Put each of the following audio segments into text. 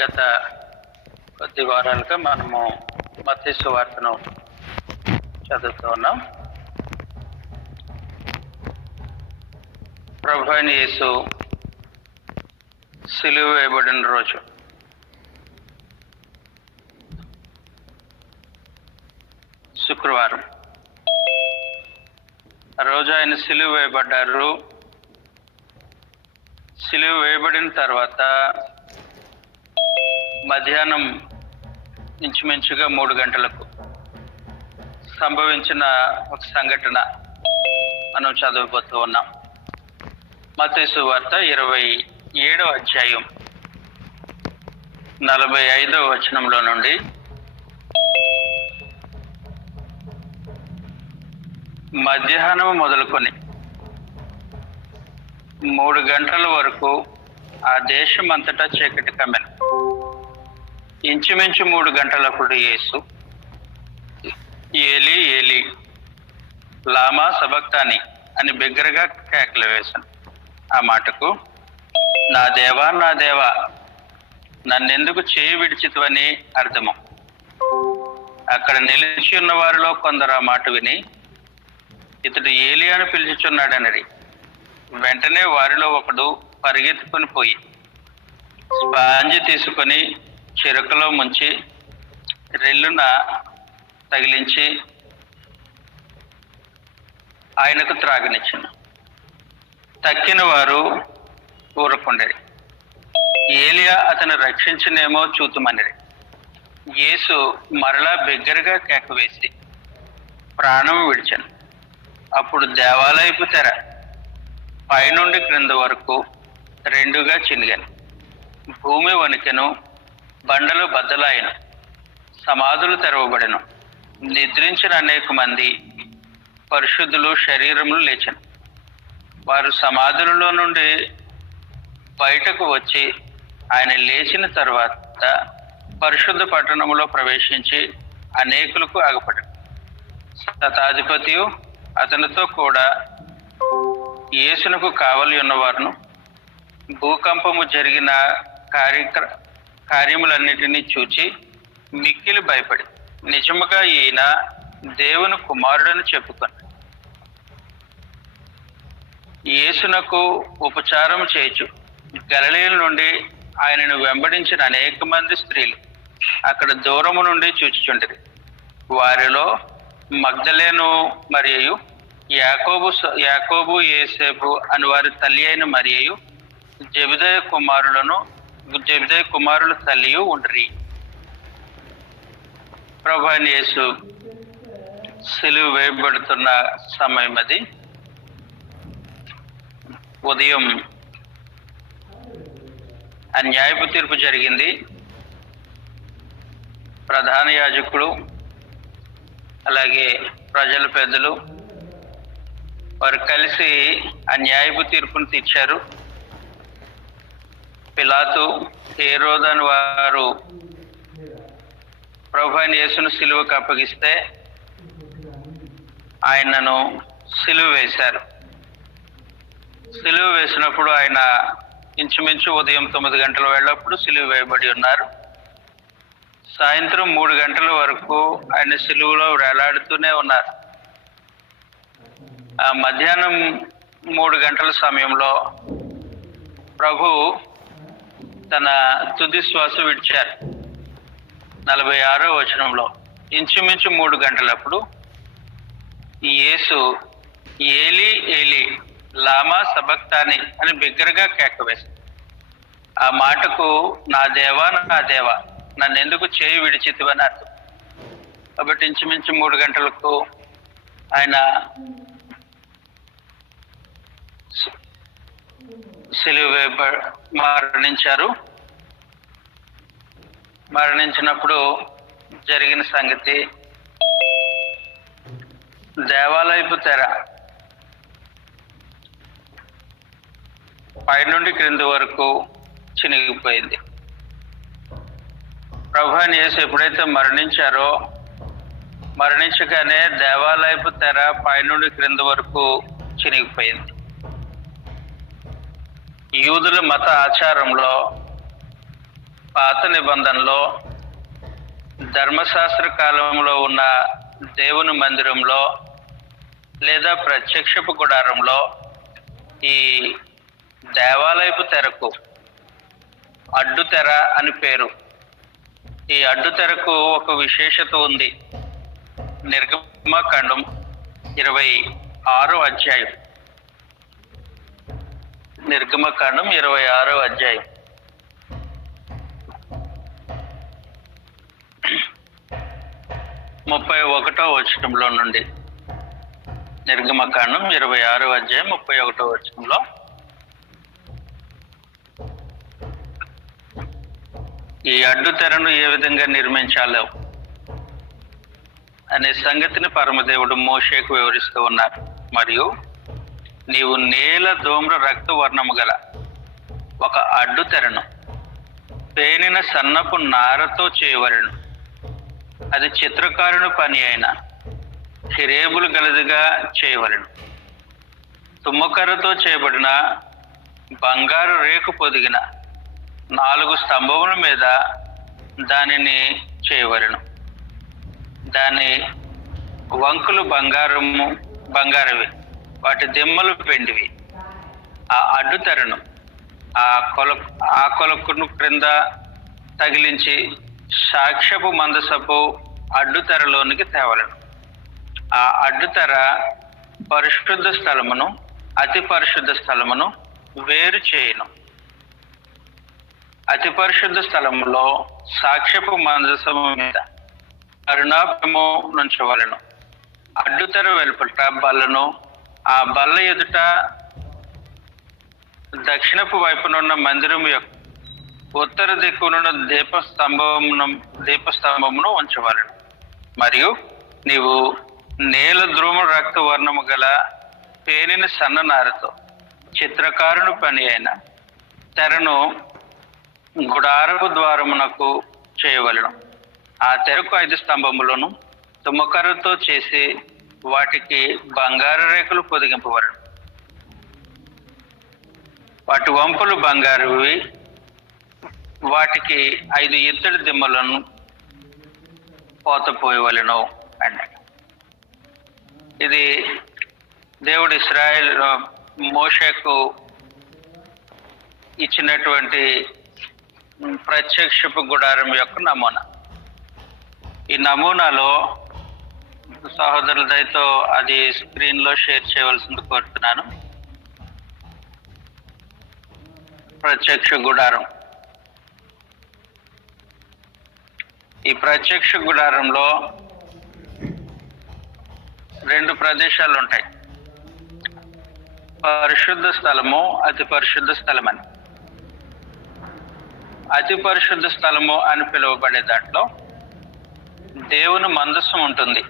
గత కొద్ది వారాలుగా మనము మత్తయి సువార్తను చదువుతూ ఉన్నాం. ప్రభు అయిన యేసు సిలువ వేయబడిన రోజు శుక్రవారం. ఆ రోజు ఆయన సిలువ వేయబడ్డారు. సిలువ వేయబడిన తర్వాత మధ్యాహ్నం ఇంచుమించుగా 3 గంటలకు సంభవించిన ఒక సంఘటన మనం చదవబోతూ ఉన్నాం. మత్తయి సువార్త 27వ అధ్యాయం 45వ వచనంలో నుండి మధ్యాహ్నం మొదలుకొని 3 గంటల వరకు ఆ దేశం అంతటా చీకటి కమ్మెను. ఇంచుమించు 3 గంటలప్పుడు యేసు ఏలి ఏలి లామా సబక్తాని అని బిగ్గరగా కేకలు వేశాను. ఆ మాటకు నా దేవా నా దేవా నన్నెందుకు చేయి విడిచితివని అర్థము. అక్కడ నిలిచి ఉన్న వారిలో కొందరు ఆ మాట విని ఇతడు ఏలి అని పిలుచుచున్నాడనరి. వెంటనే వారిలో ఒకడు పరిగెత్తుకొని పోయి స్పాంజి తీసుకొని చెరుకలో ముంచి రెల్లున తగిలించి ఆయనకు త్రాగనిచ్చాను. తక్కిన వారు ఊరకుండేది. ఏలియా అతను రక్షించినేమో చూతుమనిరి. యేసు మరలా బిగ్గరగా కేకవేసి ప్రాణం విడిచాను. అప్పుడు దేవాలయపు తెర పైనుండి క్రింద వరకు 2గా చినిగాను. భూమి వణికెను, బండలు బద్దలాయను, సమాధులు తెరవబడెను. నిద్రించిన అనేక మంది పరిశుద్ధులు శరీరములు లేచెను. వారు సమాధులలో నుండి బయటకు వచ్చి ఆయన లేచిన తర్వాత పరిశుద్ధ పట్టణములో ప్రవేశించి అనేకులకు అగపడెను. శతాధిపతియు అతనితో కూడా యేసునకు కావలి ఉన్నవారును భూకంపము జరిగిన కార్యములన్నిటినీ చూచి మిక్కిలి భయపడి నిజముగా ఈయన దేవుని కుమారుడని చెప్పుకొని యేసునకు ఉపచారం చేయొచ్చు. గలిలయ నుండి ఆయనను వెంబడించిన అనేక మంది స్త్రీలు అక్కడ దూరము నుండి చూచుచుండిరి. వారిలో మగ్దలేను మరియు యాకోబు యేసేపు అని వారి తల్లి అయిన మరియు జెబెదయి కుమారుల తల్లియు ఉండ్రి. ప్రభు అయిన యేసు సిలువ వేయబడుతున్న సమయం అది. ఉదయం ఆ న్యాయపు తీర్పు జరిగింది. ప్రధాన యాజకులు అలాగే ప్రజల పెద్దలు వారు కలిసి ఆ న్యాయపు తీర్పును తీర్చారు. పిలాతు, హేరోదు అని వారు ప్రభు అయిన యేసును సిలువకు అప్పగిస్తే ఆయనను సిలువ వేశారు. సిలువ వేసినప్పుడు ఆయన ఇంచుమించు ఉదయం 9 గంటల వేళప్పుడు సిలువ వేయబడి ఉన్నారు. సాయంత్రం 3 గంటల వరకు ఆయన సిలువలో వేలాడుతూనే ఉన్నారు. ఆ మధ్యాహ్నం 3 గంటల సమయంలో ప్రభు తన తుది శ్వాస విడిచారు. 46వ వచనంలో ఇంచుమించు 3 గంటలప్పుడు యేసు ఏలి ఏలి లామా సబక్తాని అని బిగ్గరగా కేకవేశారు. ఆ మాటకు నా దేవా నా దేవా నన్నెందుకు చేయి విడిచితివని అర్థం. కాబట్టి ఇంచుమించు 3 గంటలకు ఆయన సిలువ మరణించారు. మరణించినప్పుడు జరిగిన సంగతి దేవాలయపు తెర పైనుండి క్రింది వరకు చినిగిపోయింది. ప్రభు అయిన యేసు ఎప్పుడైతే మరణించారో మరణించగానే దేవాలయపు తెర పైనుండి క్రింది వరకు చినిగిపోయింది. యూదుల మత ఆచారంలో పాత నిబంధనలో ధర్మశాస్త్ర కాలంలో ఉన్న దేవుని మందిరంలో లేదా ప్రత్యక్షపు గుడారంలో ఈ దేవాలయపు తెరకు అడ్డు తెర అని పేరు. ఈ అడ్డు తెరకు ఒక విశేషత ఉంది. నిర్గమకాండం 26వ అధ్యాయం. నిర్గమకాండం 26వ అధ్యాయం. ముప్పై 31వ వచనంలో నుండి. నిర్గమకాండం 26వ అధ్యాయం 31వ వచనంలో, ఈ అడ్డు తెరను ఏ విధంగా నిర్మించాలో అనే సంగతిని పరమదేవుడు మోషేకు వివరిస్తూ ఉన్నారు. మరియు నీవు నీల ధూమ్ర రక్త వర్ణము గల ఒక అడ్డు తెరను పేనిన సన్నపు నారతో చేయవలెను. అది చిత్రకారుని పని అయిన హిరేబులు గలదిగా చేయవలెను. తుమ్మకర్రతో చేయబడిన బంగారు రేకు పొదిగిన 4 స్తంభముల మీద దానిని చేయవలెను. దాని వంకులు బంగారవి, వాటి దిమ్మలు వెండివి. ఆ అడ్డు తెరను ఆ కొలకును క్రింద తగిలించి సాక్ష్యపు మందసపు అడ్డు తెరలోనికి తేవలను. ఆ అడ్డు తెర పరిశుద్ధ స్థలమును అతి పరిశుద్ధ స్థలమును వేరు చేయను. అతి పరిశుద్ధ స్థలములో సాక్ష్యపు మందసము మీద కరుణాపము నుంచవలను. అడ్డు తెర వెలుపట బల్లను, ఆ బల్ల ఎదుట దక్షిణపు వైపునున్న మందిరము యొక్క ఉత్తర దిక్కునున్న దీపస్తంభమును ఉంచవలను. మరియు నీవు నీల ధ్రువ రక్త వర్ణము గల పేనిన సన్ననారతో చిత్రకారుని పని అయిన తెరను గుడారపు ద్వారమునకు చేయవలను. ఆ తెరకు 5 స్తంభములను తుమ్మకర్రతో చేసి వాటికి బంగారు రేకులు పొదిగింపవలను. వాటి వంపులు బంగారువి. వాటికి 5 ఇత్తడి దిమ్మలను పోతపోయవలను అన్నాడు. ఇది దేవుడు ఇశ్రాయేల్ మోషేకు ఇచ్చినటువంటి ప్రత్యక్షపు గుడారం యొక్క నమూనా. ఈ నమూనాలో సహోదరుల దయతో అది స్క్రీన్లో షేర్ చేయవలసింది కోరుతున్నాను. ప్రత్యక్ష గుడారం. ఈ ప్రత్యక్ష గుడారంలో 2 ప్రదేశాలు ఉంటాయి. పరిశుద్ధ స్థలము, అతి పరిశుద్ధ స్థలం అని. అతి పరిశుద్ధ స్థలము అని పిలువబడే దాంట్లో దేవుని మందస్సం ఉంటుంది.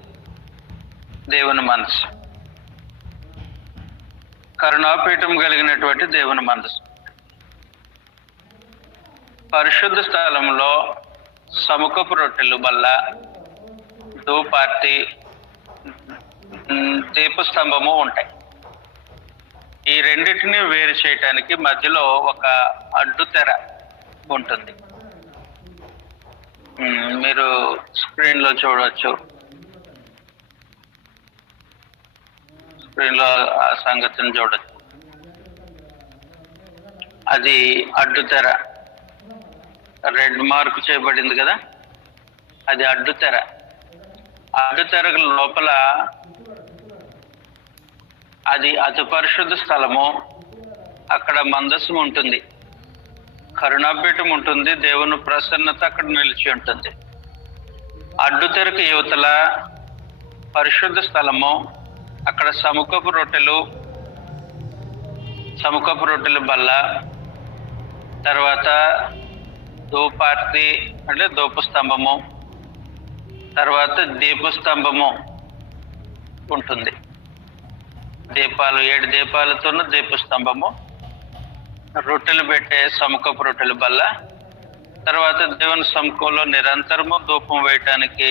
దేవుని మందస్సం, కరుణాపీఠం కలిగినటువంటి దేవుని మందస్సం. పరిశుద్ధ స్థలంలో సముఖపు రొట్టెలు బల్ల, ధూపార్తి, దీపస్తంభము ఉంటాయి. ఈ రెండింటిని వేరు చేయటానికి మధ్యలో ఒక అడ్డు తెర ఉంటుంది. మీరు స్క్రీన్లో చూడవచ్చు. స్క్రీన్లో ఆ సంగతిని చూడవచ్చు. అది అడ్డు తెర. రెడ్ మార్క్ చేయబడింది కదా, అది అడ్డు తెర. అడ్డు తెర లోపల అది అతి పరిశుద్ధ స్థలము. అక్కడ మందస్సం ఉంటుంది, కరుణాపీఠం ఉంటుంది, దేవుని ప్రసన్నత అక్కడ నిలిచి ఉంటుంది. అడ్డు తెరకు యువతల పరిశుద్ధ స్థలము. అక్కడ సముఖపు రొట్టెలు బల్ల, తర్వాత ధూపార్తి అంటే ధూపస్తంభము, తర్వాత దీపస్తంభము ఉంటుంది. 7 దీపాలతోనూ దీపస్తంభము, రొట్టెలు పెట్టే సముఖపు రొట్టెల బల్ల, తర్వాత దేవుని సముఖంలో నిరంతరము ధూపం వేయటానికి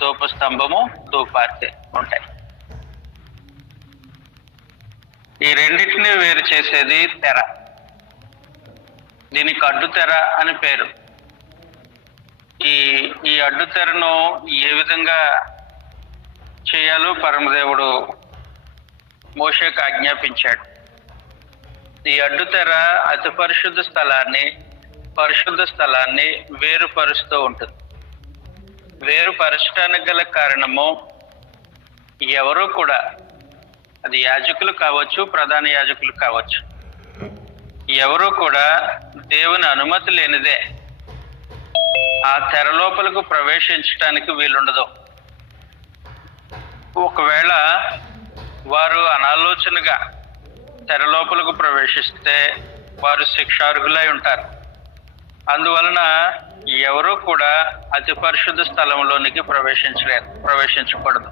ధూపస్తంభము, ధూపార్తి ఉంటాయి. ఈ రెండింటిని వేరు చేసేది తెర. దీనికి అడ్డు తెర అని పేరు. ఈ అడ్డుతెరను ఏ విధంగా చేయాలో పరమదేవుడు మోషేకు ఆజ్ఞాపించాడు. ఈ అడ్డుతెర అతి పరిశుద్ధ స్థలాన్ని వేరుపరుస్తూ ఉంటుంది. వేరుపరచడానికి గల కారణము, ఎవరూ కూడా, అది యాజకులు కావచ్చు, ప్రధాన యాజకులు కావచ్చు, ఎవరూ కూడా దేవుని అనుమతి లేనిదే ఆ తెర లోపలకు ప్రవేశించడానికి వీలుండదు. ఒకవేళ వారు అనాలోచనగా తెర లోపలకు ప్రవేశిస్తే వారు శిక్షార్హులై ఉంటారు. అందువలన ఎవరూ కూడా అతి పరిశుద్ధ స్థలంలోనికి ప్రవేశించకూడదు.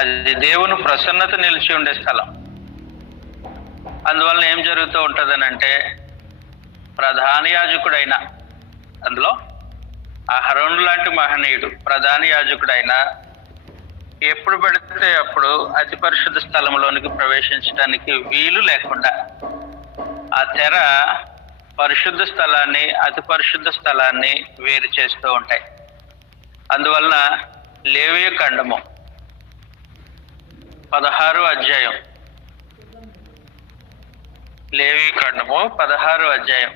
అది దేవుని ప్రసన్నత నిలిచి ఉండే స్థలం. అందువలన ఏం జరుగుతూ ఉంటుందనంటే, ప్రధాన యాజకుడైన, అందులో అహరోను లాంటి మహనీయుడు ప్రధాన యాజకుడైన ఎప్పుడు పడితే అప్పుడు అతి పరిశుద్ధ స్థలంలోనికి ప్రవేశించడానికి వీలు లేకుండా ఆ తెర పరిశుద్ధ స్థలాన్ని, అతి పరిశుద్ధ స్థలాన్ని వేరు చేస్తూ ఉంటాయి. అందువలన లేవియ ఖండము 16వ అధ్యాయం, లేవి ఖండము 16వ అధ్యాయం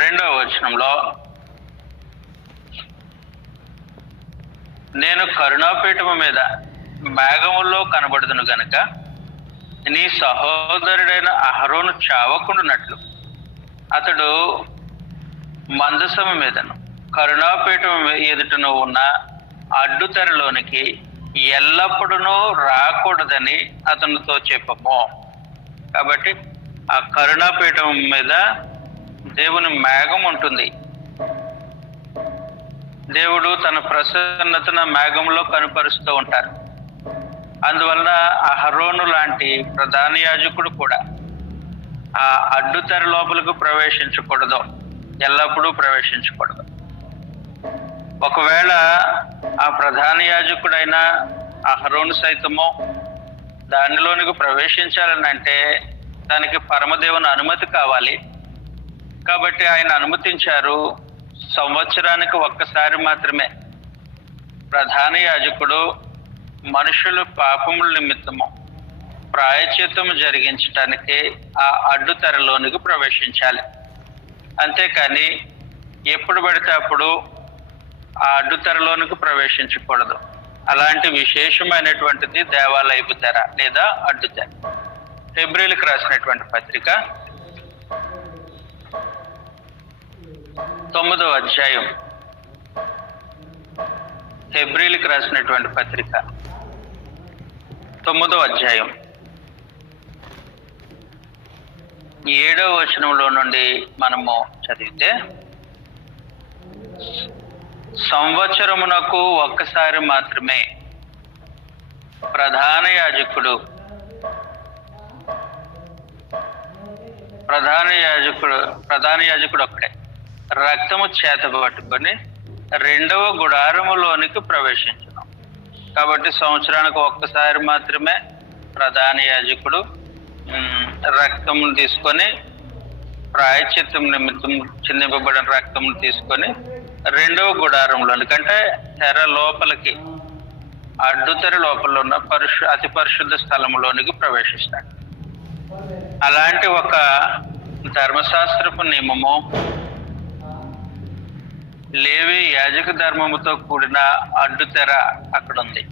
2వ వచనంలో, నేను కరుణాపీఠము మీద మేఘముల్లో కనబడుదును గనుక నీ సహోదరుడైన అహరోను చావకుండునట్లు అతడు మందసము మీదను కరుణాపీఠం ఎదుటను ఉన్న అడ్డుతెరలోనికి ఎల్లప్పుడూ రాకూడదని అతనితో చెప్పము. కాబట్టి ఆ కరుణాపీఠం మీద దేవుని మేఘం ఉంటుంది. దేవుడు తన ప్రసన్నతను మేఘంలో కనుపరుస్తూ ఉంటారు. అందువలన అహరోను లాంటి ప్రధాన యాజకుడు కూడా ఆ అడ్డుతెర లోపలకు ప్రవేశించకూడదు, ఎల్లప్పుడూ ప్రవేశించకూడదు. ఒకవేళ ఆ ప్రధాన యాజకుడైన అహరోను సైతము దానిలోనికి ప్రవేశించాలని అంటే దానికి పరమదేవుని అనుమతి కావాలి. కాబట్టి ఆయన అనుమతించారు. సంవత్సరానికి ఒక్కసారి మాత్రమే ప్రధాన యాజకుడు మనుషుల పాపముల నిమిత్తము ప్రాయశ్చిత్తము జరిగించడానికి ఆ అడ్డుతెరలోనికి ప్రవేశించాలి. అంతేకాని ఎప్పుడు పడితే అప్పుడు ఆ అడ్డుతెరలోనికి ప్రవేశించకూడదు. అలాంటి విశేషమైనటువంటిది దేవాలయపు తెర లేదా అడ్డుతెర. హెబ్రీయులకు రాసినటువంటి పత్రిక 9వ అధ్యాయం, హెబ్రీయులకు రాసినటువంటి పత్రిక 9వ అధ్యాయం 7వ వచనంలో నుండి మనము చదివితే, సంవత్సరమునకు ఒక్కసారి మాత్రమే ప్రధాన యాజకుడు ఒక్కడే రక్తము చేత పట్టుకొని 2వ గుడారములోనికి ప్రవేశించను. కాబట్టి సంవత్సరానికి ఒక్కసారి మాత్రమే ప్రధాన యాజకుడు రక్తము తీసుకొని, ప్రాయశ్చిత్తం నిమిత్తం చిందింపబడిన రక్తము తీసుకొని 2వ గుడారంలోనికి, అంటే తెర లోపలికి, అడ్డుతెర లోపల ఉన్న అతి పరిశుద్ధ స్థలంలోనికి ప్రవేశిస్తాడు. అలాంటి ఒక ధర్మశాస్త్రపు నియమము లేవి యాజక ధర్మముతో కూడిన అడ్డుతెర అక్కడ ఉంది.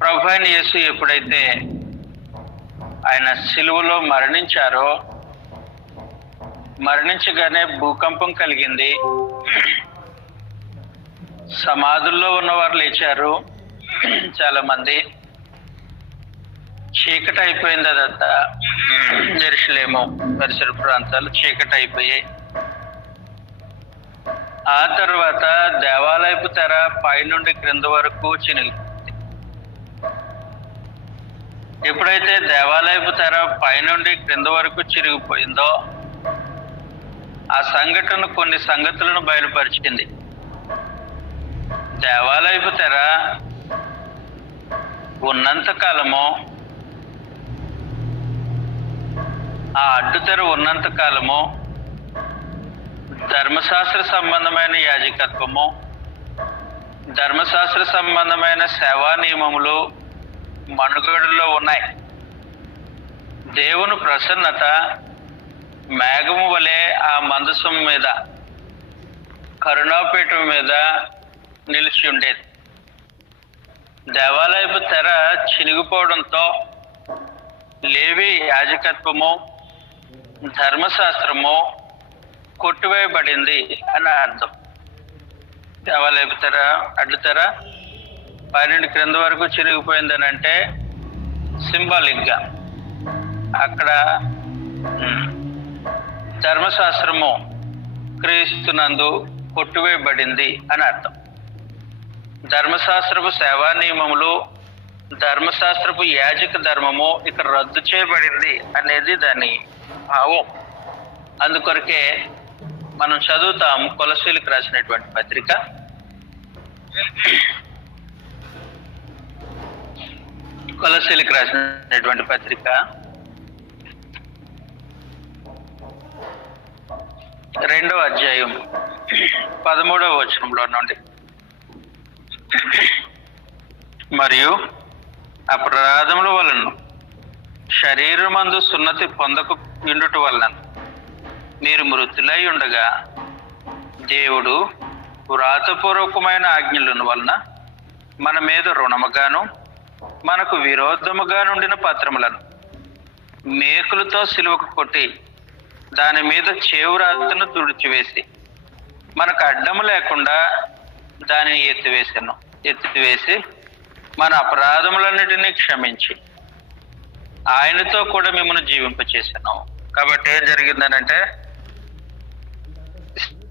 ప్రభువైన యేసు ఎప్పుడైతే ఆయన సిలువలో మరణించారో, మరణించగానే భూకంపం కలిగింది. సమాధుల్లో ఉన్నవారు లేచారు చాలా మంది. చీకటి అయిపోయింది. అదంతా యెరూషలేము పరిసర ప్రాంతాలు చీకటి అయిపోయాయి. ఆ తర్వాత దేవాలయపు తెర పైనుండి క్రింద వరకు చినిగిపోయింది. ఎప్పుడైతే దేవాలయపు తెర పైనుండి క్రింద వరకు చిరిగిపోయిందో ఆ సంఘటన కొన్ని సంగతులను బయలుపరిచింది. దేవాలయపు తెర ఉన్నంత కాలము ఆ అడ్డుతెర ఉన్నంత కాలము ధర్మశాస్త్ర సంబంధమైన యాజకత్వము, ధర్మశాస్త్ర సంబంధమైన సేవా నియమములు మనుగడలో ఉన్నాయి. దేవుని ప్రసన్నత మేఘము వలె ఆ మందసం మీద, కరుణాపీఠం మీద నిలిచి ఉండేది. దేవాలయపు తెర చినిగిపోవడంతో లేవి యాజకత్వము, ధర్మశాస్త్రము కొట్టివేయబడింది అని అర్థం. దేవాలయపు తెర, అడ్డుతెర పైనుండి క్రింద వరకు చిరిగిపోయిందని అంటే సింబాలిక్గా అక్కడ ధర్మశాస్త్రము క్రీస్తునందు కొట్టివేయబడింది అని అర్థం. ధర్మశాస్త్రపు సేవా నియమములు, ధర్మశాస్త్రపు యాజక ధర్మము ఇక్కడ రద్దు చేయబడింది అనేది దాని భావం. అందుకొరకే మనం చదువుతాం కొలస్సీలకు రాసినటువంటి పత్రిక, కొలస్సీలకు రాసినటువంటి పత్రిక 2వ అధ్యాయం 13వ వచనంలో నుండి, మరియు అపరాధముల వలన శరీరమందు సున్నతి పొందక ఉండుట వలన మీరు మృతులై ఉండగా దేవుడు వ్రాతపూర్వకమైన ఆజ్ఞలను వలన మన మీద రుణముగాను మనకు విరోధముగా నుండిన పత్రములను మేకులతో సిలువకు కొట్టి దాని మీద చేవురాతను తుడిచివేసి మనకు అడ్డము లేకుండా దానిని ఎత్తివేసి మన అపరాధములన్నిటినీ క్షమించి ఆయనతో కూడా మిమ్మల్ని జీవింపచేసాను. కాబట్టి ఏం జరిగిందనంటే,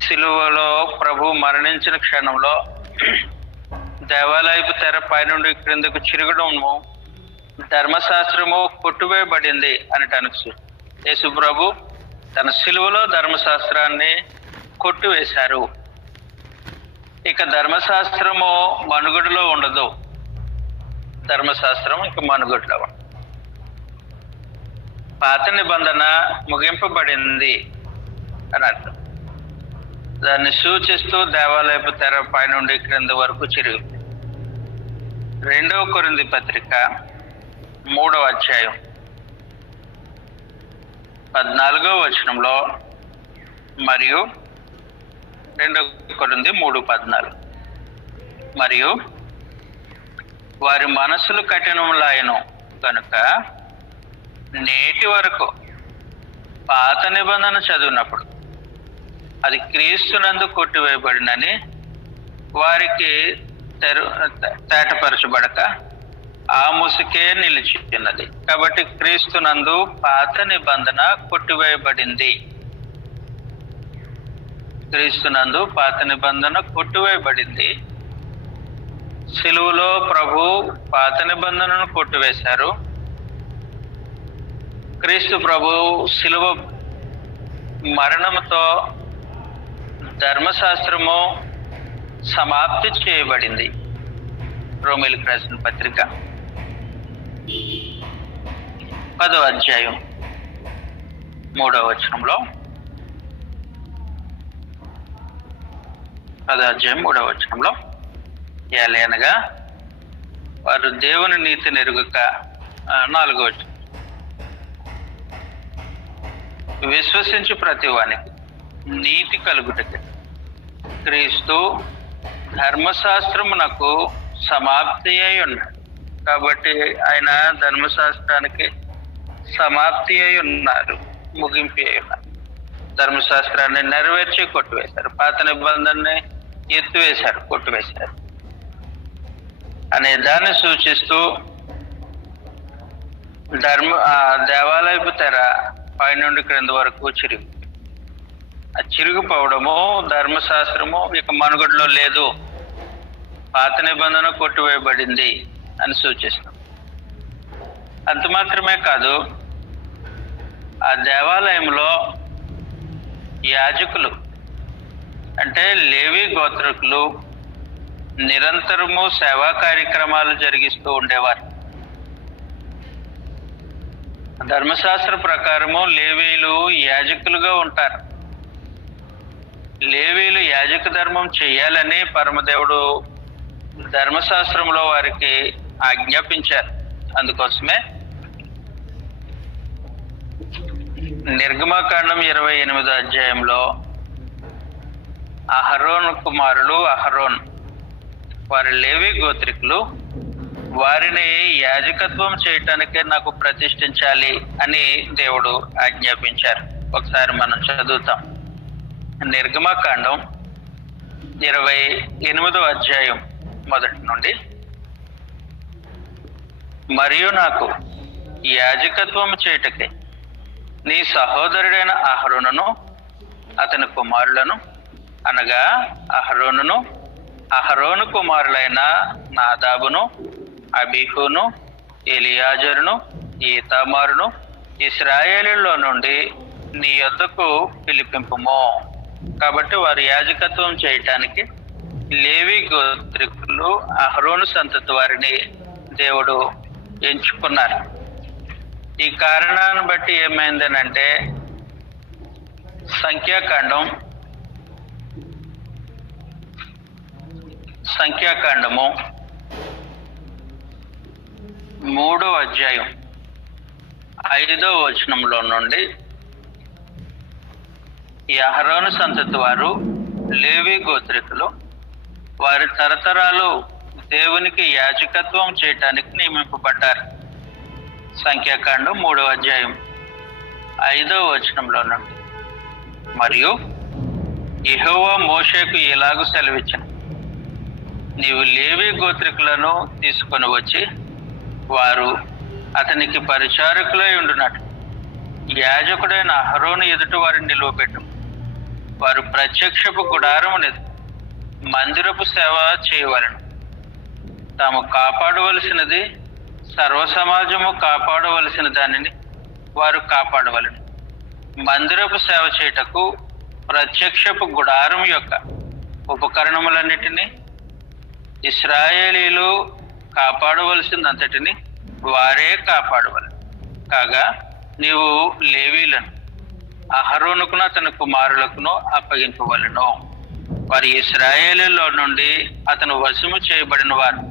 సిలువలో ప్రభు మరణించిన క్షణంలో దేవాలయపు తెర పైనుండి క్రిందకు చిరగడము, ధర్మశాస్త్రము కొట్టువేయబడింది అనటానికి యేసు ప్రభు తన సిలువలో ధర్మశాస్త్రాన్ని కొట్టివేశారు. ఇక ధర్మశాస్త్రము మనుగడలో ఉండదు. ధర్మశాస్త్రం ఇక మనుగడలో ఉండదు. పాత నిబంధన ముగింపబడింది అని అర్థం. దాన్ని సూచిస్తూ దేవాలయపు తెర పైనుండి క్రింద వరకు చిరిగింది. 2వ కొరింథీ పత్రిక 3వ అధ్యాయం 14వ వచనంలో, మరియు 2 కొరింథీ 3:14, మరియు వారి మనసులు కఠినములాయను కనుక నేటి వరకు పాత నిబంధన చదివినప్పుడు అది క్రీస్తునందు కొట్టివేయబడినని వారికి తేటపరచబడక ఆ ముసుకే నిలిచిన్నది. కాబట్టి క్రీస్తునందు పాత నిబంధన కొట్టివేయబడింది. క్రీస్తునందు పాత నిబంధన కొట్టివేయబడింది. సిలువలో ప్రభు పాత నిబంధనను కొట్టివేశారు. క్రీస్తు ప్రభు సిలువ మరణంతో ధర్మశాస్త్రము సమాప్తి చేయబడింది. రోమీయులకు రాసిన పత్రిక 10వ అధ్యాయం 3వ వచనంలో, 10వ అధ్యాయం 3వ వచనంలో, ఏలయనగా వారు దేవుని నీతిని ఎరుగక, 4వ వచనం, విశ్వసించు ప్రతి వానికి నీతి కలుగుటకి క్రీస్తు ధర్మశాస్త్రమునకు సమాప్తి అయి ఉన్నాడు. కాబట్టి ఆయన ధర్మశాస్త్రానికి సమాప్తి అయి ఉన్నారు, ముగింపు అయి ఉన్నారు. ధర్మశాస్త్రాన్ని నెరవేర్చి కొట్టివేశారు, పాత నిబంధనని ఎత్తివేశారు, కొట్టివేశారు అనే దాన్ని సూచిస్తూ దేవాలయపు తెర పైనుండి క్రింద వరకు చిరిగి, ఆ చిరిగిపోవడము ధర్మశాస్త్రము ఇక మనుగడలో లేదు, పాత నిబంధన కొట్టివేయబడింది అని సూచిస్తాం. అంత మాత్రమే కాదు, ఆ దేవాలయంలో యాజకులు అంటే లేవి గోత్రకులు నిరంతరము సేవా కార్యక్రమాలు జరిగిస్తూ ఉండేవారు. ధర్మశాస్త్ర ప్రకారము లేవీలు యాజకులుగా ఉంటారు. లేవీలు యాజక ధర్మం చేయాలని పరమదేవుడు ధర్మశాస్త్రంలో వారికి ఆజ్ఞాపించారు. అందుకోసమే నిర్గమకాండం 28వ అధ్యాయంలో అహరోను కుమారులు అహరోన్ వారి లేవి గోత్రికులు వారిని యాజకత్వం చేయటానికే నాకు ప్రతిష్ఠించాలి అని దేవుడు ఆజ్ఞాపించారు. ఒకసారి మనం చదువుతాం. నిర్గమకాండం 28వ అధ్యాయం మొదటి నుండి. మరియు నాకు యాజకత్వం చేయుటకై నీ సహోదరుడైన అహరోనును అతని కుమారులను అనగా అహరోను కుమారులైన నాదాబును, అబీహును, ఎలియాజరును, ఈతామారును ఇశ్రాయేలులో నుండి నీ యొద్దకు పిలిపింపుము. కాబట్టి వారు యాజకత్వం చేయటానికి లేవి గోత్రికులు అహరోను సంతతి వారిని దేవుడు ఎంచుకున్నారు. ఈ కారణాన్ని బట్టి ఏమైందనంటే సంఖ్యాకాండము 3వ అధ్యాయం 5వ వచనంలో నుండి ఈ అహరోను సంతతి వారు లేవి గోత్రికులు వారి తరతరాలు దేవునికి యాజకత్వం చేయటానికి నియమింపబడ్డారు. సంఖ్యాకాండం 3వ అధ్యాయం 5వ వచనంలో నుండి. మరియు యెహోవా మోషేకు ఇలాగు సెలవిచ్చెను, నీవు లేవి గోత్రికులను తీసుకొని వచ్చి వారు అతనికి పరిచారకులై ఉండునట్టు యాజకుడైన అహరోను ఎదుట వారిని నిలువబెట్టు. వారు ప్రత్యక్షపు గుడారము మందిరపు సేవ చేయవలెను. తాము కాపాడవలసినది సర్వ సమాజము కాపాడవలసిన దానిని వారు కాపాడవలెను. మందిరపు సేవ చేయుటకు ప్రత్యక్షపు గుడారం యొక్క ఉపకరణములన్నిటినీ ఇశ్రాయేలీలు కాపాడవలసిందంతటిని వారే కాపాడవలెను. కాగా నీవు లేవీలను అహరోనుకును అతని కుమారులకును అప్పగింపవలెను. వారి ఇశ్రాయేలులో నుండి అతను వశము చేయబడిన వారు.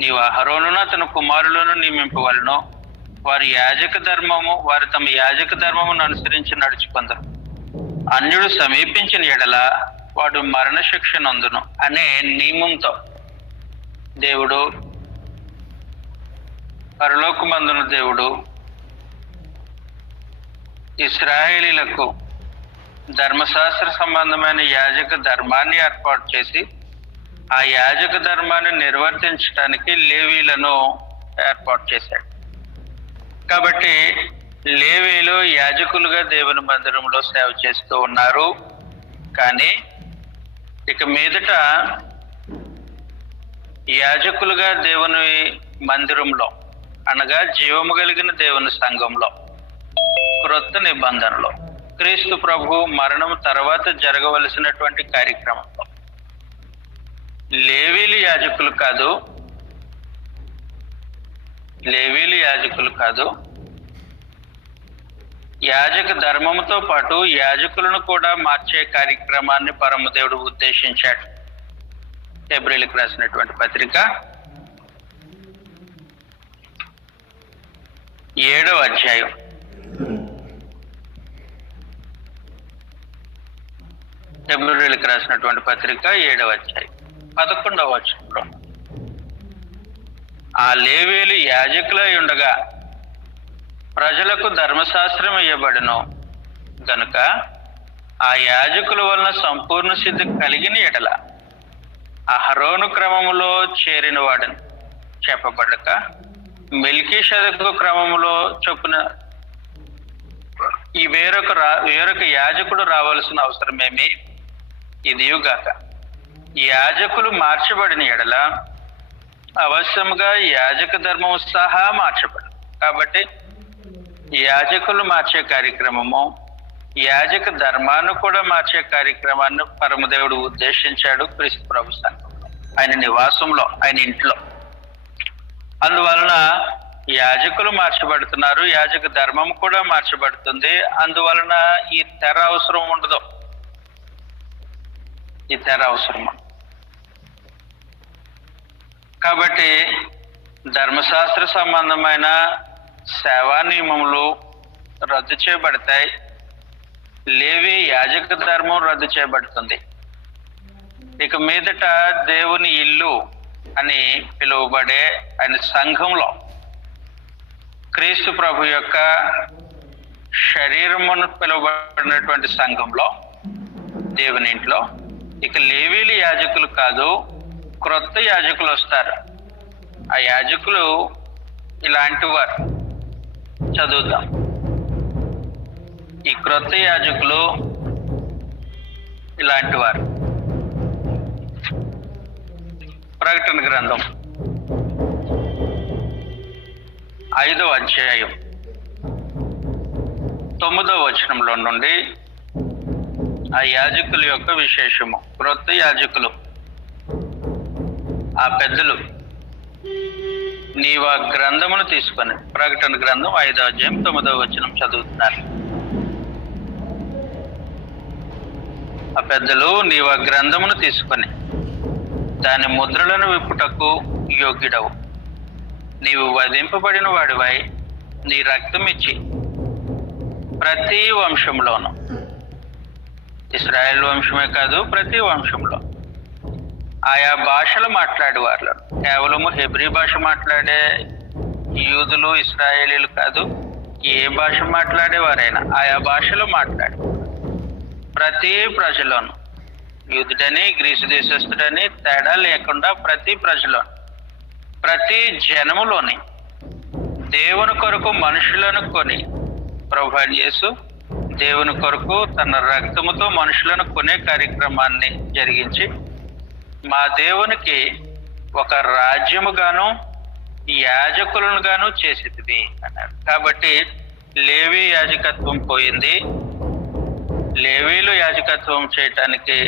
నీవు అహరోనును అతని కుమారులను నియమింపవలెను. వారు తమ యాజక ధర్మమును అనుసరించి నడుచుకుందరు. అన్యుడు సమీపించిన ఎడల వాడు మరణశిక్ష నందును అనే నియమంతో దేవుడు, పరలోకమందున దేవుడు ఇశ్రాయేలీలకు ధర్మశాస్త్ర సంబంధమైన యాజక ధర్మాన్ని ఏర్పాటు చేసి ఆ యాజక ధర్మాన్ని నిర్వర్తించడానికి లేవీలను ఏర్పాటు చేశాడు. కాబట్టి లేవీలు యాజకులుగా దేవుని మందిరంలో సేవ చేస్తూ ఉన్నారు. కానీ ఇక మీదట యాజకులుగా దేవుని మందిరంలో అనగా జీవము కలిగిన దేవుని సంఘంలో క్రొత్త నిబంధనలో క్రీస్తు ప్రభు మరణం తర్వాత జరగవలసినటువంటి కార్యక్రమంలో లేవీలు యాజకులు కాదు, యాజక ధర్మముతో పాటు యాజకులను కూడా మార్చే కార్యక్రమాన్ని పరమదేవుడు ఉద్దేశించాడు. హెబ్రీయులకు రాసినటువంటి పత్రిక 7వ అధ్యాయం 7వ అధ్యాయం 11వ వచనంలో ఆ లేవీలు యాజకులై ఉండగా ప్రజలకు ధర్మశాస్త్రం ఇవ్వబడును గనుక ఆ యాజకుల వలన సంపూర్ణ సిద్ధి కలిగిన ఎడల అహరోను క్రమములో చేరిన వాడని చెప్పబడక మెల్కీషెదెకు క్రమములో చొప్పున ఈ వేరొక యాజకుడు రావాల్సిన అవసరమేమి ఇదియుగాక. యాజకులు మార్చబడిన ఎడల అవశ్యముగా యాజక ధర్మము సహా మార్చబడు. కాబట్టి యాజకులు మార్చే కార్యక్రమము, యాజక ధర్మాన్ని కూడా మార్చే కార్యక్రమాన్ని పరమదేవుడు ఉద్దేశించాడు క్రీస్తు ప్రభు సంఘంలో, ఆయన నివాసంలో, ఆయన ఇంట్లో. అందువలన యాజకులు మార్చబడుతున్నారు, యాజక ధర్మం కూడా మార్చబడుతుంది. అందువలన ఈ తెర అవసరం ఉండదు. ఈ తెర అవసరం కాబట్టి ధర్మశాస్త్ర సంబంధమైన సేవా నియమములు రద్దు చేయబడతాయి. లేవి యాజక ధర్మం రద్దు చేయబడుతుంది. ఇక మీదట దేవుని ఇల్లు అని పిలువబడే ఆయన సంఘంలో, క్రీస్తు ప్రభు యొక్క శరీరమును పిలువబడినటువంటి సంఘంలో, దేవుని ఇంట్లో ఇక లేవీలు యాజకులు కాదు, క్రొత్త యాజకులు వస్తారు. ఆ యాజకులు ఇలాంటి వారు. చదువుతాం. ఈ క్రొత్త యాజకులు ఇలాంటి వారు. ప్రకటన గ్రంథం 5వ అధ్యాయం 9వ వచనంలో నుండి ఆ యాజకుల యొక్క విశేషము. క్రొత్త యాజకులు, ఆ పెద్దలు, నీవు ఆ గ్రంథమును తీసుకొని, ప్రకటన గ్రంథం 5వ అధ్యాయం 9వ వచనం చదువుతున్నారు. ఆ పెద్దలు, నీవు ఆ గ్రంథమును తీసుకొని దాని ముద్రలను విప్పుటకు యోగ్యుడవు. నీవు వధింపబడిన వాడివై నీ రక్తం ఇచ్చి ప్రతి వంశంలోనూ, ఇశ్రాయేల్ వంశమే కాదు ప్రతి వంశంలో, ఆయా భాషలు మాట్లాడే వాళ్ళు, కేవలము హెబ్రీ భాష మాట్లాడే యూదులు ఇశ్రాయేలీలు కాదు, ఏ భాష మాట్లాడేవారైనా ఆయా భాషలు మాట్లాడే ప్రతి ప్రజలోను, యూదుడని గ్రీసు దేశస్థుడని తేడా లేకుండా ప్రతి ప్రజలోను, ప్రతి జనములోని దేవుని కొరకు మనుషులను కొని, ప్రభువైన యేసు దేవుని కొరకు తన రక్తముతో మనుషులను కొనే కార్యక్రమాన్ని జరిగించి మా దేవునికి ఒక రాజ్యముగాను యాజకులను గాను చేసేది అన్నారు. కాబట్టి లేవీ యాజకత్వం పోయింది. లేవీలు యాజకత్వం చేయటానికి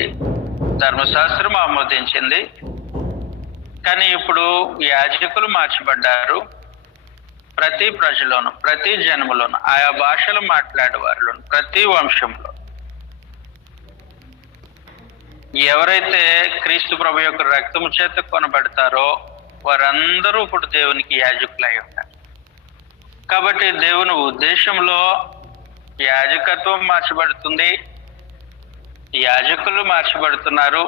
ధర్మశాస్త్రం ఆమోదించింది. కానీ ఇప్పుడు యాజకులు మార్చబడ్డారు. ప్రతి ప్రజలోను, ప్రతి జనములోను, ఆయా భాషలు మాట్లాడే వారిలోను, ప్రతి వంశంలో ఎవరైతే క్రీస్తు ప్రభు యొక్క రక్తము చేత కొనబడతారో వారందరూ ఇప్పుడు దేవునికి యాజకులై ఉంటారు. కాబట్టి దేవుని ఉద్దేశంలో యాజకత్వం మార్చబడుతుంది, యాజకులు మార్చబడుతున్నారు,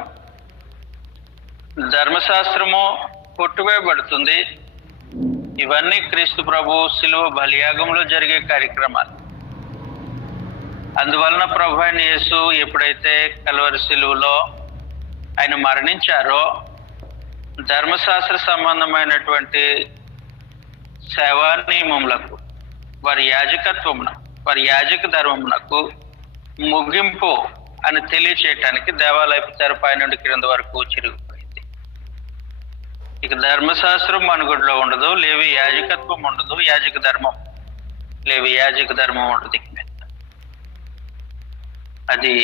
ధర్మశాస్త్రము కొట్టువేయబడుతుంది. ఇవన్నీ క్రీస్తు ప్రభు శిలువ బలియాగంలో జరిగే కార్యక్రమాలు. అందువలన ప్రభు అయిన యేసు ఎప్పుడైతే కల్వరి శిలువలో ఆయన మరణించారో ధర్మశాస్త్ర సంబంధమైనటువంటి సేవా నియమములకు, వారి యాజకత్వమున, వారి యాజక ధర్మమునకు ముగింపు అని తెలియచేయటానికి దేవాలయపు తెరపై నుండి క్రింద వరకు చిరిగిపోయింది. ఇక ధర్మశాస్త్రం మనుగడలో ఉండదు, లేవి యాజకత్వం ఉండదు, యాజక ధర్మం, లేవి యాజక ధర్మం ఉండదు. అది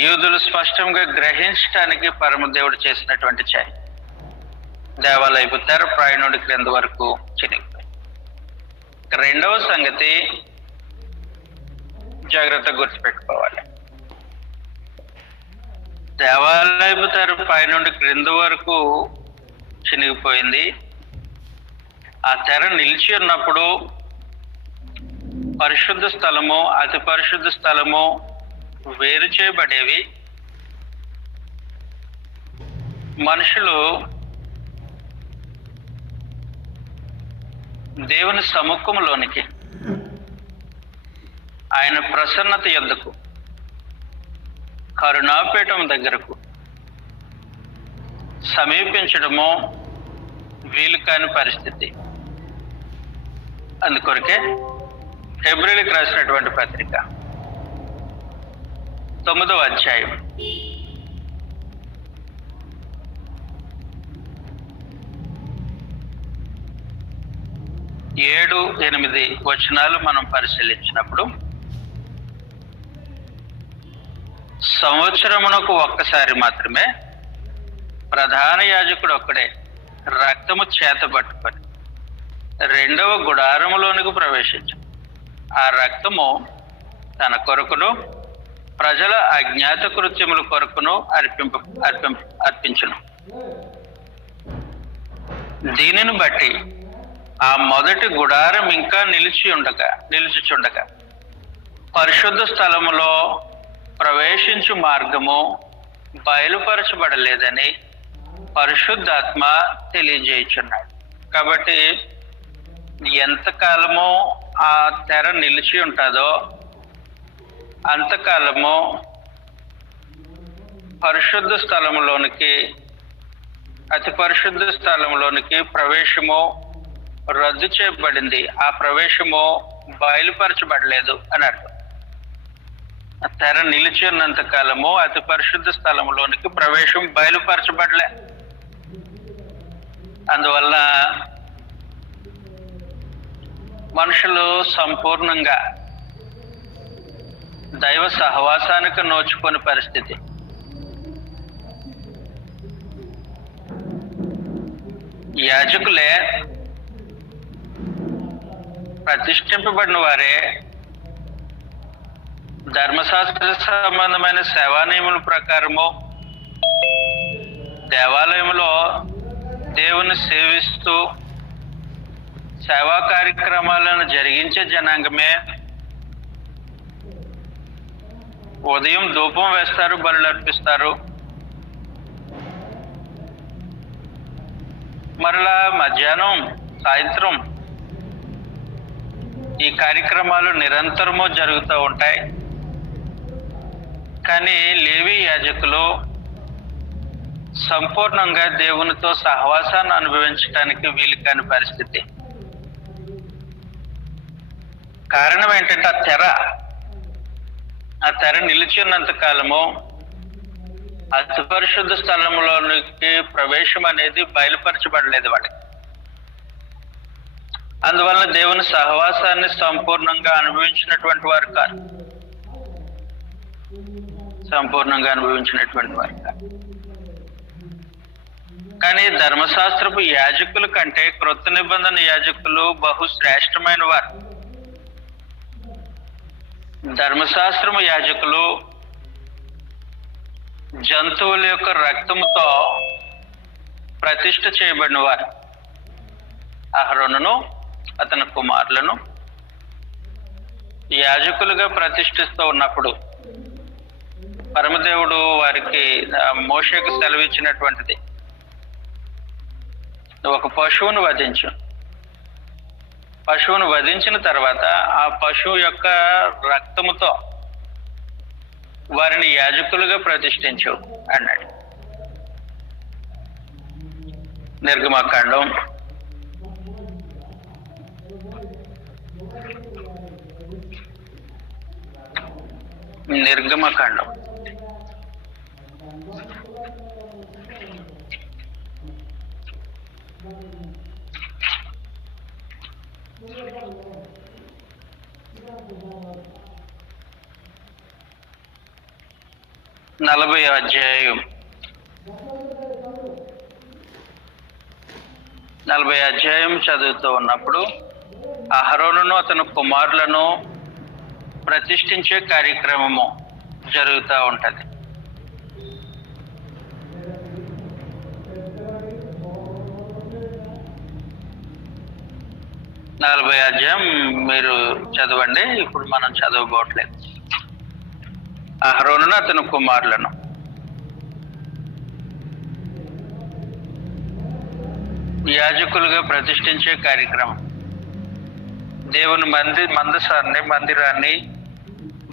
యూదులు స్పష్టంగా గ్రహించడానికి పరమదేవుడు చేసినటువంటి ఛాయ్. దేవాలయపు తెరపై నుండి క్రింద వరకు చినిగిపోయింది. రెండవ సంగతి జాగ్రత్తగా గుర్తుపెట్టుకోవాలి. దేవాలయపు తెరపై నుండి క్రింద వరకు చినిగిపోయింది. ఆ తెర నిలిచి ఉన్నప్పుడు పరిశుద్ధ స్థలము, అతి పరిశుద్ధ స్థలము వేరు చేయబడేవి. మనుషులు దేవుని సముఖంలోనికి, ఆయన ప్రసన్నత యొద్దకు, కరుణాపీఠం దగ్గరకు సమీపించడము వీలు కాని పరిస్థితి. అందుకొరకే హెబ్రీయులకు రాసినటువంటి పత్రిక 9వ అధ్యాయం 7-8 వచనాలు మనం పరిశీలించినప్పుడు, సంవత్సరమునకు ఒక్కసారి మాత్రమే ప్రధాన యాజకుడు ఒక్కడే రక్తము చేత పట్టుకొని రెండవ గుడారములోనికి ప్రవేశించను. ఆ రక్తము తన కొరకును ప్రజల అజ్ఞాత కృత్యముల కొరకును అర్పించును. దీనిని బట్టి ఆ మొదటి గుడారం ఇంకా నిలిచిచుండగా పరిశుద్ధ స్థలములో ప్రవేశించు మార్గము బయలుపరచబడలేదని పరిశుద్ధాత్మ తెలియజేయుచున్నాడు. కాబట్టి ఎంతకాలము ఆ తెర నిలిచి ఉంటుందో అంతకాలము పరిశుద్ధ స్థలములోనికి, అతి పరిశుద్ధ స్థలంలోనికి ప్రవేశము రద్దు చేయబడింది. ఆ ప్రవేశము బయలుపరచబడలేదు అని అర్థం. తెర నిలిచి ఉన్నంత కాలము అతి పరిశుద్ధ స్థలంలోనికి ప్రవేశం బయలుపరచబడలే. అందువల్ల మనుషులు సంపూర్ణంగా దైవ సహవాసానికి నోచుకునే పరిస్థితి. యాజకులే, ప్రతిష్ఠింపబడిన వారే ధర్మశాస్త్ర సంబంధమైన సేవా నియముల ప్రకారము దేవాలయంలో దేవుని సేవిస్తూ సేవా కార్యక్రమాలను జరిగించే జనాంగమే ఉదయం ధూపం వేస్తారు, బలులు అర్పిస్తారు. మరలా మధ్యాహ్నం, సాయంత్రం ఈ కార్యక్రమాలు నిరంతరము జరుగుతూ ఉంటాయి. కానీ లేవి యాజకులు సంపూర్ణంగా దేవునితో సహవాసాన్ని అనుభవించడానికి వీలు కాని పరిస్థితి. కారణం ఏంటంటే ఆ తెర నిలిచి ఉన్నంత కాలము అతి పరిశుద్ధ స్థలంలోనికి ప్రవేశం అనేది బయలుపరచబడలేదు వాడికి. అందువలన దేవుని సహవాసాన్ని సంపూర్ణంగా అనుభవించినటువంటి వారు కాదు. కానీ ధర్మశాస్త్రపు యాజకుల కంటే క్రొత్త నిబంధన యాజకులు బహు శ్రేష్టమైన వారు. ధర్మశాస్త్రము యాజకులు జంతువుల యొక్క రక్తముతో ప్రతిష్ఠ చేయబడిన వారు. అహరోనును అతని కుమారులను యాజకులుగా ప్రతిష్ఠిస్తూ ఉన్నప్పుడు పరమదేవుడు వారికి మోషేకు సెలవిచ్చినటువంటిది, ఒక పశువును వధించిన తర్వాత ఆ పశువు యొక్క రక్తముతో వారిని యాజకులుగా ప్రతిష్ఠించు అన్నాడు. నిర్గమకాండం 40వ అధ్యాయం 40వ అధ్యాయం చదువుతూ ఉన్నప్పుడు అహరోనును అతని కుమారులను ప్రతిష్ఠించే కార్యక్రమము జరుగుతూ ఉంటుంది. నలభై అధ్యాయం మీరు చదవండి, ఇప్పుడు మనం చదవబోట్లేదు. అహరోనును అతని కుమారులను యాజకులుగా ప్రతిష్ఠించే కార్యక్రమం, దేవుని మందిరాన్ని,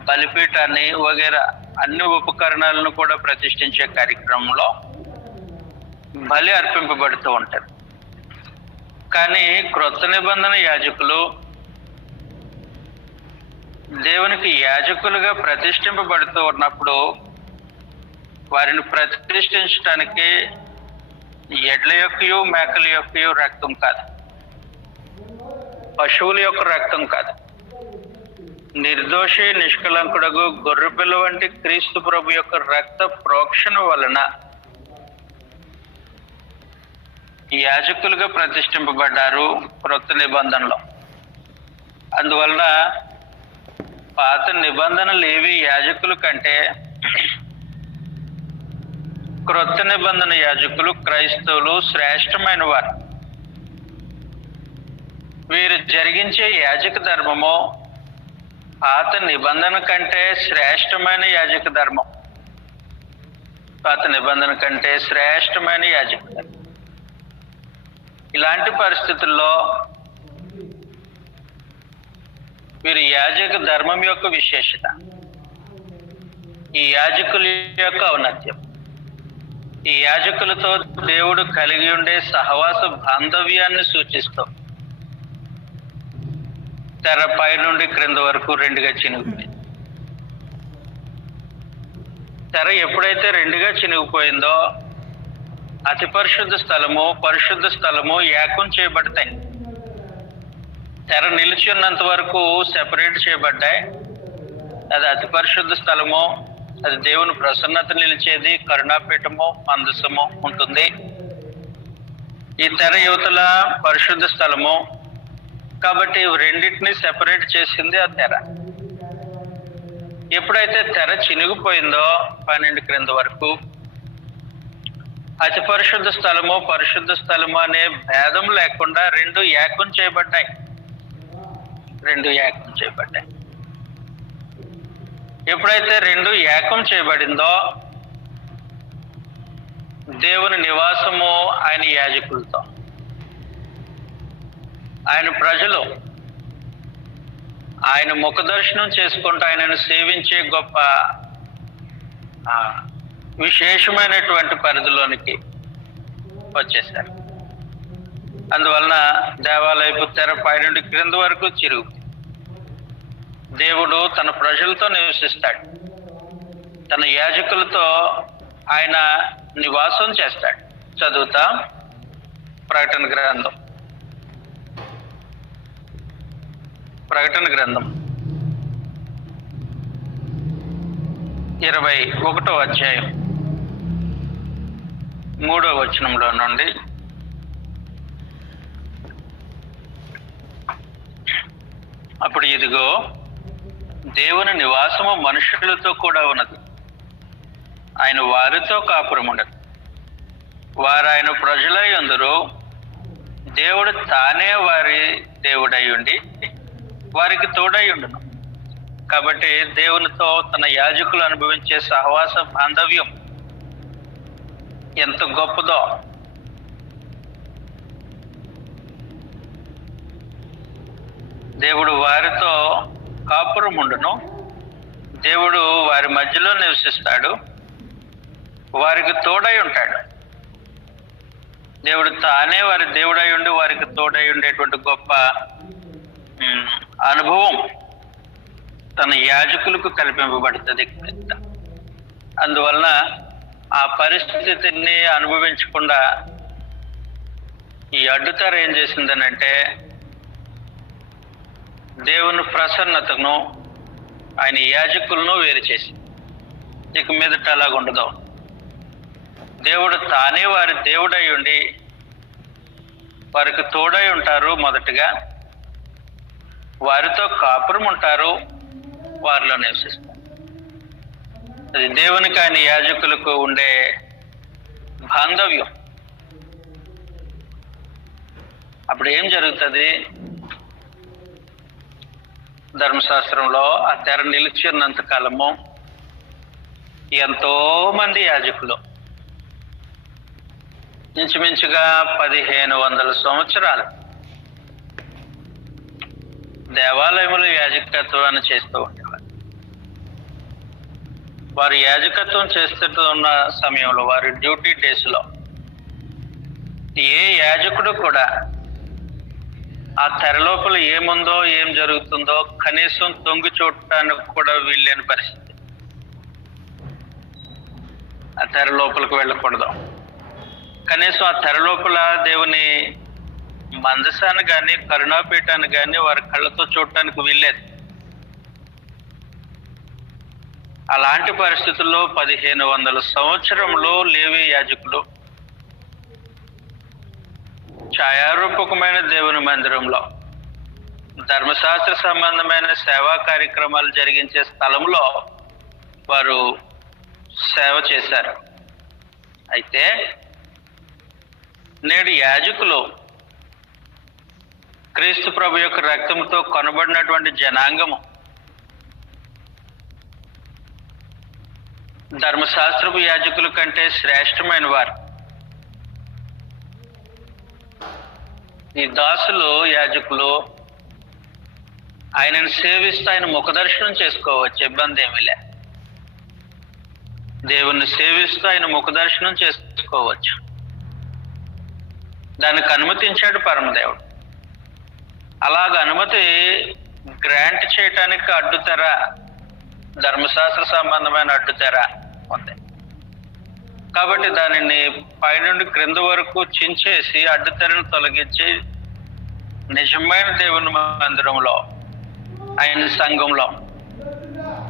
బలిపీఠాన్ని వగేరా అన్ని ఉపకరణాలను కూడా ప్రతిష్ఠించే కార్యక్రమంలో బలి అర్పింపబడుతూ ఉంటారు. కానీ క్రొత్త నిబంధన యాజకులు దేవునికి యాజకులుగా ప్రతిష్ఠింపబడుతూ ఉన్నప్పుడు వారిని ప్రతిష్ఠించడానికి ఎడ్ల యొక్కయు మేకల యొక్కయు రక్తం కాదు, పశువుల యొక్క రక్తం కాదు, నిర్దోషి నిష్కలంకుడగు గొర్రెపిల్ల వంటి క్రీస్తు ప్రభు యొక్క రక్త ప్రోక్షణ వలన యాజకులుగా ప్రతిష్ఠింపబడ్డారు క్రొత్త నిబంధనలో. అందువలన పాత నిబంధనలు ఏవి యాజకుల కంటే క్రొత్త నిబంధన యాజకులు క్రైస్తవులు శ్రేష్టమైన వారు. వీరు జరిగించే యాజక ధర్మము పాత నిబంధన కంటే శ్రేష్టమైన యాజక ధర్మం. పాత నిబంధన కంటే శ్రేష్టమైన యాజక ధర్మం. ఇలాంటి పరిస్థితుల్లో వీరి యాజక ధర్మం యొక్క విశేషత, ఈ యాజకుల యొక్క ఔన్నత్యం, ఈ యాజకులతో దేవుడు కలిగి ఉండే సహవాస బాంధవ్యాన్ని సూచిస్తూ తెర పై నుండి క్రింద వరకు రెండుగా చినిగిపోయింది. తెర ఎప్పుడైతే రెండుగా చినిగిపోయిందో అతి పరిశుద్ధ స్థలము పరిశుద్ధ స్థలము ఏకం చేయబడతాయి. తెర నిలిచి ఉన్నంత వరకు సెపరేట్ చేయబడ్డాయి. అది అతి పరిశుద్ధ స్థలము, అది దేవుని ప్రసన్నత నిలిచేది, కరుణాపీఠము, మందసము ఉంటుంది. ఈ తెర యువతల పరిశుద్ధ స్థలము కాబట్టి రెండింటిని సెపరేట్ చేసింది ఆ తెర. ఎప్పుడైతే తెర చినిగిపోయిందో 12 క్రింద వరకు అతి పరిశుద్ధ స్థలము పరిశుద్ధ స్థలము అనే భేదం లేకుండా రెండు ఏకం చేయబడ్డాయి. ఎప్పుడైతే రెండు ఏకం చేయబడిందో దేవుని నివాసము ఆయన యాజకులతో, ఆయన ప్రజలు ఆయన ముఖ దర్శనం చేసుకుంటూ ఆయనను సేవించే గొప్ప విశేషమైనటువంటి పరిధిలోనికి వచ్చేశారు. అందువలన దేవాలయపు తెర పై నుండి క్రింద వరకు చిరుగు. దేవుడు తన ప్రజలతో నివసిస్తాడు, తన యాజకులతో ఆయన నివాసం చేస్తాడు. చదువుతా ప్రకటన గ్రంథం 21వ అధ్యాయం 3వ వచనంలో నుండి అప్పుడు ఇదిగో దేవుని నివాసము మనుషులతో కూడా ఉన్నది, ఆయన వారితో కాపురం ఉండదు, వారు ఆయన ప్రజలై ఉందరు, దేవుడు తానే వారి దేవుడై ఉండి వారికి తోడై ఉండును. కాబట్టి దేవునితో తన యాజకులు అనుభవించే సహవాస బాంధవ్యం ఎంత గొప్పదో. దేవుడు వారితో కాపురం ఉండును, దేవుడు వారి మధ్యలో నివసిస్తాడు, వారికి తోడై ఉంటాడు. దేవుడు తానే వారి దేవుడై ఉండి వారికి తోడై ఉండేటువంటి గొప్ప అనుభవం తన యాజకులకు కల్పింపబడుతుంది. అందువలన ఆ పరిస్థితిని అనుభవించకుండా ఈ అడ్డుతెర ఏం చేసిందనంటే దేవుని ప్రసన్నతను ఆయన యాజకులను వేరు చేసింది. ఇక మీదట అలాగుండదు. దేవుడు తానే వారి దేవుడై ఉండి వారికి తోడై ఉంటారు. మొదటిగా వారితో కాపురం ఉంటారు, వారిలో నివసిస్తారు. అది దేవునికి ఆయన యాజకులకు ఉండే బాంధవ్యం. అప్పుడు ఏం జరుగుతుంది? ధర్మశాస్త్రంలో ఆ తెర నిలిచి ఉన్నంత కాలము ఎంతో మంది యాజకులు ఇంచుమించుగా 1500 సంవత్సరాలు దేవాలయములు యాజకత్వాన్ని చేస్తూ ఉండేవారు. వారు యాజకత్వం చేస్తున్న సమయంలో వారి డ్యూటీ డేస్లో ఏ యాజకుడు కూడా ఆ తెర లోపల ఏముందో ఏం జరుగుతుందో కనీసం తొంగి చూడటానికి కూడా వీల్లేని పరిస్థితి. ఆ తెర లోపలికి వెళ్ళకూడదు. కనీసం ఆ తెర లోపల దేవుని మందసాన్ని కానీ కరుణాపీఠాన్ని కానీ వారి కళ్ళతో చూడటానికి వీల్లేదు. అలాంటి పరిస్థితుల్లో 1500 సంవత్సరంలో లేవి యాజకులు ఛాయారూపకమైన దేవుని మందిరంలో ధర్మశాస్త్ర సంబంధమైన సేవా కార్యక్రమాలు జరిగించే స్థలంలో వారు సేవ చేశారు. అయితే నేడు యాజకులు క్రీస్తు ప్రభు యొక్క రక్తంతో కొనబడినటువంటి జనాంగము ధర్మశాస్త్రపు యాజకుల కంటే శ్రేష్టమైన వారు. ఈ దాసులు యాజకులు ఆయనను సేవిస్తూ ఆయన ముఖదర్శనం చేసుకోవచ్చు, ఇబ్బంది ఏమీ లే. దేవుణ్ణి సేవిస్తూ ఆయన ముఖదర్శనం చేసుకోవచ్చు. దానికి అనుమతించాడు పరమదేవుడు. అలాగ అనుమతి గ్రాంట్ చేయటానికి అడ్డుతెర, ధర్మశాస్త్ర సంబంధమైన అడ్డుతెర ఉంది. కాబట్టి దానిని పైనుండి క్రింద వరకు చించేసి అడ్డుతెరను తొలగించి నిజమైన దేవుని మందిరంలో, ఆయన సంఘంలో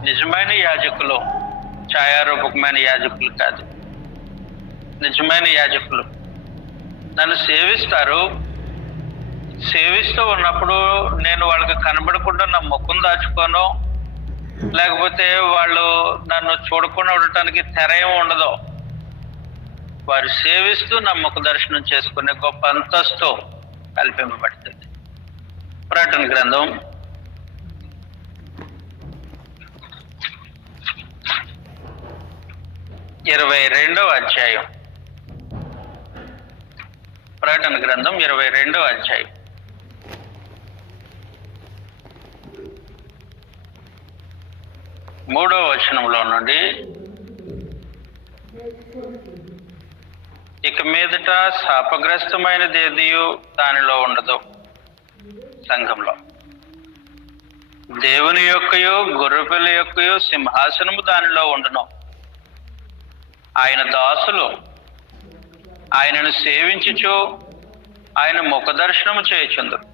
నిజమైన యాజకులు, ఛాయారూపకమైన యాజకులు కాదు, నిజమైన యాజకులు నన్ను సేవిస్తారు. సేవిస్తూ ఉన్నప్పుడు నేను వాళ్ళకి కనబడకుండా నా ముఖం దాచుకోను, లేకపోతే వాళ్ళు నన్ను చూడకుండా ఉండటానికి తెర ఏమి ఉండదు. వారు సేవిస్తూ నా ముఖ దర్శనం చేసుకునే గొప్ప అంతస్తు కల్పింపబడుతుంది. ప్రకటన గ్రంథం 22వ అధ్యాయం. ప్రకటన గ్రంథం 22వ అధ్యాయం. మూడవ వచనంలో నుండి, ఇక మీదట శాపగ్రస్తమైనది ఏదియు దానిలో ఉండదు. సంఘంలో దేవుని యొక్కయో గొర్రెపిల్ల యొక్కయో సింహాసనము దానిలో ఉండును. ఆయన దాసులు ఆయనను సేవించుచు ఆయన ముఖదర్శనము చేయుచుందురు.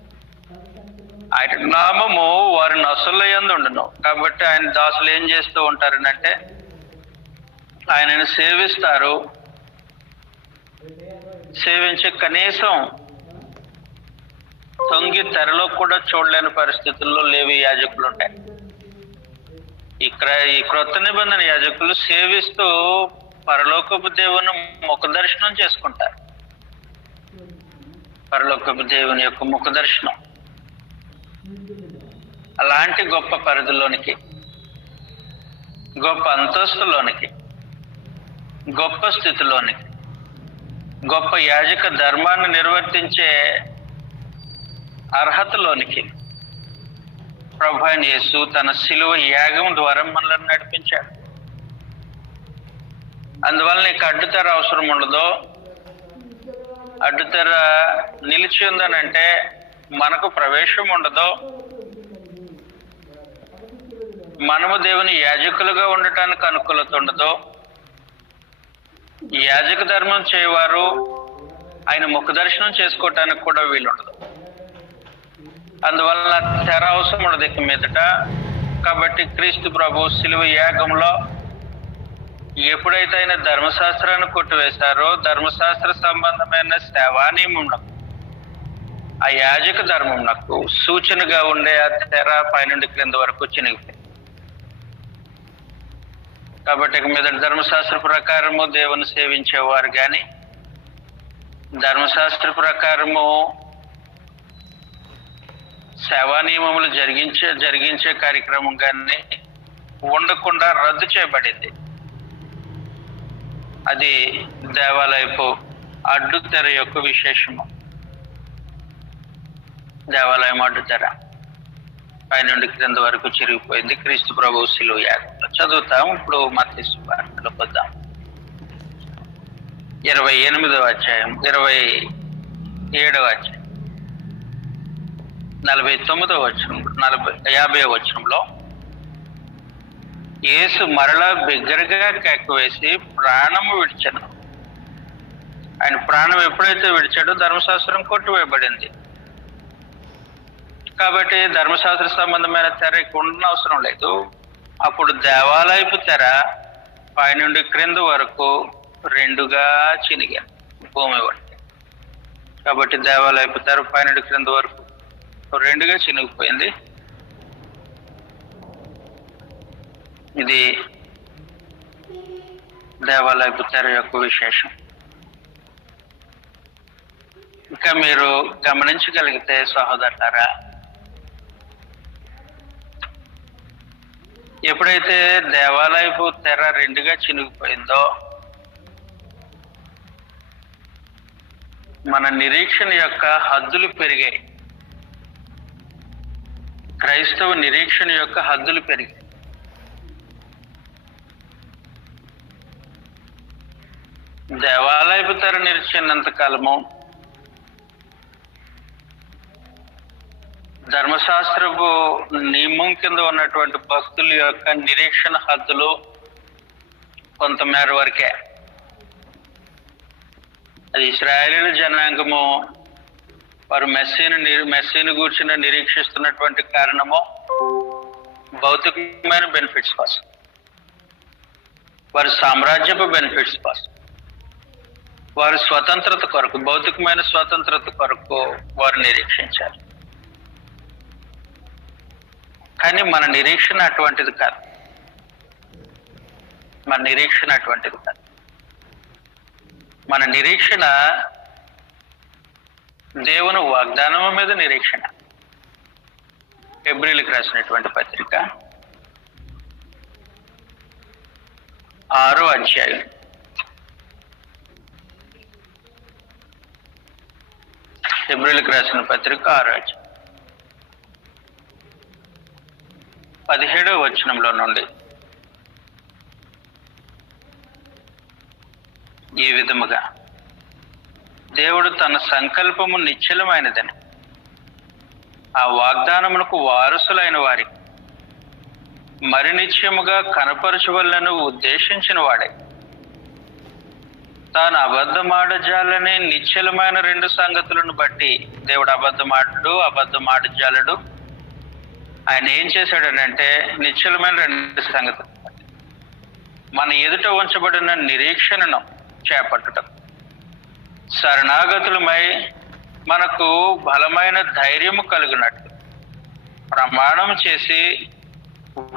ఆయన నామము వారి నొసళ్ళ యందు ఉండును. కాబట్టి ఆయన దాసులు ఏం చేస్తూ ఉంటారనంటే ఆయనను సేవిస్తారు. సేవించే కనీసం తొంగి తెరలో కూడా చూడలేని పరిస్థితుల్లో లేవి యాజకులు ఉంటాయి. ఈ క్రొత్త నిబంధన యాజకులు సేవిస్తూ పరలోకపు దేవుని ముఖదర్శనం చేసుకుంటారు. పరలోకపు దేవుని యొక్క ముఖదర్శనం అలాంటి గొప్ప పరిధిలోనికి, గొప్ప అంతస్తులోనికి, గొప్ప స్థితిలోనికి, గొప్ప యాజక ధర్మాన్ని నిర్వర్తించే అర్హతలోనికి ప్రభు అయిన యేసు తన శిలువ యాగం ద్వారా మనల్ని నడిపించాడు. అందువల్ల నీకు అడ్డుతెర అవసరం ఉండదు. అడ్డుతెర నిలిచి ఉందనంటే మనకు ప్రవేశం ఉండదు. మనము దేవుని యాజకులుగా ఉండటానికి అనుకూలత ఉండదు. యాజక ధర్మం చేయవారు ఆయన ముఖదర్శనం చేసుకోవటానికి కూడా వీలుండదు. అందువల్ల తెర అవసరం ఉండదు ఇక మీదట. కాబట్టి క్రీస్తు ప్రభు శిలువ యాగంలో ఎప్పుడైతే ఆయన ధర్మశాస్త్రాన్ని కొట్టివేశారో, ధర్మశాస్త్ర సంబంధమైన సేవా నియమం, ఆ యాజక ధర్మం నాకు సూచనగా ఉండే ఆ తెర పైనుండి క్రింద వరకు చినిగిపోయింది. కాబట్టి ఇక మీద ధర్మశాస్త్ర ప్రకారము దేవుని సేవించేవారు కానీ, ధర్మశాస్త్ర ప్రకారము సేవా నియమములు జరిగించే కార్యక్రమం కానీ ఉండకుండా రద్దు చేయబడింది. అది దేవాలయపు అడ్డుతెర యొక్క విశేషము. దేవాలయం అడ్డుతెర పైనుండి క్రింద వరకు చిరిగిపోయింది క్రీస్తు ప్రభు శిలువ యాగంలో. చదువుతాం ఇప్పుడు మత్తయి సువార్తలోకి వద్దాం. 28వ అధ్యాయం, 27వ అధ్యాయం, 49వ వచనం, 50వ వచనంలో యేసు మరలా బిగ్గరగా కేకవేసి ప్రాణము విడిచెను. ఆయన ప్రాణం ఎప్పుడైతే విడిచాడో ధర్మశాస్త్రం కొట్టివేయబడింది. కాబట్టి ధర్మశాస్త్ర సంబంధమైన తెర ఉండని అవసరం లేదు. అప్పుడు దేవాలయపు తెర పైనుండి క్రింద వరకు రెండుగా చినిగాను, భూమి పడితే. కాబట్టి దేవాలయపు తెర పైన క్రింద వరకు రెండుగా చినిగిపోయింది. ఇది దేవాలయపు తెర యొక్క విశేషం. ఇంకా మీరు గమనించగలిగితే సహోదరులారా, ఎప్పుడైతే దేవాలయపు తెర రెండుగా చినిగిపోయిందో మన నిరీక్షణ యొక్క హద్దులు పెరిగాయి. క్రైస్తవ నిరీక్షణ యొక్క హద్దులు పెరిగాయి. దేవాలయపు తెర నిలిచినంత కాలము ధర్మశాస్త్రపు నియమం కింద ఉన్నటువంటి భక్తుల యొక్క నిరీక్షణ హద్దులు కొంతమేర వరకే. అది ఇశ్రాయేలీయుల జనాంగము వారు మెస్సీని గూర్చిన నిరీక్షిస్తున్నటువంటి కారణము భౌతికమైన బెనిఫిట్స్ కోసం, వారి సామ్రాజ్యపు బెనిఫిట్స్ కోసం, వారి స్వతంత్రత కొరకు, భౌతికమైన స్వతంత్రత కొరకు వారు నిరీక్షించారు. కానీ మన నిరీక్షణ అటువంటిది కాదు. మన నిరీక్షణ అటువంటిది కాదు. మన నిరీక్షణ దేవుని వాగ్దానం మీద నిరీక్షణ. హెబ్రీయులకు రాసినటువంటి పత్రిక 6వ అధ్యాయం హెబ్రీయులకు రాసిన పత్రిక 6వ అధ్యాయం 17వ వచనంలో నుండి ఈ విధముగా దేవుడు తన సంకల్పము నిశ్చలమైనదని ఆ వాగ్దానమునకు వారసులైన వారికి మరి నిశ్చయముగా కనపరచవలనని ఉద్దేశించిన వాడే తాను అబద్ధమాడజాలని నిశ్చలమైన రెండు సంగతులను బట్టి, దేవుడు అబద్ధమాడజాలడు. ఆయన ఏం చేశాడనంటే నిశ్చలమైన రెండు సంగతులు, మన ఎదుట ఉంచబడిన నిరీక్షణను చేపట్టడం, శరణాగతులమై మనకు బలమైన ధైర్యము కలిగినట్లు ప్రమాణం చేసి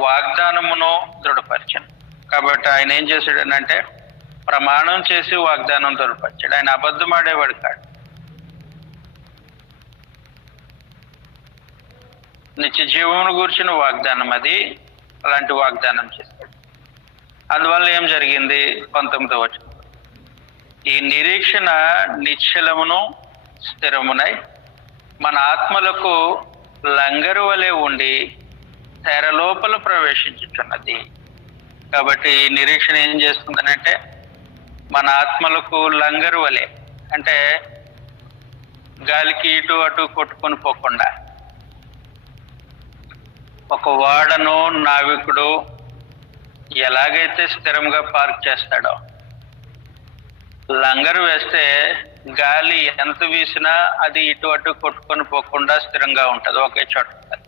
వాగ్దానమును దృఢపరిచాను. కాబట్టి ఆయన ఏం చేశాడనంటే ప్రమాణం చేసి వాగ్దానం దృఢపరిచాడు. ఆయన అబద్ధం ఆడేవాడు కాడు. నిత్య జీవమును గూర్చిన వాగ్దానం అది, అలాంటి వాగ్దానం చేశాడు. అందువల్ల ఏం జరిగింది? 19వ వచనం, ఈ నిరీక్షణ నిశ్చలమును స్థిరమునై మన ఆత్మలకు లంగరు వలె ఉండి తెర లోపల ప్రవేశించుతున్నది. కాబట్టి ఈ నిరీక్షణ ఏం చేస్తుందనంటే మన ఆత్మలకు లంగరు వలె, అంటే గాలికి ఇటు అటు కొట్టుకొని పోకుండా, ఒక ఓడను నావికుడు ఎలాగైతే స్థిరంగా పార్క్ చేస్తాడో, లంగరు వేస్తే గాలి ఎంత వీసినా అది ఇటు అటు కొట్టుకొని పోకుండా స్థిరంగా ఉంటుంది, ఒకే చోట ఉంటుంది.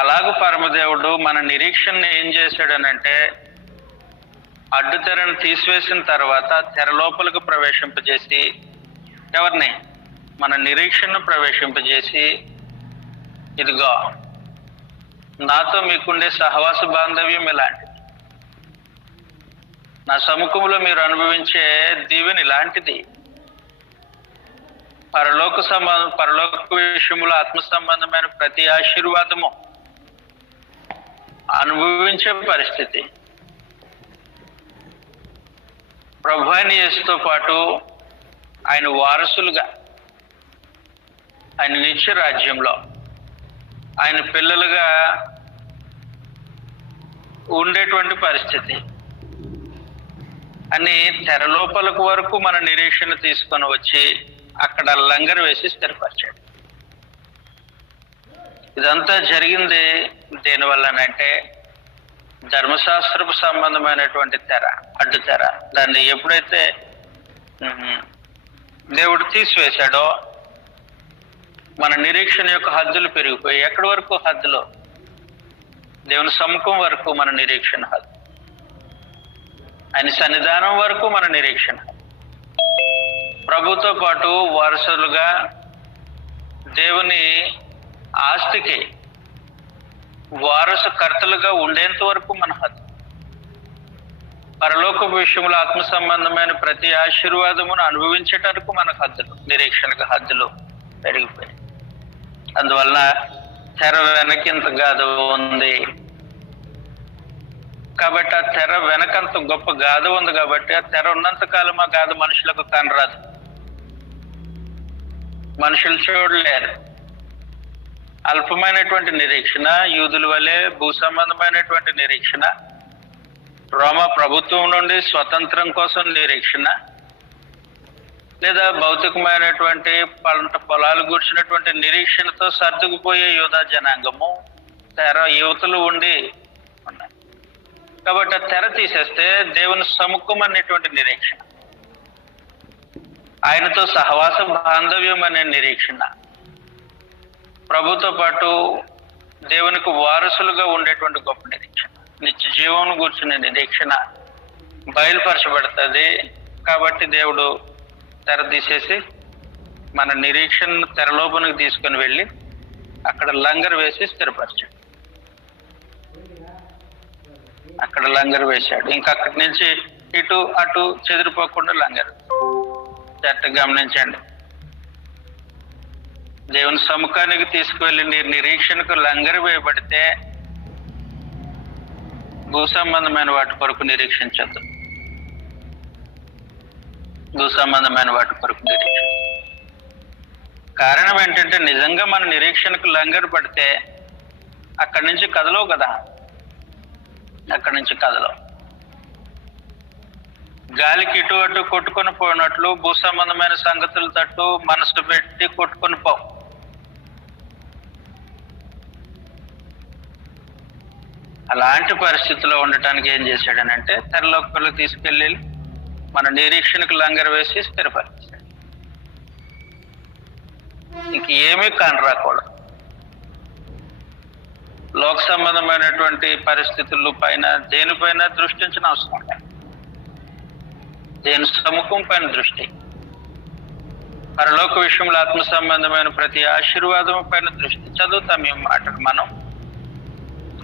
అలాగూ పరమదేవుడు మన నిరీక్షణని ఏం చేశాడనంటే అడ్డు తెరను తీసివేసిన తర్వాత తెర లోపలికి ప్రవేశింపజేసి, ఎవరిని? మన నిరీక్షణను ప్రవేశింపజేసి, ఇదిగో నాతో మీకుండే సహవాస బాంధవ్యం ఇలాంటిది, నా సముఖంలో మీరు అనుభవించే దీవెన ఇలాంటిది, పరలోక విషయంలో ఆత్మ సంబంధమైన ప్రతి ఆశీర్వాదము అనుభవించే పరిస్థితి. ప్రభు అయిన యేసుతో పాటు ఆయన వారసులుగా ఆయన నిత్య రాజ్యంలో ఆయన పిల్లలుగా ఉండేటువంటి పరిస్థితి అని తెర లోపలకు వరకు మన నిరీక్షణ తీసుకొని వచ్చి అక్కడ లంగరు వేసి స్థిరపరిచాడు. ఇదంతా జరిగింది దేనివల్లనంటే ధర్మశాస్త్రపు సంబంధమైనటువంటి తెర, అడ్డు తెర, దాన్ని ఎప్పుడైతే దేవుడు తీసివేశాడో మన నిరీక్షణ యొక్క హద్దులు పెరిగిపోయి, ఎక్కడి వరకు హద్దులో? దేవుని సముఖం వరకు మన నిరీక్షణ హద్దు, ఆయన సన్నిధానం వరకు మన నిరీక్షణ. ప్రభుతో పాటు వారసులుగా దేవుని ఆస్తికి వారసుకర్తలుగా ఉండేంత వరకు మన హద్దు. పరలోక విషయంలో ఆత్మ సంబంధమైన ప్రతి ఆశీర్వాదమును అనుభవించటానికి మనకు హద్దులు, నిరీక్షణకు హద్దులు పెరిగిపోయాయి. అందువలన తెర వెనకింత గాథ ఉంది కాబట్టి, ఆ తెర వెనకంత గొప్ప గాథ ఉంది కాబట్టి, ఆ తెర ఉన్నంత కాలం ఆ గాథ మనుషులకు కనరాదు, మనుషులు చూడలేరు. అల్పమైనటువంటి నిరీక్షణ, యూదుల వలె భూ సంబంధమైనటువంటి నిరీక్షణ, రోమా ప్రభుత్వం నుండి స్వతంత్రం కోసం నిరీక్షణ, లేదా భౌతికమైనటువంటి పంట పొలాలు కూర్చున్నటువంటి నిరీక్షణతో సర్దుకుపోయే యూదా జనాంగము తెర యువతలు ఉండి ఉన్నాయి. కాబట్టి ఆ తెర తీసేస్తే దేవుని సముఖం అనేటువంటి నిరీక్షణ, ఆయనతో సహవాస బాంధవ్యం అనే నిరీక్షణ, ప్రభుతో పాటు దేవునికి వారసులుగా ఉండేటువంటి గొప్ప నిరీక్షణ, నిత్య జీవం కూర్చునే నిరీక్షణ బయలుపరచబడుతుంది. కాబట్టి దేవుడు తెర తీసేసి మన నిరీక్షణను తెరలోపలికి తీసుకొని వెళ్ళి అక్కడ లంగర్ వేసి స్థిరపరిచాడు. అక్కడ లంగర్ వేశాడు. ఇంకా అక్కడి నుంచి ఇటు అటు చెదిరిపోకుండా లంగర్. జాగ్రత్తగా గమనించండి. దేవుని సముఖానికి తీసుకువెళ్ళి నిరీక్షణకు లంగరు వేయబడితే భూ సంబంధమైన వాటి కొరకు నిరీక్షించద్దు. భూ సంబంధమైన వాటి కొరకు నిరీక్షణ. కారణం ఏంటంటే, నిజంగా మన నిరీక్షణకు లంగరు పడితే అక్కడి నుంచి కదలవు కదా, అక్కడి నుంచి కదలవు. గాలికి ఇటు అటు కొట్టుకొని పోయినట్లు భూ సంబంధమైన సంగతుల తట్టు మనసు పెట్టి కొట్టుకొని పోవు. అలాంటి పరిస్థితిలో ఉండటానికి ఏం చేశాడనంటే, తెరలోకి తీసుకెళ్ళి మన నిరీక్షణకు లంగరు వేసి స్థిరపరిచాడు. ఇంక ఏమీ కానరాకూడదు. లోక సంబంధమైనటువంటి పరిస్థితుల పైన దేనిపైన దృష్టించిన అవసరం లేదు. దేని సముఖం పైన దృష్టి, పరలోక విషయంలో ఆత్మ సంబంధమైన ప్రతి ఆశీర్వాదం పైన దృష్టి. చదువుతాం ఈ మాటలు మనం.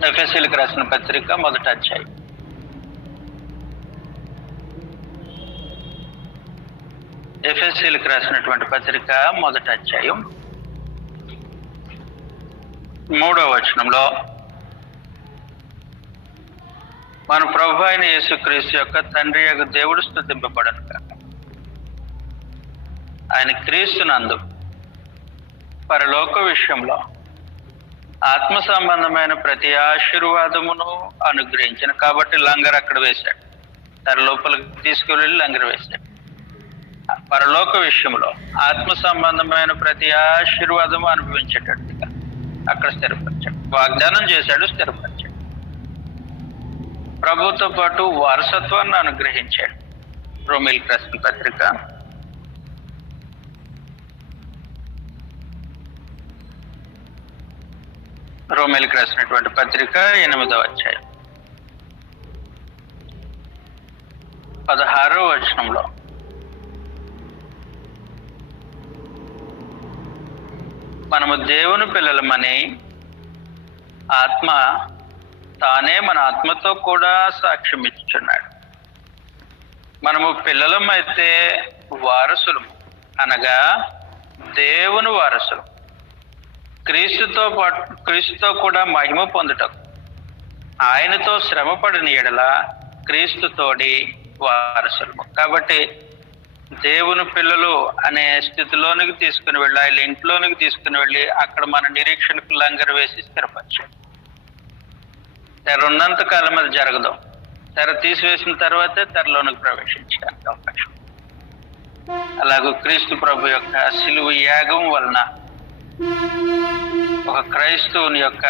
ఎఫెసీయులకు రాసిన పత్రిక 1వ అధ్యాయం. ఎఫెసీయులకు రాసినటువంటి పత్రిక 1వ అధ్యాయం 3వ వచనంలో మన ప్రభు అయిన యేసుక్రీస్తు యొక్క తండ్రి యొక్క దేవుడు స్తుతింపబడను కాక. ఆయన క్రీస్తునందు పరలోక విషయంలో ఆత్మ సంబంధమైన ప్రతి ఆశీర్వాదమును అనుగ్రహించిన. కాబట్టి లంగర్ అక్కడ వేశాడు, తన లోపలికి తీసుకువెళ్ళి లంగర్ వేశాడు. పరలోక విషయంలో ఆత్మ సంబంధమైన ప్రతి ఆశీర్వాదము అనుభవించేటట్టుగా అక్కడ స్థిరపరిచాడు. వాగ్దానం చేశాడు, స్థిరపరిచాడు. ప్రభుతో పాటు వారసత్వాన్ని అనుగ్రహించాడు. రోమీయులకు రాసిన పత్రిక 8వ అధ్యాయం 16వ వచనంలో మనము దేవుని పిల్లలమని ఆత్మ తానే మన ఆత్మతో కూడా సాక్ష్యం ఇచ్చుచున్నాడు. మనము పిల్లలం అయితే వారసులము, అనగా దేవుని వారసులు, క్రీస్తుతో కూడా మహిమ పొందుటకు ఆయనతో శ్రమపడిన ఎడల క్రీస్తుతోడి వారసులము. కాబట్టి దేవుని పిల్లలు అనే స్థితిలోనికి తీసుకుని వెళ్ళి, ఆయన ఇంట్లోనికి తీసుకుని వెళ్ళి అక్కడ మన నిరీక్షణకు లంగరు వేసి స్థిరపరిచాడు. తెర ఉన్నంత కాలం అది జరగదు. తెర తీసివేసిన తర్వాతే తెరలోనికి ప్రవేశించడానికి అవకాశం. అలాగే క్రీస్తు ప్రభు యొక్క సిలువ యాగం వలన ఒక క్రైస్తవుని యొక్క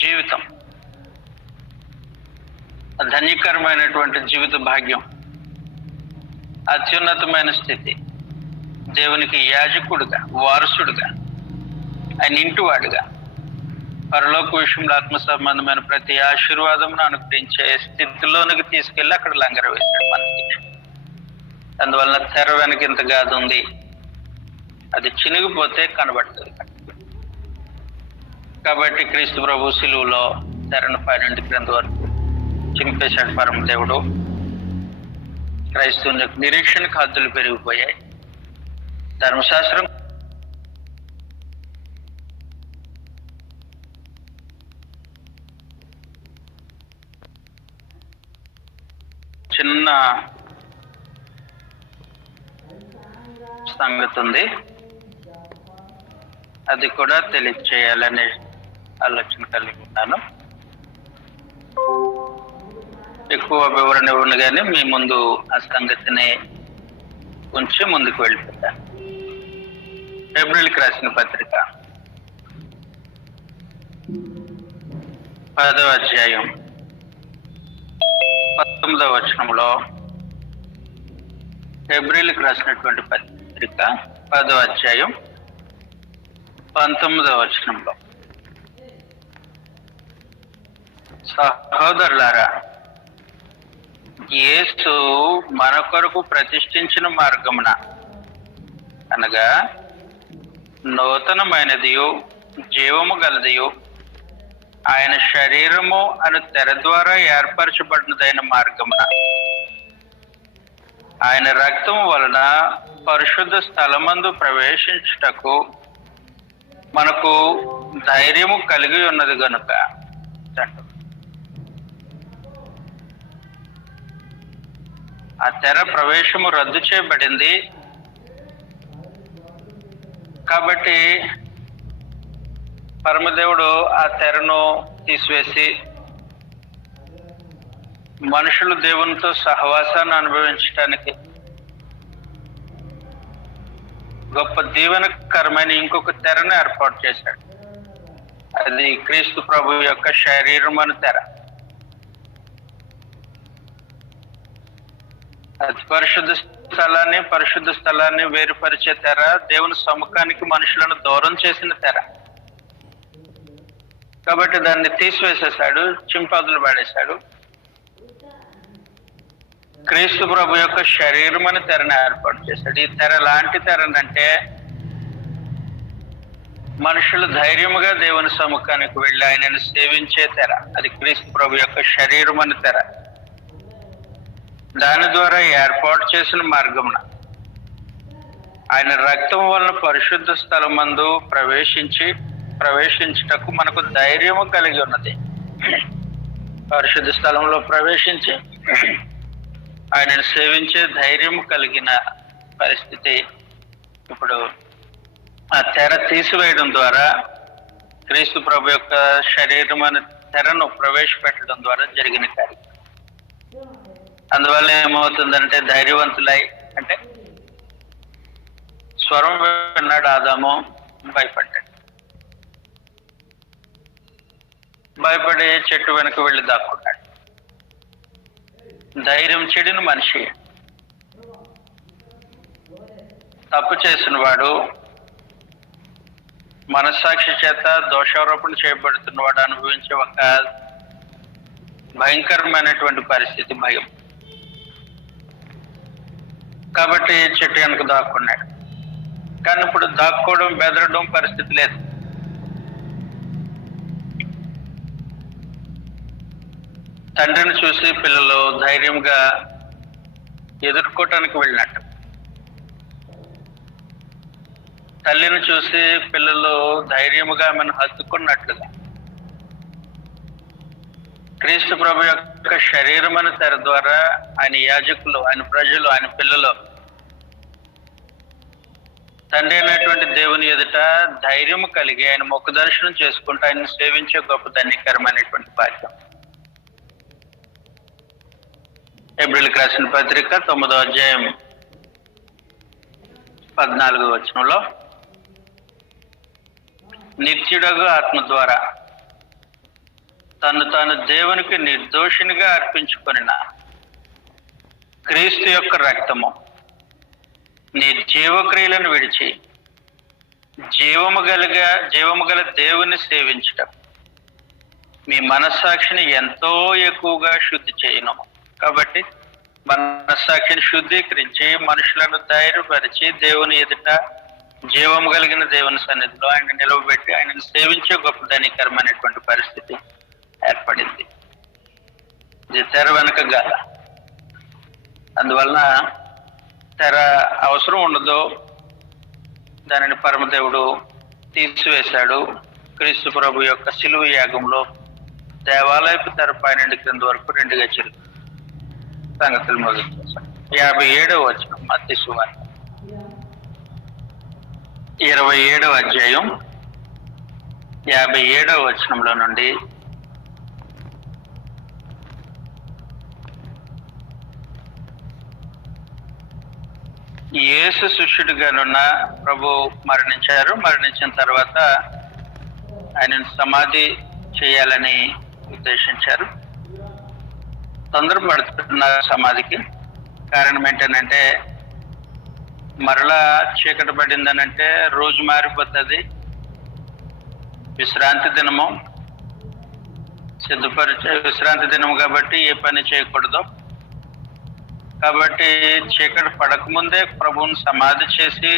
జీవితం ధన్యకరమైనటువంటి జీవిత భాగ్యం, అత్యున్నతమైన స్థితి, దేవునికి యాజకుడుగా, వారసుడుగా, ఆయన ఇంటివాడుగా, పరలోక విషయంలో ఆత్మ సంబంధమైన ప్రతి ఆశీర్వాదమును అనుగ్రహించే స్థితిలోనికి తీసుకెళ్ళి అక్కడ లంగర వేశాడు మనకి. అందువలన తెర వెనక ఇంత గాది ఉంది, అది చినిగిపోతే కనబడుతుంది. కాబట్టి క్రీస్తు ప్రభు శిలువలో తెరను పైనుండి క్రింద వరకు చింపేశాడు పరమదేవుడు. క్రైస్తవుని నిరీక్షణకు హద్దులు పెరిగిపోయాయి. ధర్మశాస్త్రం చిన్న సంగతి ఉంది, అది కూడా తెలియచేయాలనే ఆలోచన కలిగి ఉన్నాను. ఎక్కువ వివరణ ఇవ్వను కానీ మీ ముందు ఆ సంగతిని ఉంచి ముందుకు వెళ్ళిపోతాను. ఏప్రిల్కి రాసిన పత్రిక 10వ అధ్యాయం 19వ వచనంలో, ఏప్రిల్కి రాసినటువంటి పత్రిక 10వ అధ్యాయం 19వ వచనంలో, సహోదరులారా, యేసు మన కొరకు ప్రతిష్ఠించిన మార్గమున అనగా నూతనమైనదియు జీవము గలదియు ఆయన శరీరము అను తెర ద్వారా ఏర్పరచబడినదైన మార్గమున ఆయన రక్తం వలన పరిశుద్ధ స్థలమందు ప్రవేశించుటకు మనకు ధైర్యము కలిగి ఉన్నది గనుక. ఆ తెర ప్రవేశము రద్దు చేయబడింది కాబట్టి పరమదేవుడు ఆ తెరను తీసివేసి మనుషులు దేవునితో సహవాసాన్ని అనుభవించడానికి గొప్ప దీవెనకరమైన ఇంకొక తెరను ఏర్పాటు చేశాడు. అది క్రీస్తు ప్రభు యొక్క శరీరం అను తెర. అది పరిశుద్ధ స్థలాన్ని వేరుపరిచే తెర, దేవుని సముఖానికి మనుషులను దూరం చేసిన తెర. కాబట్టి దాన్ని తీసివేసేశాడు, చింపాదులు పడేశాడు. క్రీస్తు ప్రభు యొక్క శరీరం అని తెరను ఏర్పాటు చేశాడు. ఈ తెర లాంటి తెరనంటే మనుషులు ధైర్యముగా దేవుని సముఖానికి వెళ్ళి ఆయనను సేవించే తెర. అది క్రీస్తు ప్రభు యొక్క శరీరం అని తెర. దాని ద్వారా ఏర్పాటు చేసిన మార్గమున ఆయన రక్తం వలన పరిశుద్ధ స్థలమందు ప్రవేశించుటకు మనకు ధైర్యము కలిగి ఉన్నది. పరిశుద్ధ స్థలంలో ప్రవేశించి ఆయనను సేవించే ధైర్యం కలిగిన పరిస్థితి ఇప్పుడు ఆ తెర తీసివేయడం ద్వారా, క్రీస్తు ప్రభు యొక్క శరీరం అనే తెరను ప్రవేశపెట్టడం ద్వారా జరిగిన కార్యం. అందువల్ల ఏమవుతుందంటే ధైర్యవంతులై, అంటే స్వరం విన్నాడు ఆదాము, భయపడ్డాడు. భయపడి చెట్టు వెనక వెళ్ళి దాక్కున్నాడు. ధైర్యం చెడిన మనిషి, తప్పు చేసిన వాడు, మనస్సాక్షి చేత దోషారోపణ చేయబడుతున్నవాడు అనుభవించే ఒక భయంకరమైనటువంటి పరిస్థితి భయం. కాబట్టి చెట్టు వెనక దాక్కున్నాడు. కానీ ఇప్పుడు దాక్కోవడం, బెదరడం పరిస్థితి లేదు. తండ్రిని చూసి పిల్లలు ధైర్యంగా ఎదుర్కోవటానికి వెళ్ళినట్టు, తల్లిని చూసి పిల్లలు ధైర్యముగా ఆమెను హత్తుకున్నట్లుగా క్రీస్తు ప్రభు యొక్క శరీరం అనే తెర ద్వారా ఆయన యాజకులు, ఆయన ప్రజలు, ఆయన పిల్లలు తండ్రి అయినటువంటి దేవుని ఎదుట ధైర్యం కలిగి ఆయన ముఖ దర్శనం చేసుకుంటూ ఆయన సేవించే గొప్ప ధన్యకరమైనటువంటి భాగ్యం. ఏప్రిల్కి రాసిన పత్రిక 9వ అధ్యాయం 14వ వచనంలో, నిత్యుడగు ఆత్మ ద్వారా తను తాను దేవునికి నిర్దోషినిగా అర్పించుకొనిన క్రీస్తు యొక్క రక్తము నీ జీవక్రియలను విడిచి జీవము గల దేవుని సేవించటం మీ మనస్సాక్షిని ఎంతో ఎక్కువగా శుద్ధి చేయను. కాబట్టి మనస్సాక్షిని శుద్ధీకరించి మనుషులను ధైర్యపరిచి దేవుని ఎదుట జీవం కలిగిన దేవుని సన్నిధిలో ఆయన నిలవబెట్టి ఆయనను సేవించే గొప్ప ధనికరమైనటువంటి పరిస్థితి ఏర్పడింది. ఇది తెర వెనుకగా. అందువలన తెర అవసరం ఉండదు, దానిని పరమదేవుడు తీసివేశాడు. క్రీస్తు ప్రభు యొక్క శిలువ యాగంలో దేవాలయపు తెర పైనుండి క్రింద వరకు 2 గజాలు సంగతులు మొదలు చేశాడు. 57వ వచనం మత్తయి సువార్త 27వ అధ్యాయం 57వ వచనంలో నుండి యేసు శిష్యుడిగానున్న ప్రభు మరణించారు. మరణించిన తర్వాత ఆయనను సమాధి చేయాలని ఉద్దేశించారు. తొందరపడుతున్నారు సమాధికి. కారణం ఏంటంటే మరలా చీకటి పడిందనంటే రోజు మారిపోతుంది. విశ్రాంతి దినము, సిద్ధపరిచే విశ్రాంతి దినము కాబట్టి ఏ పని చేయకూడదు. కాబట్టి చీకటి పడకముందే ప్రభువుని సమాధి చేసి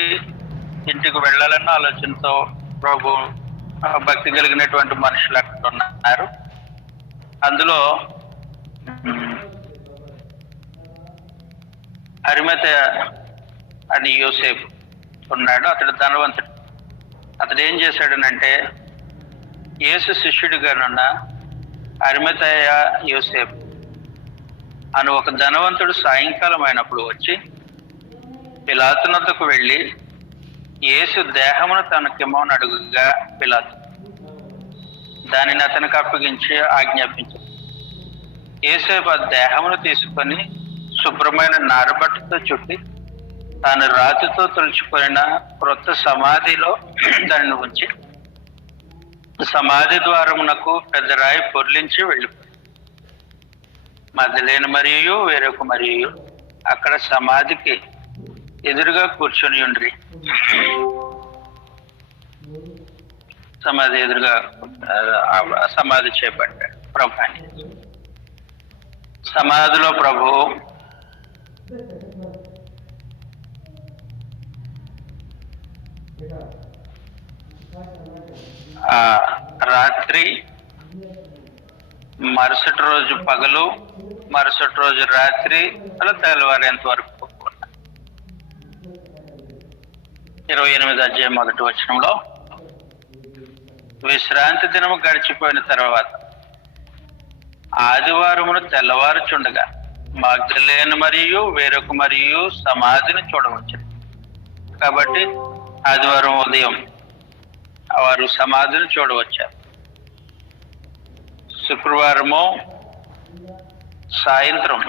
ఇంటికి వెళ్ళాలన్న ఆలోచనతో ప్రభు భక్తి కలిగినటువంటి మనుషులు అక్కడ ఉన్నారు. అందులో అరిమతయ అని యోసేపు ఉన్నాడు. అతడు ధనవంతుడు. అతడు ఏం చేశాడనంటే యేసు శిష్యుడిగానున్న అరిమతయ యోసేపు అని ఒక ధనవంతుడు సాయంకాలం అయినప్పుడు వచ్చి పిలాతునొద్దకు వెళ్ళి యేసు దేహమును తనకిమ్మని అడుగుగా పిలాతు దానిని అతనికి అప్పగించి ఆజ్ఞాపించాడు. యేసేపు ఆ దేహమును తీసుకొని శుభ్రమైన నారబట్టతో చుట్టి తాను రాతితో తులుచుకొనిన క్రొత్త సమాధిలో దానిని ఉంచి సమాధి ద్వారమునకు పెద్ద రాయి పొర్లించి వెళ్ళిపోయాడు. మగ్దలేనే మరియు వేరొక మరియు అక్కడ సమాధికి ఎదురుగా కూర్చొని ఉండ్రి. సమాధి ఎదురుగా సమాధి చేపట్టాడు ప్రభుని. సమాధిలో ప్రభు రాత్రి, మరుసటి రోజు పగలు, మరుసటి రోజు రాత్రి, అలా తెల్లవారేంత వరకు 28వ అధ్యాయం 1వ వచనంలో విశ్రాంతి దినము గడిచిపోయిన తర్వాత ఆదివారమును తెల్లవారుచుండగా మగ్దలేనే మరియు వేరొక మరియు సమాధిని చూడవచ్చు. కాబట్టి ఆదివారం ఉదయం వారు సమాధిని చూడవచ్చారు. శుక్రవారము సాయంత్రం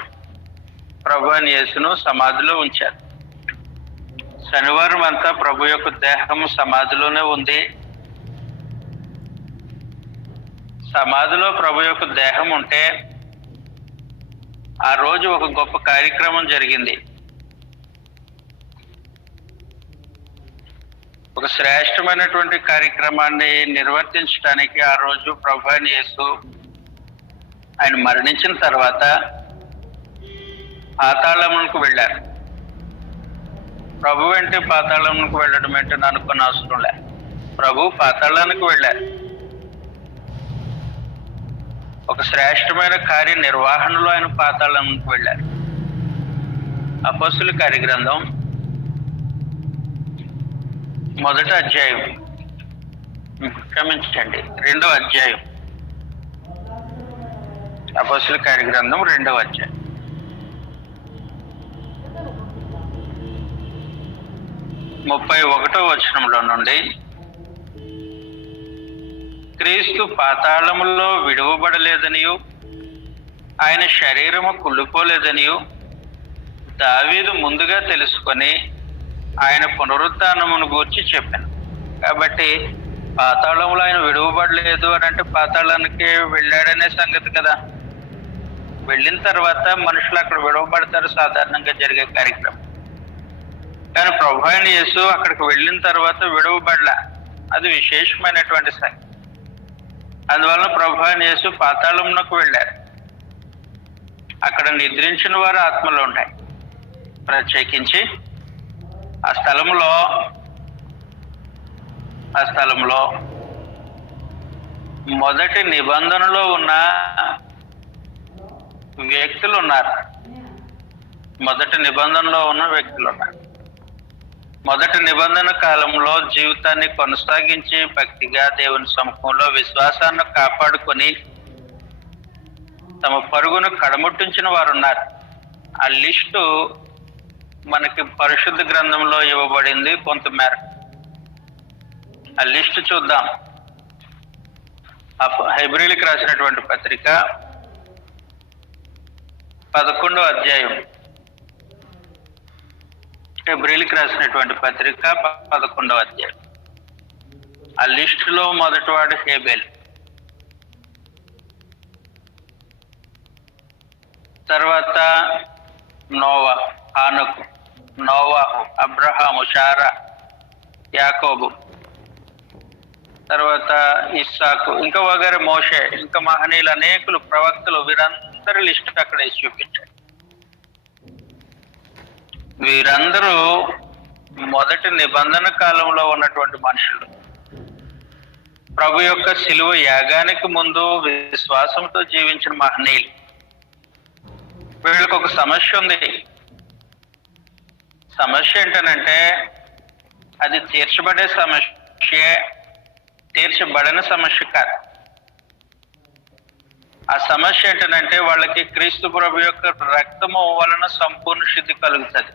ప్రభువుని యేసును సమాధిలో ఉంచారు. శనివారం అంతా ప్రభు యొక్క దేహము సమాధిలోనే ఉంది. సమాధిలో ప్రభు యొక్క దేహం ఉంటే ఆ రోజు ఒక గొప్ప కార్యక్రమం జరిగింది. ఒక శ్రేష్టమైనటువంటి కార్యక్రమాన్ని నిర్వర్తించడానికి ఆ రోజు ప్రభువుని యేసు ఆయన మరణించిన తర్వాత పాతాళమునకు వెళ్ళారు. ప్రభు అంటే పాతాళమునకు వెళ్ళడం ఏంటని అనుకున్న అవసరం లే. ప్రభు పాతాళానికి వెళ్ళారు. ఒక శ్రేష్టమైన కార్య నిర్వహణలో ఆయన పాతాళానికి వెళ్ళారు. అపొస్తలుల కార్యగ్రంథం 1వ అధ్యాయం, క్షమించండి 2వ అధ్యాయం, అపొస్తలుల కార్యగ్రంథం 2వ అధ్యాయం 31వ వచనంలో నుండి క్రీస్తు పాతాళములో విడువబడలేదనియు ఆయన శరీరము కుళ్ళిపోలేదనియు దావీదు ముందుగా తెలుసుకొని ఆయన పునరుత్థానమును గూర్చి చెప్పాను. కాబట్టి పాతాళంలో ఆయన విడువబడలేదు అని అంటే పాతాళానికి వెళ్ళాడనే సంగతి కదా. వెళ్ళిన తర్వాత మనుషులు అక్కడ విడవబడతారు, సాధారణంగా జరిగే కార్యక్రమం. కానీ ప్రభువైన యేసు అక్కడికి వెళ్ళిన తర్వాత విడవబడలా. అది విశేషమైనటువంటి సంగతి. అందువలన ప్రభువైన యేసు పాతాళమునకు వెళ్ళారు. అక్కడ నిద్రించిన వారు ఆత్మలో ఉంటాయి. ప్రత్యేకించి ఆ స్థలంలో మొదటి నిబంధనలో ఉన్న వ్యక్తులు ఉన్నారు. మొదటి నిబంధనలో ఉన్న వ్యక్తులు ఉన్నారు. మొదటి నిబంధన కాలంలో జీవితాన్ని కొనసాగించి భక్తిగా దేవుని సముఖంలో విశ్వాసాన్ని కాపాడుకొని తమ పరుగును కడముట్టించిన వారు ఉన్నారు. ఆ లిస్టు మనకి పరిశుద్ధ గ్రంథంలో ఇవ్వబడింది కొంతమేర. ఆ లిస్టు చూద్దాం. హెబ్రీయులకు రాసినటువంటి పత్రిక 11వ అధ్యాయం. హెబ్రీయులకు రాసినటువంటి పత్రిక 11వ అధ్యాయం. ఆ లిస్టులో మొదటివాడు హేబెల్, తర్వాత నోవా, హానోకు, నోవాహు, అబ్రహాము, శారా, యాకోబు, తర్వాత ఇస్సాకు, ఇంకా వగైరా, మోషే, ఇంకా మహనీయులు, అనేకులు, ప్రవక్తలు, వీరందరి లిస్టు అక్కడ వేసి చూపించారు. వీరందరూ మొదటి నిబంధన కాలంలో ఉన్నటువంటి మనుషులు. ప్రభు యొక్క శిలువ యాగానికి ముందు విశ్వాసంతో జీవించిన మహనీయులు. వీళ్ళకి ఒక సమస్య ఉంది. సమస్య ఏంటనంటే అది తీర్చబడే సమస్య, తీర్చబడిన సమస్య కాదు. ఆ సమస్య ఏంటనంటే వాళ్ళకి క్రీస్తు ప్రభు యొక్క రక్తము వలన సంపూర్ణ శుద్ధి కలుగుతుంది.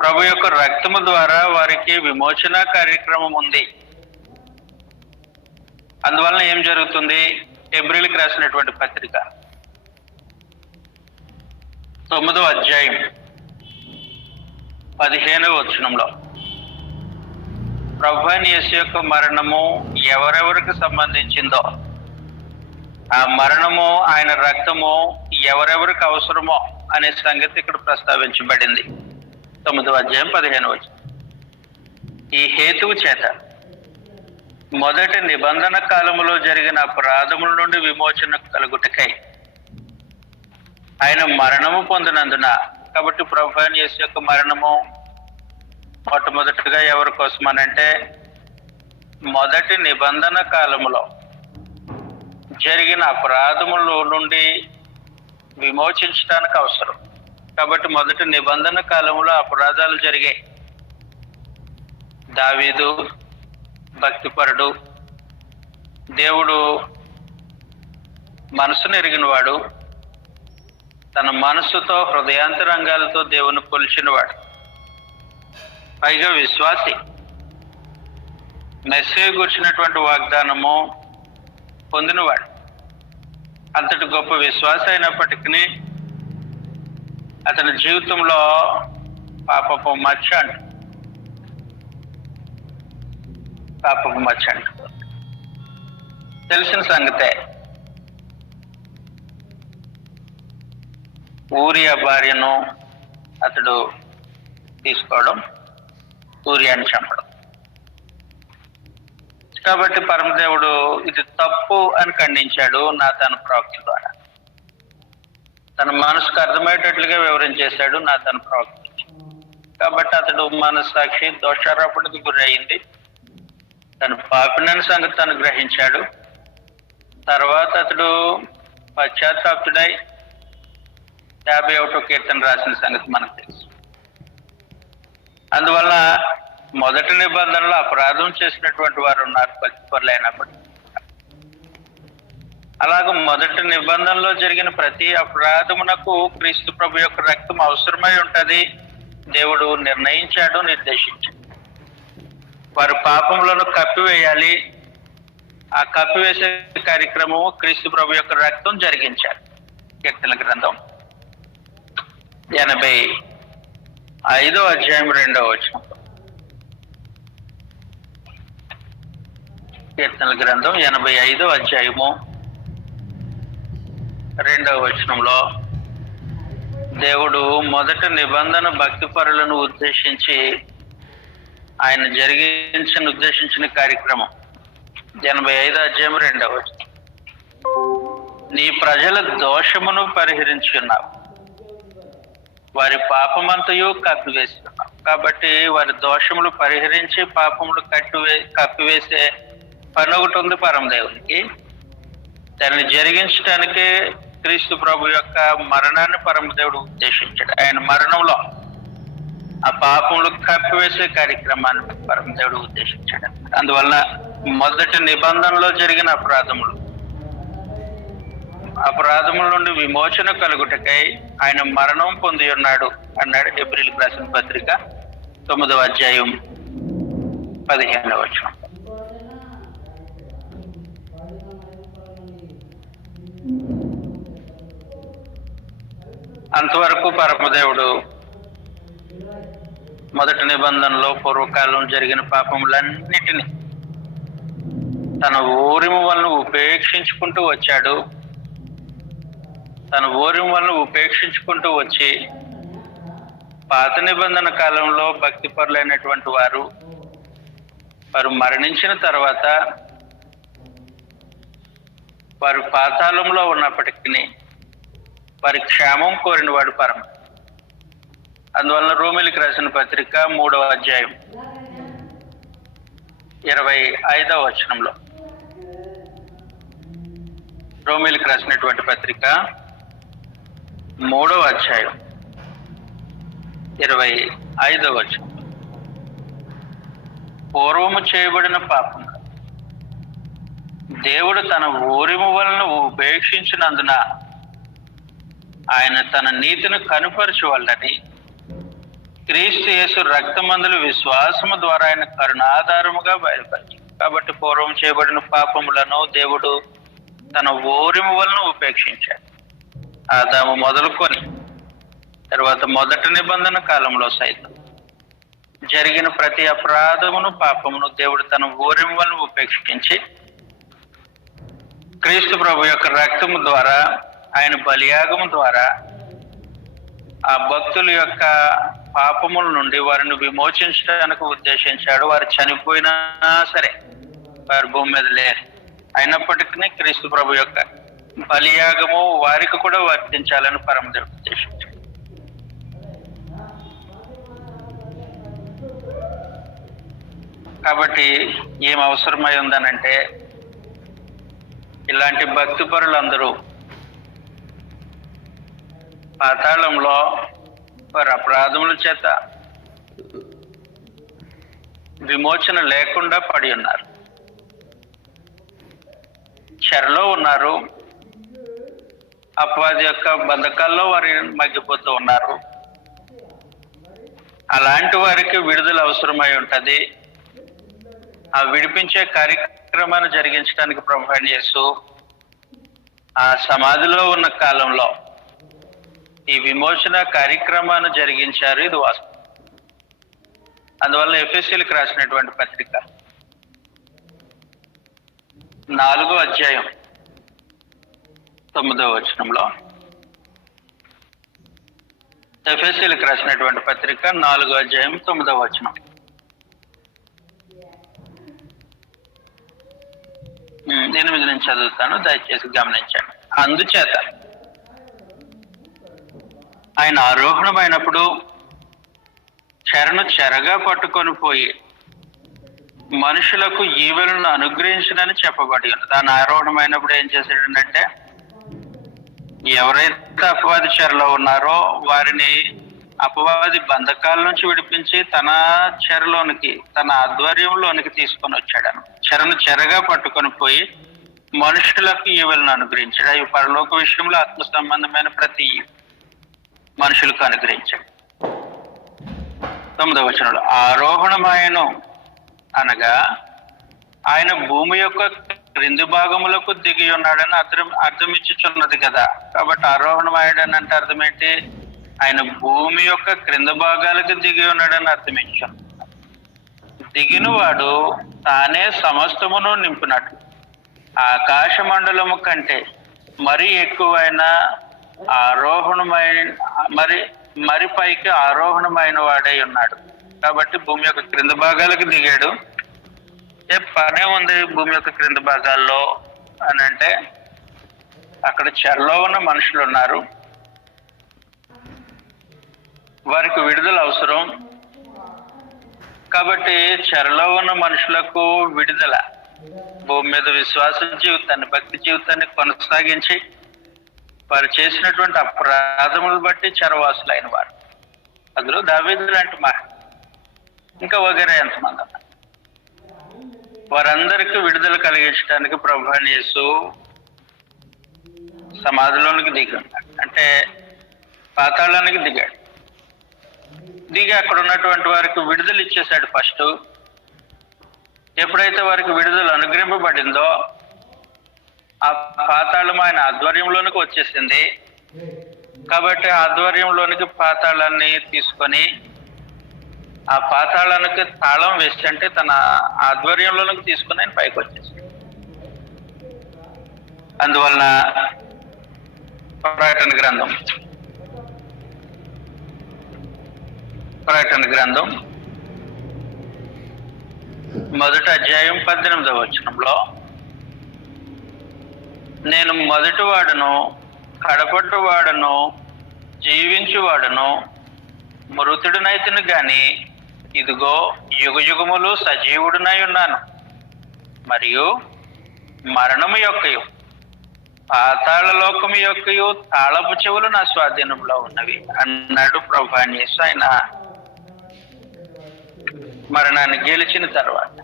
ప్రభు యొక్క రక్తము ద్వారా వారికి విమోచన కార్యక్రమం ఉంది. అందువలన ఏం జరుగుతుంది? హెబ్రీయులకు రాసినటువంటి పత్రిక 9వ అధ్యాయం 15వ వచనంలో ప్రభువైన యేసు యొక్క మరణము ఎవరెవరికి సంబంధించిందో, ఆ మరణము, ఆయన రక్తము ఎవరెవరికి అవసరమో అనే సంగతి ఇక్కడ ప్రస్తావించబడింది. 9వ అధ్యాయం 15వ వచనం. ఈ హేతువు చేత మొదటి నిబంధన కాలములో జరిగిన అపరాధముల నుండి విమోచన కలుగుటకై ఆయన మరణము పొందినందున, కాబట్టి ప్రభువైన యేసు యొక్క మరణము మొట్టమొదటిగా ఎవరి కోసమనంటే మొదటి నిబంధన కాలములో జరిగిన అపరాధముల నుండి విమోచించడానికి అవసరం. కాబట్టి మొదటి నిబంధన కాలంలో అపరాధాలు జరిగాయి. దావీదు భక్తిపరుడు, దేవుడు మనసును ఎరిగినవాడు, తన మనసుతో హృదయాంతరంగాలతో దేవుని కొలిచినవాడు, పైగా విశ్వాసి. మెస్సీ గురించినటువంటి వాగ్దానము పొందినవాడు. అంతటి గొప్ప విశ్వాస అయినప్పటికీ అతని జీవితంలో పాపపు మచ్చ తెలిసిన సంగతే. ఊరియా భార్యను అతడు తీసుకోవడం, ఊరియాని చంపడం. కాబట్టి పరమదేవుడు ఇది తప్పు అని ఖండించాడు నాతాను ప్రవక్త ద్వారా. తన మనసుకు అర్థమయ్యేటట్లుగా వివరించేశాడు నాతాను ప్రవక్త. కాబట్టి అతడు మనస్సాక్షి దోషారోపణకు గురి అయింది. తను పాపినని సంగతి తను గ్రహించాడు. తర్వాత అతడు పశ్చాత్తాపుడై 51వ కీర్తన రాసిన సంగతి మనకు తెలుసు. అందువల్ల మొదటి నిబంధనలో అపరాధం చేసినటువంటి వారు ఉన్నారు, భక్తిపరులు అయినప్పటికీ. అలాగే మొదటి నిబంధనలో జరిగిన ప్రతి అపరాధమునకు క్రీస్తు ప్రభు యొక్క రక్తం అవసరమై ఉంటది. దేవుడు నిర్ణయించాడు, నిర్దేశించాడు. వారి పాపములను కప్పివేయాలి. ఆ కప్పివేసే కార్యక్రమము క్రీస్తు ప్రభు యొక్క రక్తం జరిగించాడు. కీర్తన గ్రంథం 85వ అధ్యాయం 2వ వచనం. కీర్తన గ్రంథం 85వ అధ్యాయము 2వ వచనంలో దేవుడు మొదటి నిబంధన భక్తి పరులను ఉద్దేశించి ఆయన ఉద్దేశించిన కార్యక్రమం 85వ అధ్యాయం 2వ వచనం. నీ ప్రజల దోషమును పరిహరించి ఉన్నావు, వారి పాపమంతయు కప్పివేస్తున్నావు. కాబట్టి వారి దోషములు పరిహరించి పాపములు కప్పివేసే పని ఒకటి ఉంది పరమదేవునికి. దాన్ని జరిగించడానికే క్రీస్తు ప్రభు యొక్క మరణాన్ని పరమదేవుడు ఉద్దేశించాడు. ఆయన మరణంలో ఆ పాపములు కప్పివేసే కార్యక్రమాన్ని పరమదేవుడు ఉద్దేశించాడు. అందువలన మొదటి నిబంధనలో జరిగిన అపరాధముల నుండి విమోచన కలుగుటకై ఆయన మరణం పొంది ఉన్నాడు అన్నాడు హెబ్రీయులకు రాసిన పత్రిక 9వ అధ్యాయం 15వ వచనం. అంతవరకు పరమదేవుడు మొదటి నిబంధనలో పూర్వకాలం జరిగిన పాపములన్నిటినీ తన ఊరిము వలన ఉపేక్షించుకుంటూ వచ్చాడు. తన ఊరిము వలన ఉపేక్షించుకుంటూ వచ్చి పాత నిబంధన కాలంలో భక్తిపరులైనటువంటి వారు మరణించిన తర్వాత వారు పాతాళంలో ఉన్నప్పటికీ వారి క్షేమం కోరిన వాడు పరమ. అందువలన రోమీయులకు రాసిన పత్రిక 3వ అధ్యాయం 25వ వచనంలో, రోమీయులకు రాసినటువంటి పత్రిక 3వ అధ్యాయం 25వ వచనం, పూర్వము చేయబడిన పాపం దేవుడు తన ఊరిము వలన ఉపేక్షించినందున ఆయన తన నీతిని కనుపరచవలనని క్రీస్తు యేసు రక్తమందుల విశ్వాసము ద్వారా ఆయన కరుణాధారముగా బయలుపరిచాడు. కాబట్టి పూర్వం చేయబడిన పాపములను దేవుడు తన ఊరిము వలన ఉపేక్షించాడు. ఆదాము మొదలుకొని తర్వాత మొదటి నిబంధన కాలంలో సైతం జరిగిన ప్రతి అపరాధమును పాపమును దేవుడు తన ఊరిము వలన ఉపేక్షించి క్రీస్తు ప్రభు యొక్క రక్తము ద్వారా, ఆయన బలియాగము ద్వారా ఆ భక్తుల యొక్క పాపముల నుండి వారిని విమోచించడానికి ఉద్దేశించాడు. వారు చనిపోయినా సరే వారి భూమి మీద లేరు, అయినప్పటికీ క్రీస్తు ప్రభు యొక్క బలియాగము వారికి కూడా వర్తించాలని పరమదేవుడు ఉద్దేశించాడు. కాబట్టి ఏం అవసరమై ఉందనంటే, ఇలాంటి భక్తిపరులందరూ పాతాళంలో వారి అపరాధముల చేత విమోచన లేకుండా పడి ఉన్నారు, చెరలో ఉన్నారు, అపవాది యొక్క బంధకాల్లో వారి మగ్గిపోతూ ఉన్నారు. అలాంటి వారికి విడుదల అవసరమై ఉంటుంది. ఆ విడిపించే కార్యక్రమాన్ని జరిగించడానికి ప్రభువైన యేసు ఆ సమాధిలో ఉన్న కాలంలో ఈ విమోచన కార్యక్రమాన్ని జరిగించారు. ఇది వాస్తవం. అందువల్ల ఎఫెసీయులకు రాసినటువంటి పత్రిక 4వ అధ్యాయం 9వ వచనంలో, ఎఫెసీయులకు రాసినటువంటి పత్రిక 4వ అధ్యాయం 9వ వచనం, 8 నుంచి చదువుతాను, దయచేసి గమనించండి. అందుచేత ఆయన ఆరోహణమైనప్పుడు చెరను చెరగా పట్టుకొని పోయి మనుషులకు ఈవెలను అనుగ్రహించడని చెప్పబడి ఉన్నది. ఆయన ఆరోహణమైనప్పుడు ఏం చేశాడంటే, ఎవరైతే అపవాది చెరలో ఉన్నారో వారిని అపవాది బంధకాల నుంచి విడిపించి తన చెరలోనికి, తన ఆధ్వర్యంలోనికి తీసుకొని వచ్చాడను. చెరను చెరగా పట్టుకొని పోయి మనుషులకు ఈవెలను అనుగ్రహించాడు. అవి పరలోక విషయంలో ఆత్మ సంబంధమైన ప్రతి మనుషులకు అనుగ్రహించాడు. 9వ వచనంలో, ఆరోహణమాయను అనగా ఆయన భూమి యొక్క క్రింది భాగములకు దిగి ఉన్నాడని అర్థం ఇచ్చుచున్నది కదా. కాబట్టి ఆరోహణమాయడని అంటే అర్థం ఏంటి? ఆయన భూమి యొక్క క్రింద భాగాలకు దిగి ఉన్నాడని అర్థం ఇచ్చాను. దిగిన వాడు తానే సమస్తమును నింపినట్టు ఆకాశ మండలము కంటే మరీ ఎక్కువైన మరి పైకి ఆరోహణమైన వాడై ఉన్నాడు. కాబట్టి భూమి యొక్క క్రింద భాగాలకు దిగాడు. ఏ పనే ఉంది భూమి యొక్క క్రింద భాగాల్లో అని అంటే, అక్కడ చెరలో ఉన్న మనుషులు ఉన్నారు, వారికి విడుదల అవసరం. కాబట్టి చెరలో ఉన్న మనుషులకు విడుదల, భూమి మీద విశ్వాస జీవితాన్ని, భక్తి జీవితాన్ని కొనసాగించి వారు చేసినటువంటి అపరాధములు బట్టి చెరవాసులైన వారు, అందులో దావీదు లాంటి ఇంకా వగేరే ఎంతమంది ఉన్నారు. వారందరికీ విడుదల కలిగించడానికి ప్రభువైన యేసు సమాధిలోనికి దిగాడు, అంటే పాతాళానికి దిగాడు. దిగి అక్కడ ఉన్నటువంటి వారికి విడుదల ఇచ్చేశాడు. ఫస్ట్ ఎప్పుడైతే వారికి విడుదల అనుగ్రహింపబడిందో ఆ పాతాళం ఆయన ఆధ్వర్యంలోనికి వచ్చేసింది. కాబట్టి ఆధ్వర్యంలోనికి పాతాళాన్ని తీసుకొని ఆ పాతాళానికి తాళం వేసి, అంటే తన ఆధ్వర్యంలోనికి తీసుకుని ఆయన పైకి వచ్చేసాడు. అందువలన ప్రకటన గ్రంథం మొదటి అధ్యాయం 18వ వచనంలో, నేను మొదటి వాడును కడపటి వాడును జీవించువాడును మృతుడినైతును గాని ఇదిగో యుగయుగములు సజీవుడినై ఉన్నాను, మరియు మరణము యొక్కయు పాతాళ లోకము యొక్కయు తాళపు చెవులు నా స్వాధీనంలో ఉన్నవి అన్నాడు ప్రభువైన యేసు. ఆయన మరణాన్ని గెలిచిన తర్వాత,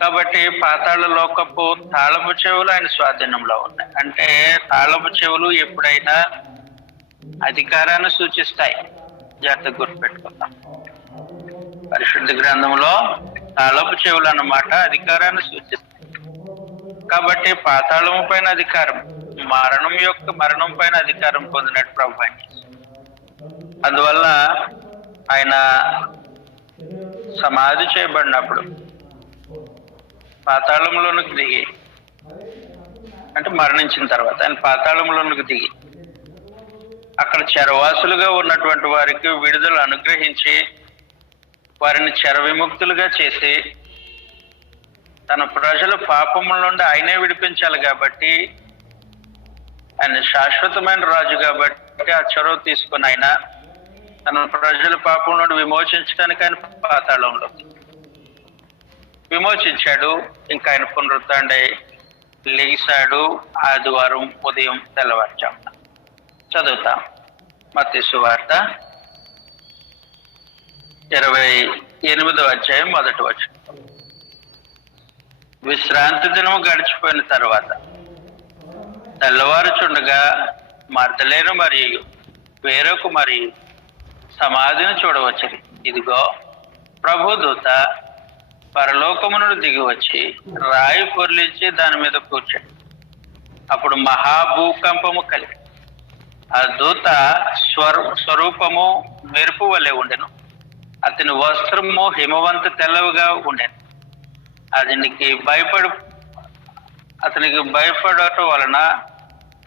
కాబట్టి పాతాళ లోకపు తాళపు చెవులు ఆయన స్వాధీనంలో ఉన్నాయి. అంటే తాళపు చెవులు ఎప్పుడైనా అధికారాన్ని సూచిస్తాయి, జాగ్రత్తగా గుర్తుపెట్టుకుందాం. పరిశుద్ధ గ్రంథంలో తాళపు చెవులు అన్నమాట అధికారాన్ని సూచిస్తాయి. కాబట్టి పాతాళము పైన అధికారం, మరణం పైన అధికారం పొందినట్టు ప్రభువైన యేసు. అందువల్ల ఆయన సమాధి చేయబడినప్పుడు పాతాళంలోనికి దిగి, అంటే మరణించిన తర్వాత ఆయన పాతాళంలోనికి దిగి అక్కడ చెరవాసులుగా ఉన్నటువంటి వారికి విడుదల అనుగ్రహించి వారిని చెర విముక్తులుగా చేసి తన ప్రజల పాపముల నుండి ఆయనే విడిపించాలి. కాబట్టి ఆయన శాశ్వతమైన రాజు కాబట్టి ఆ చొరవ తీసుకుని ఆయన తన ప్రజల పాపం నుండి విమోచించడానికి ఆయన పాతాళంలో విమోచించాడు. ఇంకా ఆయన పునరుత్థానుడై లేచాడు ఆదివారం ఉదయం తెల్లవారుజామున. చదువుతాం మత్తయి సువార్త 28వ అధ్యాయం 1వ వచనం. విశ్రాంతి దినము గడిచిపోయిన తర్వాత తెల్లవారుచుండగా మగ్దలేనే మరియు వేరొక మరియు సమాధిని చూడవచ్చును. ఇదిగో ప్రభు దూత పరలోకము నుండి దిగి వచ్చి రాయి పొర్లించి దాని మీద కూర్చొని, అప్పుడు మహాభూకంపము కలిగి ఆ దూత స్వరూపము మెరుపు వలె ఉండెను. అతని వస్త్రము హిమవంత తెల్లవిగా ఉండెను. అతనికి భయపడటం వలన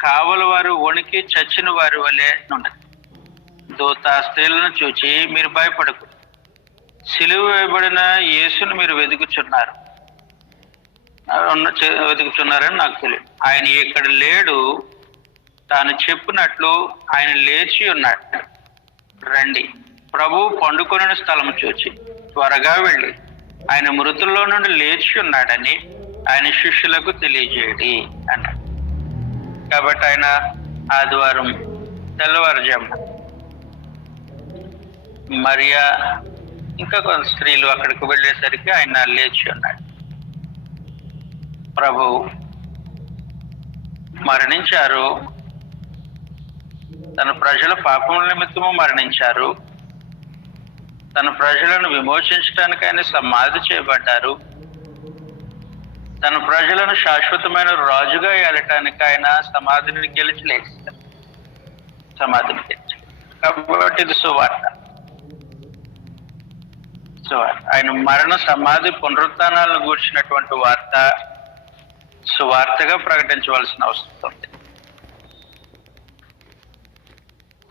కావలి వారు వణికి చచ్చిన వారి వలె ఉండదు. దూత స్త్రీలను చూచి, మీరు భయపడకు, సిలువ వేయబడిన యేసును మీరు వెతుకుచున్నారని నాకు తెలియదు. ఆయన ఇక్కడ లేడు, తాను చెప్పినట్లు ఆయన లేచి ఉన్నాడు. రండి, ప్రభు పండుకొనిన స్థలం చూచి త్వరగా వెళ్ళి ఆయన మృతుల్లో నుండి లేచి ఉన్నాడని ఆయన శిష్యులకు తెలియజేయడి అన్నాడు. కాబట్టి ఆయన ఆదివారం తెల్లవారుజామున మరియా ఇంకా కొంత స్త్రీలు అక్కడికి వెళ్ళేసరికి ఆయన లేచి ఉన్నాడు. ప్రభు మరణించారు, తన ప్రజల పాపముల నిమిత్తము మరణించారు, తన ప్రజలను విమోచించడానికి ఆయన సమాధి చేయబడ్డారు, తన ప్రజలను శాశ్వతమైన రాజుగా ఏలటానికి ఆయన సమాధిని గెలిచి లేచారు. కాబట్టి ఇది సువార్త. ఆయన మరణ సమాధి పునరుత్థానాలను గూర్చినటువంటి వార్త సువార్తగా ప్రకటించవలసిన అవసరం ఉంది.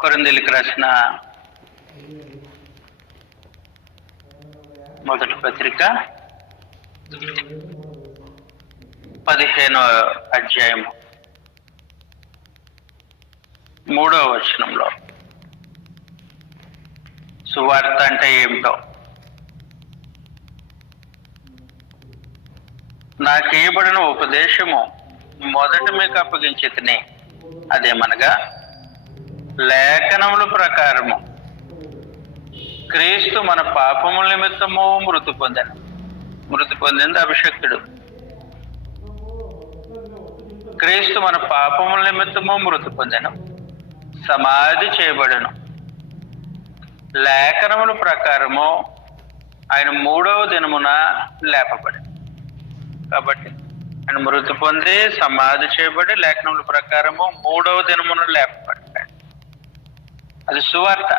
కొరింథీయులకు రాసిన మొదటి పత్రిక 15వ అధ్యాయము 3వ వచనంలో సువార్త అంటే ఏమిటో, నాకేయబడిన ఉపదేశము మొదట మీకు అప్పగించి తిని, అదేమనగా లేఖనముల ప్రకారము క్రీస్తు మన పాపముల నిమిత్తము మృతి పొందింది అభిషక్తుడు. క్రీస్తు మన పాపముల నిమిత్తము మృతి పొందెను, సమాధి చేయబడెను. లేఖనముల ప్రకారము ఆయన 3వ దినమున లేపబడి. కాబట్టి ఆయన మృతి పొంది సమాధి చేయబడి లేఖనముల ప్రకారము 3వ దినమున లేపబడ్డాడు. అది సువార్త.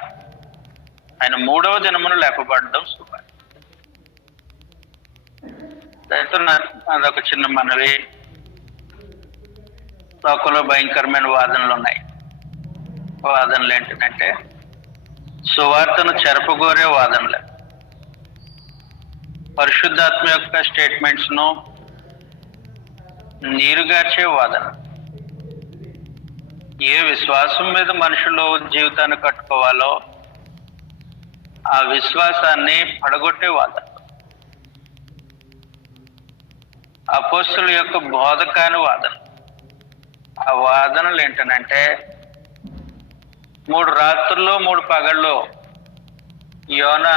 ఆయన 3వ దినమున లేపబడడం సువార్త. అదొక చిన్న మనవి. లోకంలో భయంకరమైన వాదనలు ఉన్నాయి. వాదనలు ఏంటంటే సువార్తను చెరపగోరే వాదనలు, పరిశుద్ధాత్మ యొక్క స్టేట్మెంట్స్ ను నీరుగార్చే వాదన, ఏ విశ్వాసం మీద మనుషులు జీవితాన్ని కట్టుకోవాలో ఆ విశ్వాసాన్ని పడగొట్టే వాదన, అపోస్తలుల యొక్క బోధ కాని వాదన. ఆ వాదనలు ఏంటనంటే 3 రాత్రుల్లో 3 పగళ్ళు యోనా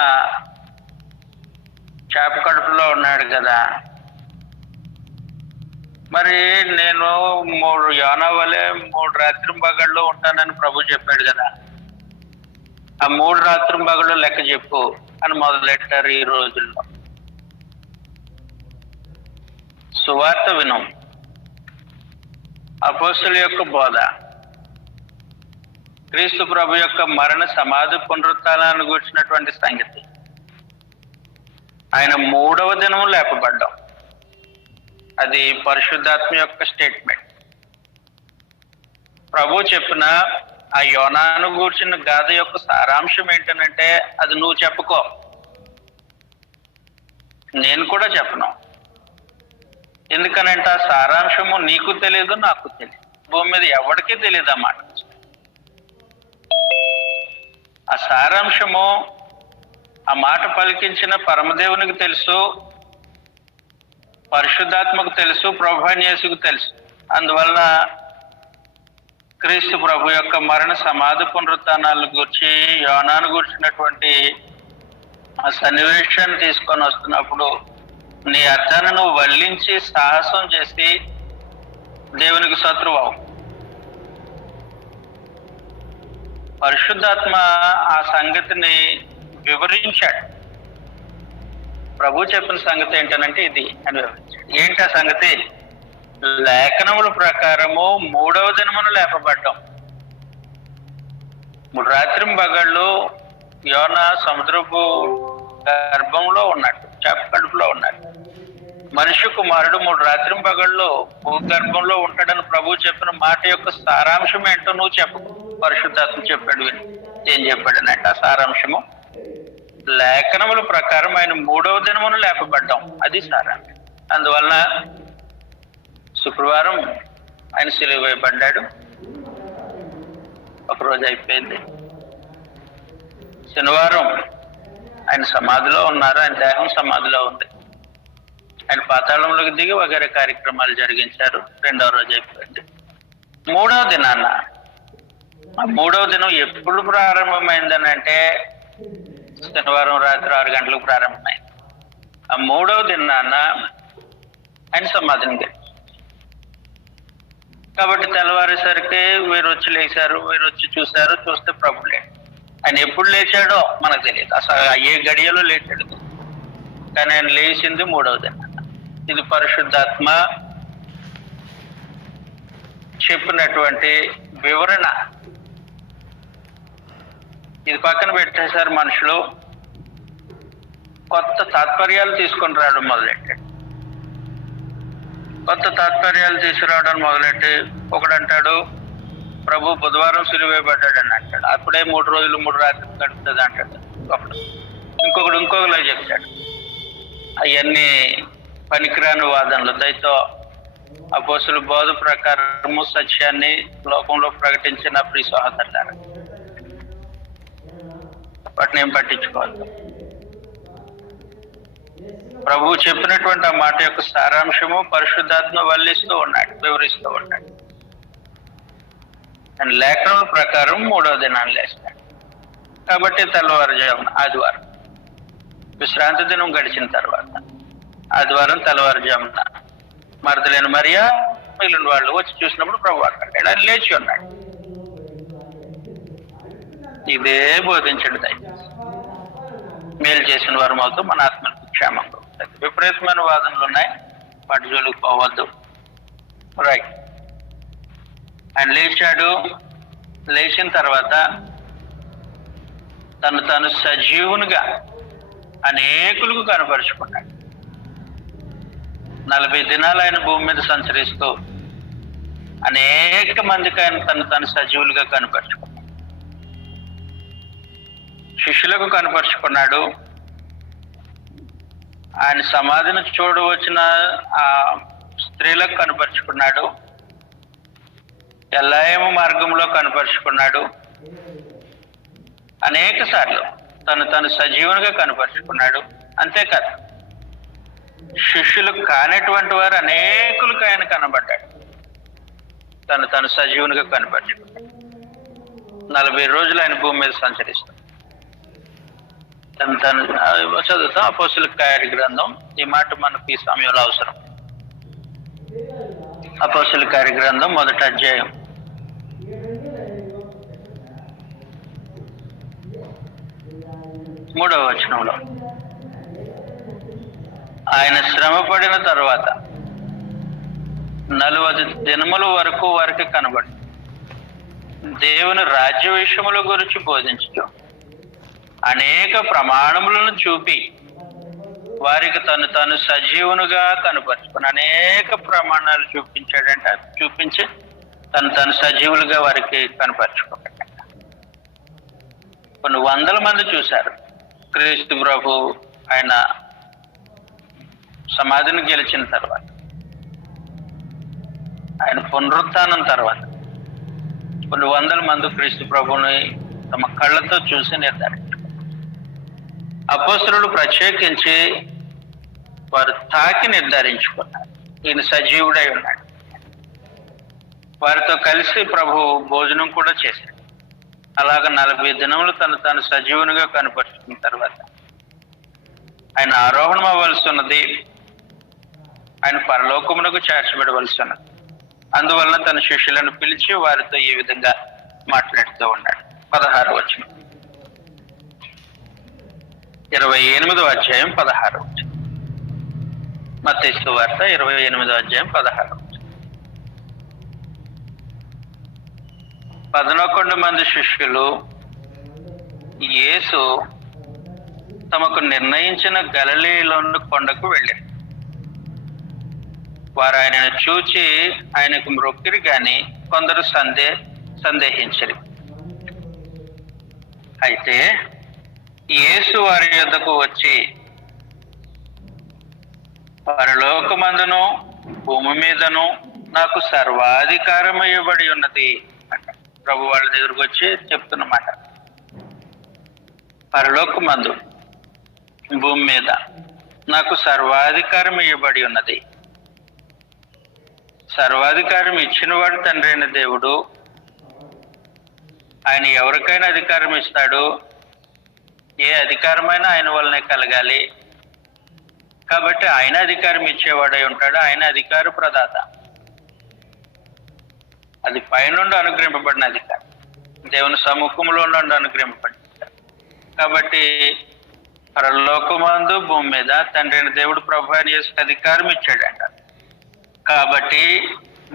చేప కడుపులో ఉన్నాడు కదా, మరి నేను 3 యోనా వలె 3 రాత్రి పగళ్ళు ఉంటానని ప్రభు చెప్పాడు కదా, ఆ 3 రాత్రి పగళ్ళు లెక్క చెప్పు అని మొదలెట్టారు ఈ రోజుల్లో. సువార్త వినం, అపోస్తలుల యొక్క బోధ, క్రీస్తు ప్రభు యొక్క మరణ సమాధి పునరుత్థానాన్ని గురించినటువంటి సంగతి, ఆయన 3వ దినం లేపబడ్డం, అది పరిశుద్ధాత్మ యొక్క స్టేట్మెంట్. ప్రభు చెప్పిన ఆ యోనాను గూర్చిన గాథ యొక్క సారాంశం ఏంటనంటే అది నువ్వు చెప్పుకో, నేను కూడా చెప్పను. ఎందుకనంటే ఆ సారాంశము నీకు తెలియదు, నాకు తెలియదు, భూమి మీద ఎవరికీ తెలియదు అన్నమాట. ఆ సారాంశము ఆ మాట పలికించిన పరమదేవునికి తెలుసు, పరిశుద్ధాత్మకు తెలుసు, ప్రభువైన యేసుకు తెలుసు. అందువలన క్రీస్తు ప్రభు యొక్క మరణ సమాధి పునరుత్థానాల గురించి యోనాను గురించినటువంటి ఆ సన్నివేశాన్ని తీసుకొని వస్తున్నప్పుడు నీ అర్థాన్ని నువ్వు వల్లించి సాహసం చేసి దేవునికి శత్రువు. పరిశుద్ధాత్మ ఆ సంగతిని వివరించాడు. ప్రభు చెప్పిన సంగతి ఏంటనంటే ఇది అని వివరించాడు. ఏంటి ఆ సంగతి? లేఖనముల ప్రకారము 3వ దినమున లేపబడ్డం. 3 రాత్రి పగళ్ళు యోనా సముద్రపు గర్భంలో ఉన్నాడు, చేప కడుపులో ఉన్నాడు. మనిషి కుమారుడు 3 రాత్రి పగళ్ళు భూగర్భంలో ఉంటాడని ప్రభు చెప్పిన మాట యొక్క సారాంశం ఏంటో నువ్వు చెప్పు. పరిశుద్ధాత్మ చెప్పాడు. విని ఏం చెప్పాడనంటే ఆ సారాంశము లేఖనముల ప్రకారం ఆయన 3వ దినమున లేపబడ్డాం, అది సారాంశం. అందువలన శుక్రవారం ఆయన సిలువ వేయబడ్డాడు, ఒకరోజు అయిపోయింది. శనివారం ఆయన సమాధిలో ఉన్నారు, ఆయన దేహం సమాధిలో ఉంది. ఆయన పాతాళంలోకి దిగి వగైరే కార్యక్రమాలు జరిగించారు. 2వ రోజు అయిపోయింది. 3వ దినాన్న, ఆ 3వ దినం ఎప్పుడు ప్రారంభమైందని అంటే శనివారం రాత్రి 6 గంటలకు ప్రారంభమైంది. ఆ 3వ దినాన్న ఆయన సమాధిని గెలిచారు. కాబట్టి తెల్లవారేసరికి వీరు వచ్చి లేచారు, వీరు వచ్చి చూశారు. చూస్తే ప్రభు లేడు. ఆయన ఎప్పుడు లేచాడో మనకు తెలియదు, అసలు ఏ గడియలో లేచాడు. కానీ ఆయన లేచింది 3వ దినాన్న. ఇది పరిశుద్ధాత్మ చెప్పినటువంటి వివరణ. ఇది పక్కన పెట్టేశారు మనుషులు, కొత్త తాత్పర్యాలు తీసుకొని రావడం మొదలెట్టాడు. కొత్త తాత్పర్యాలు తీసుకురావడం మొదలెట్టి ఒకడంటాడు ప్రభు బుధవారం సిలువ వేయబడ్డాడని అంటాడు. అప్పుడే 3 రోజులు 3 రాత్రులు గడుపుతుంది అంటాడు ఒకడు. ఇంకొకలా చెప్తాడు. అవన్నీ పనికిరాని వాదనలు, దయతో అపోస్తుల బోధ ప్రకారము సత్యాన్ని లోకంలో ప్రకటించిన ప్రియ సహోదరులారా, వాటిని ఏం పట్టించుకోవద్దు. ప్రభువు చెప్పినటువంటి ఆ మాట యొక్క సారాంశము పరిశుద్ధాత్మ వల్లిస్తూ ఉన్నాడు, వివరిస్తూ ఉన్నాడు. అండ్ లేఖనం ప్రకారం 3వ దినాన్ని లేస్తాడు. కాబట్టి తెల్లవారుజామున ఆదివారం విశ్రాంతి దినం గడిచిన తర్వాత ఆదివారం తెల్లవారుజామున మరదలేని మరియా మిగిలిన వాళ్ళు వచ్చి చూసినప్పుడు ప్రభు అన్నాడు, ఆయన లేచి ఉన్నాడు. ఇదే బోధించండి దయచేసి. మేలు చేసిన వారు మాతో మన ఆత్మకు క్షేమంగా ఉంటుంది. విపరీతమైన వాదనలు ఉన్నాయి, వాటి జోలికి పోవద్దు. రైట్. ఆయన లేచాడు. లేచిన తర్వాత తను సజీవునిగా అనేకులకు కనపరుచుకున్నాడు. 40 దినాలు ఆయన భూమి మీద సంచరిస్తూ అనేక మందికి ఆయన తను సజీవులుగా కనపరుచుకున్నాడు. శిష్యులకు కనపరుచుకున్నాడు. ఆయన సమాధిని చూడవచ్చిన ఆ స్త్రీలకు కనపరుచుకున్నాడు. ఎల్లాయము మార్గంలో కనపరుచుకున్నాడు. అనేక సార్లు తను సజీవునిగా కనపరుచుకున్నాడు. అంతేకాదు, శిష్యులు కానటువంటి వారు అనేకులకు ఆయన కనబడ్డాడు. తను సజీవునిగా కనపరుచుకున్నాడు. 40 రోజులు ఆయన భూమి మీద సంచరిస్తాడు. తను చదువుతాం అపోస్తుల కార్య గ్రంథం. ఈ మాట మనకు ఈ సమయంలో అవసరం. అపోస్తుల కార్య గ్రంథం 1వ అధ్యాయం 3వ వచనంలో, ఆయన శ్రమ పడిన తర్వాత 40 దినముల వరకు వారికి కనబడి దేవుని రాజ్య విషయముల గురించి బోధించడం, అనేక ప్రమాణములను చూపి వారికి తను సజీవునుగా కనపరుచుకుని అనేక ప్రమాణాలు చూపించి తను సజీవులుగా వారికి కనపరుచుకున్నాడు. కొన్ని 100 మంది చూశారు క్రీస్తు ప్రభు ఆయన సమాధిని గెలిచిన తర్వాత, ఆయన పునరుత్థానం తర్వాత కొన్ని 100 మంది క్రీస్తు ప్రభుని తమ కళ్ళతో చూసి నిర్ధారించారు. అపోస్తలులు ప్రత్యేకించి వారు తాకి నిర్ధారించుకున్నారు, ఈయన సజీవుడై ఉన్నాడు. వారితో కలిసి ప్రభు భోజనం కూడా చేశాడు. అలాగ 40 దినములు తను సజీవునిగా కనపరుచుకున్న తర్వాత ఆయన ఆరోహణం అవ్వాల్సి ఉన్నది. ఆయన పరలోకమునకు చేర్చబడవలసి ఉన్నది. అందువలన తన శిష్యులను పిలిచి వారితో ఈ విధంగా మాట్లాడుతూ ఉన్నాడు. 16వ వచనం, 28వ అధ్యాయం 16వ వచనం. మత్తయి సువార్త 28వ అధ్యాయం 16వ వచనం. 11 మంది శిష్యులు యేసు తమకు నిర్ణయించిన గలిలయలోని కొండకు వెళ్ళారు. వారు ఆయనను చూచి ఆయనకు మ్రొక్కిరి గాని కొందరు సందేహించరు. అయితే యేసు వారి యొద్దకు వచ్చి, పరలోకమందును భూమి మీదను నాకు సర్వాధికారం ఇవ్వబడి ఉన్నది అంట. ప్రభు వాళ్ళ దగ్గరకు వచ్చి చెప్తున్నమాట, పరలోకమందు భూమి మీద నాకు సర్వాధికారం ఇవ్వబడి ఉన్నది. సర్వాధికారం ఇచ్చినవాడు తండ్రి అయిన దేవుడు. ఆయన ఎవరికైనా అధికారం ఇస్తాడు. ఏ అధికారమైనా ఆయన వల్లనే కలగాలి. కాబట్టి ఆయన అధికారం ఇచ్చేవాడై ఉంటాడు. ఆయన అధికార ప్రదాత. అది పైనుండి అనుగ్రహింపబడిన అధికారం, దేవుని సముఖంలో నుండి అనుగ్రహింపబడిన. కాబట్టి పరలోకమందు భూమి మీద తండ్రి అయిన దేవుడు ప్రభు అయిన యేసుకు అధికారం ఇచ్చాడంట. కాబట్టి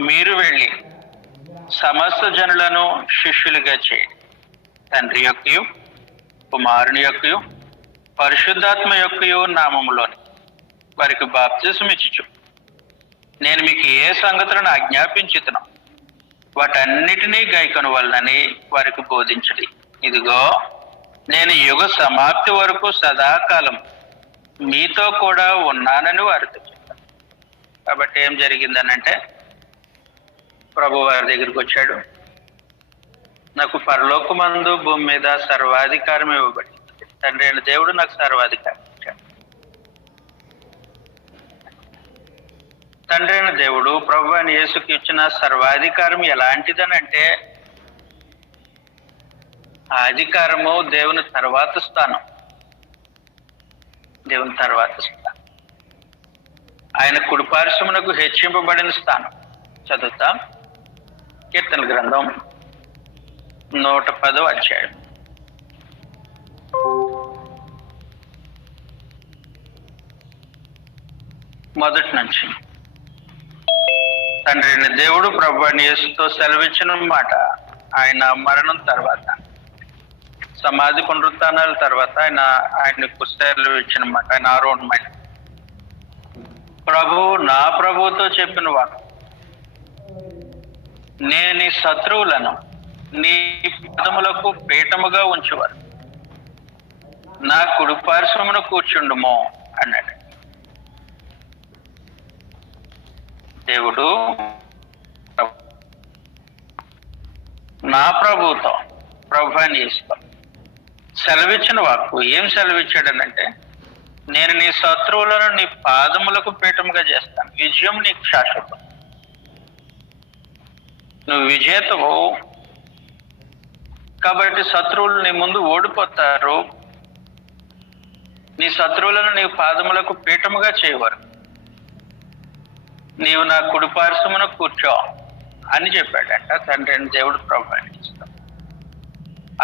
మీరు వెళ్ళి సమస్త జనులను శిష్యులుగా చేయండి. తండ్రి యొక్కయు కుమారుని యొక్కయు పరిశుద్ధాత్మ యొక్కయు నామములోని వారికి బాప్తిసం ఇచ్చుచు నేను మీకు ఏ సంగతులను ఆజ్ఞాపించుతున్నా వాటన్నిటినీ గైకొన వలనని వారికి బోధించండి. ఇదిగో నేను యుగ సమాప్తి వరకు సదాకాలం మీతో కూడా ఉన్నానని వారితో చెప్పాను. కాబట్టి ఏం జరిగిందనంటే ప్రభు వారి దగ్గరికి వచ్చాడు. నాకు పరలోకమందు భూమి మీద సర్వాధికారం ఇవ్వబడింది. తండ్రి అయిన దేవుడు నాకు సర్వాధికారం ఇచ్చాడు. తండ్రి అయిన దేవుడు ప్రభు అయిన యేసుకి ఇచ్చిన సర్వాధికారం ఎలాంటిదనంటే ఆ అధికారము దేవుని తర్వాత స్థానం. దేవుని తర్వాత స్థానం, ఆయన కుడిపార్శ్వమునకు హెచ్చింపబడిన స్థానం. చదువుతాం. కీర్తన గ్రంథం 110వ అధ్యాయం. మొదటి నుంచి. తండ్రి అయిన దేవుడు ప్రభు అయిన యేసుతో సెలవిచ్చిన మాట, ఆయన మరణం తర్వాత, సమాధి పునరుత్థానాల తర్వాత ఆయనకు సెలవిచ్చిన మాట, ఆయన ఆరోహణమైన నా ప్రభువుతో చెప్పిన వాడు, నేను నీ శత్రువులను నీ పాదములకు పీఠముగా ఉంచేవారు, నా కుడిపార్శ్వమున కూర్చుండుమో అన్నాడు. దేవుడు నా ప్రభువుతో, ప్రభు అని యేసుతో సెలవిచ్చిన వాక్కు ఏం సెలవిచ్చాడనంటే, నేను నీ శత్రువులను నీ పాదములకు పీఠముగా చేస్తాను, విజయం నీకు శాశ్వతం, నువ్వు విజేతవు. కాబట్టి శత్రువులు నీ ముందు ఓడిపోతారు. నీ శత్రువులను నీ పాదములకు పీఠముగా చేయవారు, నీవు నా కుడిపార్శ్వమున కూర్చో అని చెప్పాడంట తండ్రి అయిన దేవుడు ప్రభు అని యేసుతో.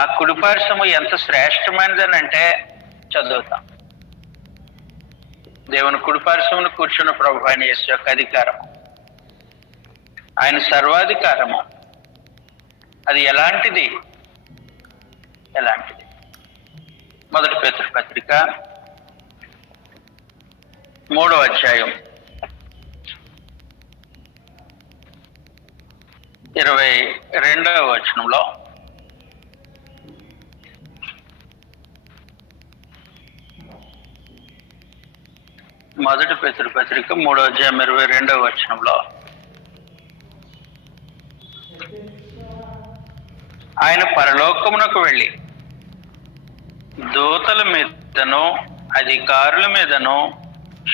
ఆ కుడిపార్శ్వము ఎంత శ్రేష్టమైనదనంటే చదువుతాం. దేవుని కుడిపార్శ్వమున కూర్చున్న ప్రభు అయిన యేసు యొక్క అధికారము, ఆయన సర్వాధికారము, అది ఎలాంటిది? మొదటి పేతురు పత్రిక 3వ అధ్యాయం 22వ వచనంలో, మొదటి పేతురు పత్రిక 3వ అధ్యాయం 22వ వచనంలో, ఆయన పరలోకమునకు వెళ్ళి దూతల మీదను అధికారుల మీదను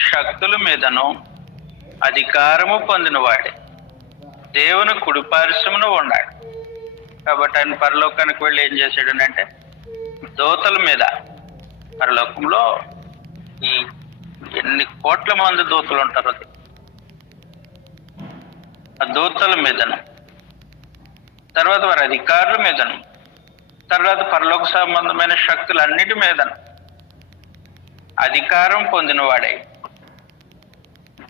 శక్తుల మీదను అధికారము పొందిన వాడే దేవుని కుడిపార్శ్వమున ఉన్నాడు. కాబట్టి ఆయన పరలోకానికి వెళ్ళి ఏం చేశాడు అంటే, దూతల మీద, పరలోకంలో ఈ ఎన్ని కోట్ల మంది దూతలు ఉంటారు, ఆ దూతల మీదను, తర్వాత వారి అధికారుల మీదను, తర్వాత పరలోక సంబంధమైన శక్తులన్నిటి మీదను అధికారం పొందిన వాడే.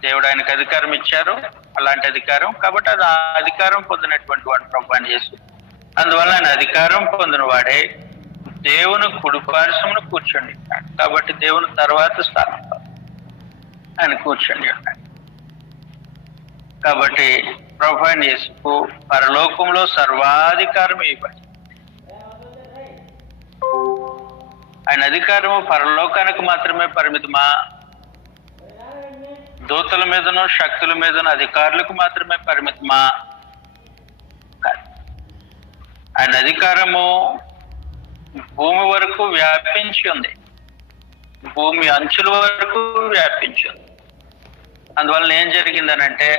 దేవుడు ఆయనకు అధికారం ఇచ్చారు, అలాంటి అధికారం. కాబట్టి అది ఆ అధికారం పొందినటువంటి వాడు ప్రభు అని యేసు. అందువల్ల ఆయన అధికారం పొందిన వాడే దేవుని కుడిపార్శ్వమున కూర్చొని ఉన్నాడు. కాబట్టి దేవుని తర్వాత స్థానంలో ఆయన కూర్చొని ఉన్నాడు. కాబట్టి ప్రభు అని యేసుకు పరలోకంలో సర్వాధికారం ఇవ్వబడింది. ఆయన అధికారము పరలోకానికి మాత్రమే పరిమితమా? దూతల మీదను శక్తుల మీదను అధికారులకు మాత్రమే పరిమితమా? ఆయన అధికారము భూమి వరకు వ్యాపించి ఉంది, భూమి అంచుల వరకు వ్యాపించి ఉంది. అందువలన ఏం జరిగిందనంటే,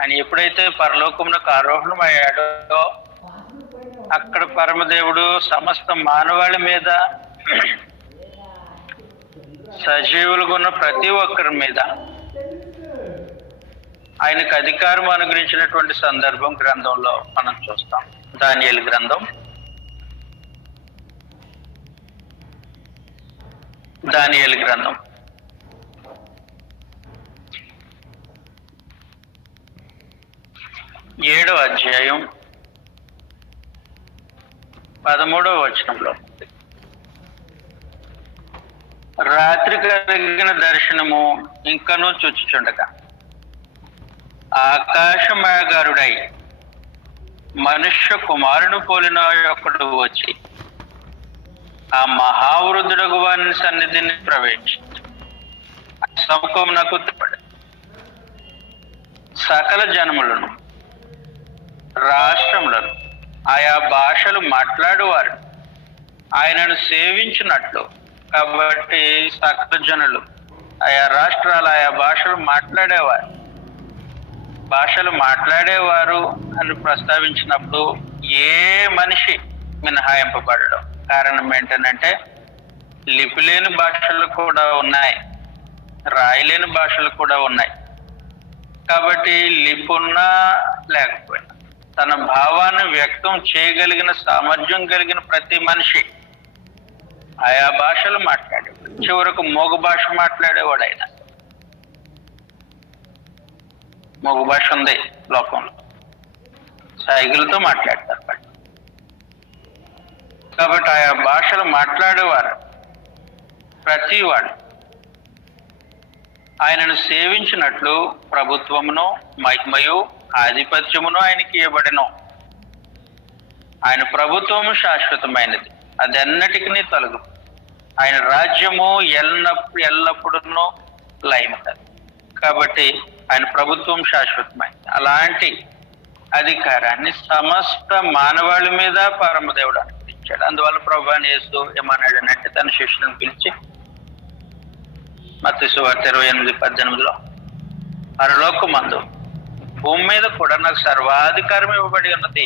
ఆయన ఎప్పుడైతే పరలోకమునకు ఆరోహణం అయ్యాడో అక్కడ పరమదేవుడు సమస్త మానవాళి మీద, సజీవులుగా ఉన్న ప్రతి ఒక్కరి మీద ఆయనకు అధికారం అనుగ్రహించినటువంటి సందర్భం గ్రంథంలో మనం చూస్తాం. దానియేలు గ్రంథం 7వ అధ్యాయం 13వ వచనంలో, రాత్రి కలిగిన దర్శనము ఇంకనూ చూచుచుండగా ఆకాశమయగారుడై మనుష్య కుమారుని పోలిన ఒకడు వచ్చి ఆ మహావృద్ధుడగు వాని సన్నిధిని ప్రవేశించి సముఖమునకు తిప్పడు. సకల జనములను, రాష్ట్రములను, ఆయా భాషలు మాట్లాడేవారు ఆయనను సేవించినట్లు. కాబట్టి సకల జనులు, ఆయా రాష్ట్రాలు, ఆయా భాషలు మాట్లాడేవారు అని ప్రస్తావించినప్పుడు ఏ మనిషి మినహాయింపబడడం. కారణం ఏంటంటే లిపిలేని భాషలు కూడా ఉన్నాయి, రాయలేని భాషలు కూడా ఉన్నాయి. కాబట్టి లిపున్నా లేకపోయినా తన భావాన్ని వ్యక్తం చేయగలిగిన సామర్థ్యం కలిగిన ప్రతి మనిషి ఆయా భాషలు మాట్లాడేవాడు. చివరకు మూగ భాష మాట్లాడేవాడు. ఆయన మూగ భాష ఉంది లోకంలో, సైకిల్తో మాట్లాడతారు. కాబట్టి ఆయా భాషలు మాట్లాడేవారు ప్రతి వాడు ఆయనను సేవించినట్లు ప్రభుత్వమును, మహిమయు, ఆధిపత్యమును ఆయనకి ఇవ్వబడెను. ఆయన ప్రభుత్వము శాశ్వతమైనది, అది ఎన్నటికీ తొలగు. ఆయన రాజ్యము ఎల్లప్పుడూ లయమవుతుంది. కాబట్టి ఆయన ప్రభుత్వం శాశ్వతమైనది. అలాంటి అధికారాన్ని సమస్త మానవాళి మీద పరమదేవుడు అనుగ్రహించాడు. అందువల్ల ప్రభువైన యేసు ఏమన్నాడనంటే తన శిష్యులను పిలిచి మత్తయి సువార్త 28:18 పరలోకమందు భూమి మీద కూడా నాకు సర్వాధికారం ఇవ్వబడి ఉన్నది.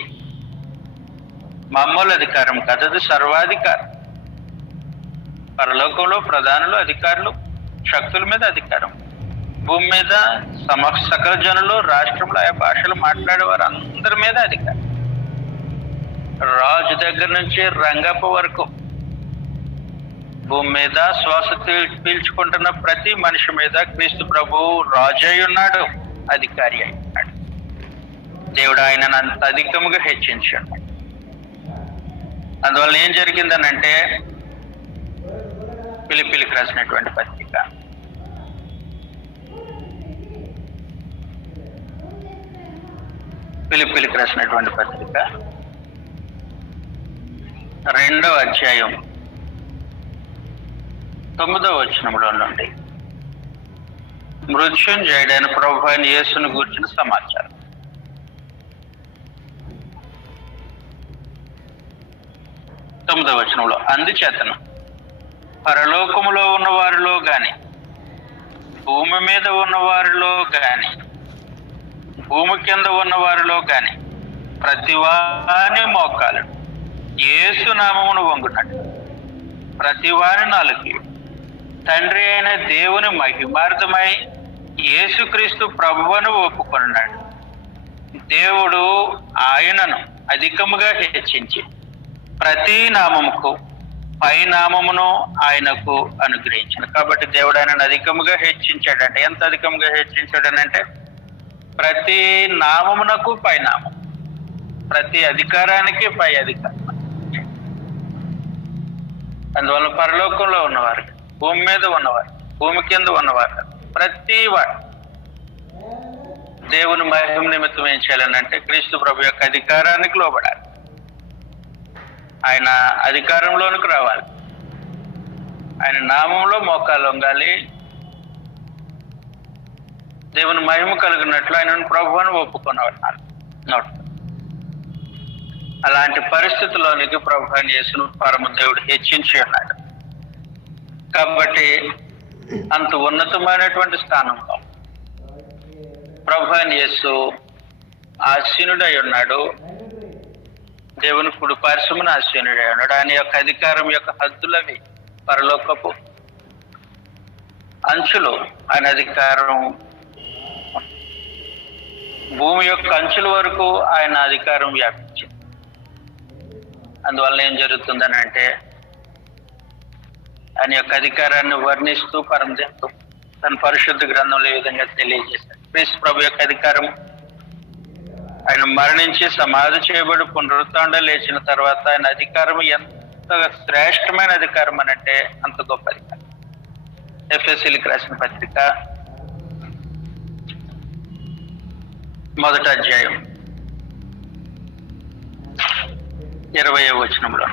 మామూలు అధికారం కాదు, అది సర్వాధికారం. పరలోకంలో ప్రధానులు, అధికారులు, శక్తుల మీద అధికారం. భూమి మీద సకల జనులు, రాష్ట్రంలో ఆయా భాషలు మాట్లాడేవారు అందరి మీద అధికారం. రాజు దగ్గర నుంచి రంగప్ప వరకు భూమి మీద శ్వాస పీల్చుకుంటున్న ప్రతి మనిషి మీద క్రీస్తు ప్రభువు రాజు అయి ఉన్నాడు, అధికారి అయి ఉన్నాడు. దేవుడు ఆయనను అంత అధికముగా హెచ్చించాడు. అందువల్ల ఏం జరిగిందనంటే ఫిలిప్పీలకు రాసినటువంటి పత్రిక 2వ అధ్యాయం 9వ వచనంలో నుండి మృత్యుంజయుడైన ప్రభువైన యేసును గూర్చిన సమాచారం. 9వ వచనంలో అందుచేతను పరలోకములో ఉన్న వారిలో గాని, భూమి మీద ఉన్న వారిలో గాని, భూమి కింద ఉన్న వారిలో గాని ప్రతివాని మోకాలు యేసు నామమును వంగునట్టు, ప్రతివాని నాలుగు తండ్రి అయిన దేవుని మహిమార్థమై యేసుక్రీస్తు ప్రభువును ఒప్పుకొన్నాడు. దేవుడు ఆయనను అధికముగా హెచ్చించి ప్రతి నామముకు పై నామమును ఆయనకు అనుగ్రహించాడు. కాబట్టి దేవుడు ఆయనను అధికముగా హెచ్చించాడంటే, ఎంత అధికముగా హెచ్చించాడనంటే ప్రతి నామమునకు పై నామం, ప్రతి అధికారానికి పై అధికారం. అందువల్ల పరలోకంలో ఉన్నవారు, భూమి మీద ఉన్నవారు, భూమి కింద ఉన్నవారు, ప్రతి వాడు దేవుని మహిమ నిమిత్తం ఏం చేయాలనంటే క్రీస్తు ప్రభు యొక్క అధికారానికి లోబడాలి. ఆయన అధికారంలోనికి రావాలి. ఆయన నామంలో మోకాలు వంగాలి. దేవుని మహిమ కలిగినట్లు ఆయనను ప్రభువును ఒప్పుకున్నవారు నోట్. అలాంటి పరిస్థితుల్లోనికి ప్రభువుని యేసును పరమ దేవుడు హెచ్చించి ఉన్నాడు. కాబట్టి అంత ఉన్నతమైనటువంటి స్థానంలో ప్రభువుని యేసు ఆసీనుడై ఉన్నాడు. దేవుని కుడి పార్శ్వమున ఆసీనుడై ఉన్నాడు. ఆయన యొక్క అధికారం యొక్క హద్దులవి పరలోకపు అంచులు. ఆయన అధికారం భూమి యొక్క అంచుల వరకు ఆయన అధికారం వ్యాపించింది. అందువల్ల ఏం జరుగుతుందని అంటే ఆయన యొక్క అధికారాన్ని వర్ణిస్తూ పరమదేవుడు తన పరిశుద్ధ గ్రంథంలో ఈ విధంగా తెలియజేశాడు. క్రీస్తు ప్రభు యొక్క అధికారం, ఆయన మరణించి సమాధి చేయబడి పునరుత్థానం లేచిన తర్వాత ఆయన అధికారం ఎంత శ్రేష్టమైన అధికారం అని అంటే అంత గొప్ప అధికారం. ఎఫెసీయులకు రాసిన పత్రిక 1వ అధ్యాయం 20వ వచనంలో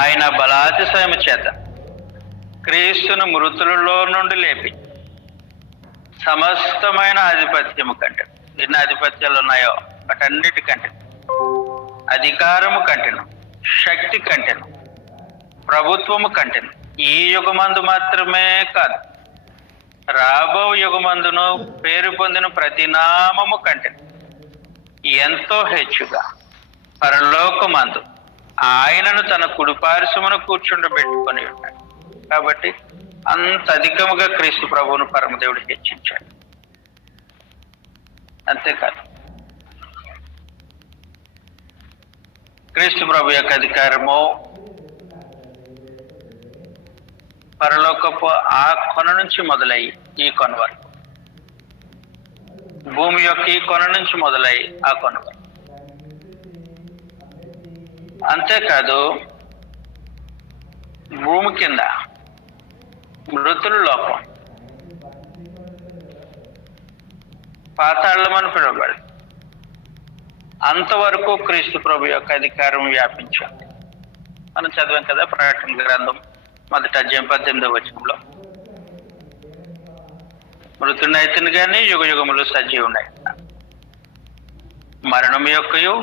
ఆయన బలాతిశయము చేత క్రీస్తును మృతులలో నుండి లేపి సమస్తమైన ఆధిపత్యము కంటే, ఎన్ని ఆధిపత్యాలు ఉన్నాయో వాటన్నిటికంటే, అధికారము కంటెను, శక్తి కంటెను, ప్రభుత్వము కంటెను, ఈ యుగమందు మాత్రమే కాదు రాబో యుగమందును పేరు పొందిన ప్రతి నామము కంటెను ఎంతో హెచ్చుగా పరలోకమందు ఆయనను తన కుడిపార్శ్వమున కూర్చుండబెట్టుకొని ఉన్నాడు. కాబట్టి అంత అధికముగా క్రీస్తు ప్రభువును పరమదేవుడు హెచ్చించాడు. అంతేకాదు, క్రీస్తు ప్రభు యొక్క అధికారము పరలోకపు ఆ కొన నుంచి మొదలై ఈ కొన వరకు, భూమి యొక్క ఈ కొన నుంచి మొదలై ఆ కొన వరకు. అంతేకాదు, భూమి కింద మృతుల లోకం, పాతాళమని పిలువబడి అంతవరకు క్రీస్తు ప్రభు యొక్క అధికారం వ్యాపించింది. మనం చదివాం కదా ప్రకటన గ్రంథం 1వ అధ్యాయం 18వ వచనంలో, మృతునైతుని గాని యుగ యుగములు సజీవునై, మరణం యొక్కయు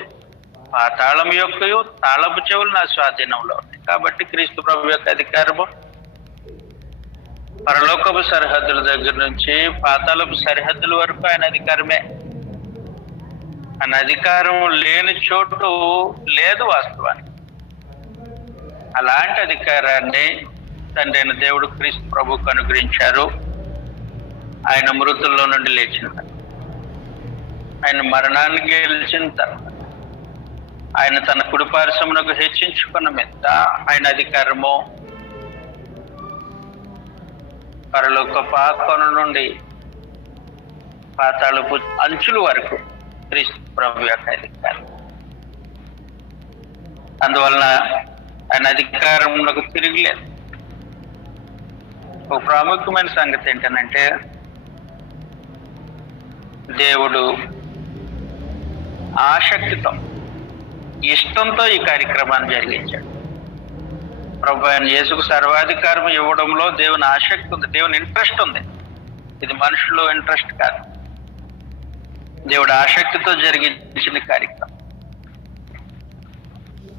పాతాళం యొక్కయు తాళపు చెవులు నా స్వాధీనంలో ఉన్నాయి. కాబట్టి క్రీస్తు ప్రభు యొక్క అధికారము పరలోకపు సరిహద్దుల దగ్గర నుంచి పాతాళపు సరిహద్దుల వరకు ఆయన అధికారమే. ఆయన అధికారం లేని చోటు లేదు వాస్తవానికి. అలాంటి అధికారాన్ని తండ్రి అయిన దేవుడు క్రీస్తు ప్రభువుకు అనుగ్రహించారు. ఆయన మృతుల్లో నుండి లేచిన తర్వాత, ఆయన మరణాన్ని గెలిచిన తర్వాత, ఆయన తన కుడిపార్శ్వమునకు హెచ్చించుకున్న మీద ఆయన అధికారము పరలోకపు కొన నుండి పాతాళపు అంచుల వరకు క్రీస్తు ప్రభు యొక్క అధికారం. అందువలన ఆయన అధికారంలో తిరిగిలేదు. ఒక ప్రాముఖ్యమైన సంగతి ఏంటంటే, దేవుడు ఆసక్తితో ఇష్టంతో ఈ కార్యక్రమాన్ని జరిగించాడు. ప్రభు ఆయన యేసుకు సర్వాధికారం ఇవ్వడంలో దేవుని ఆసక్తి ఉంది, దేవుని ఇంట్రెస్ట్ ఉంది. ఇది మనుషులు ఇంట్రెస్ట్ కాదు, దేవుడు ఆసక్తితో జరిగించిన కార్యక్రమం.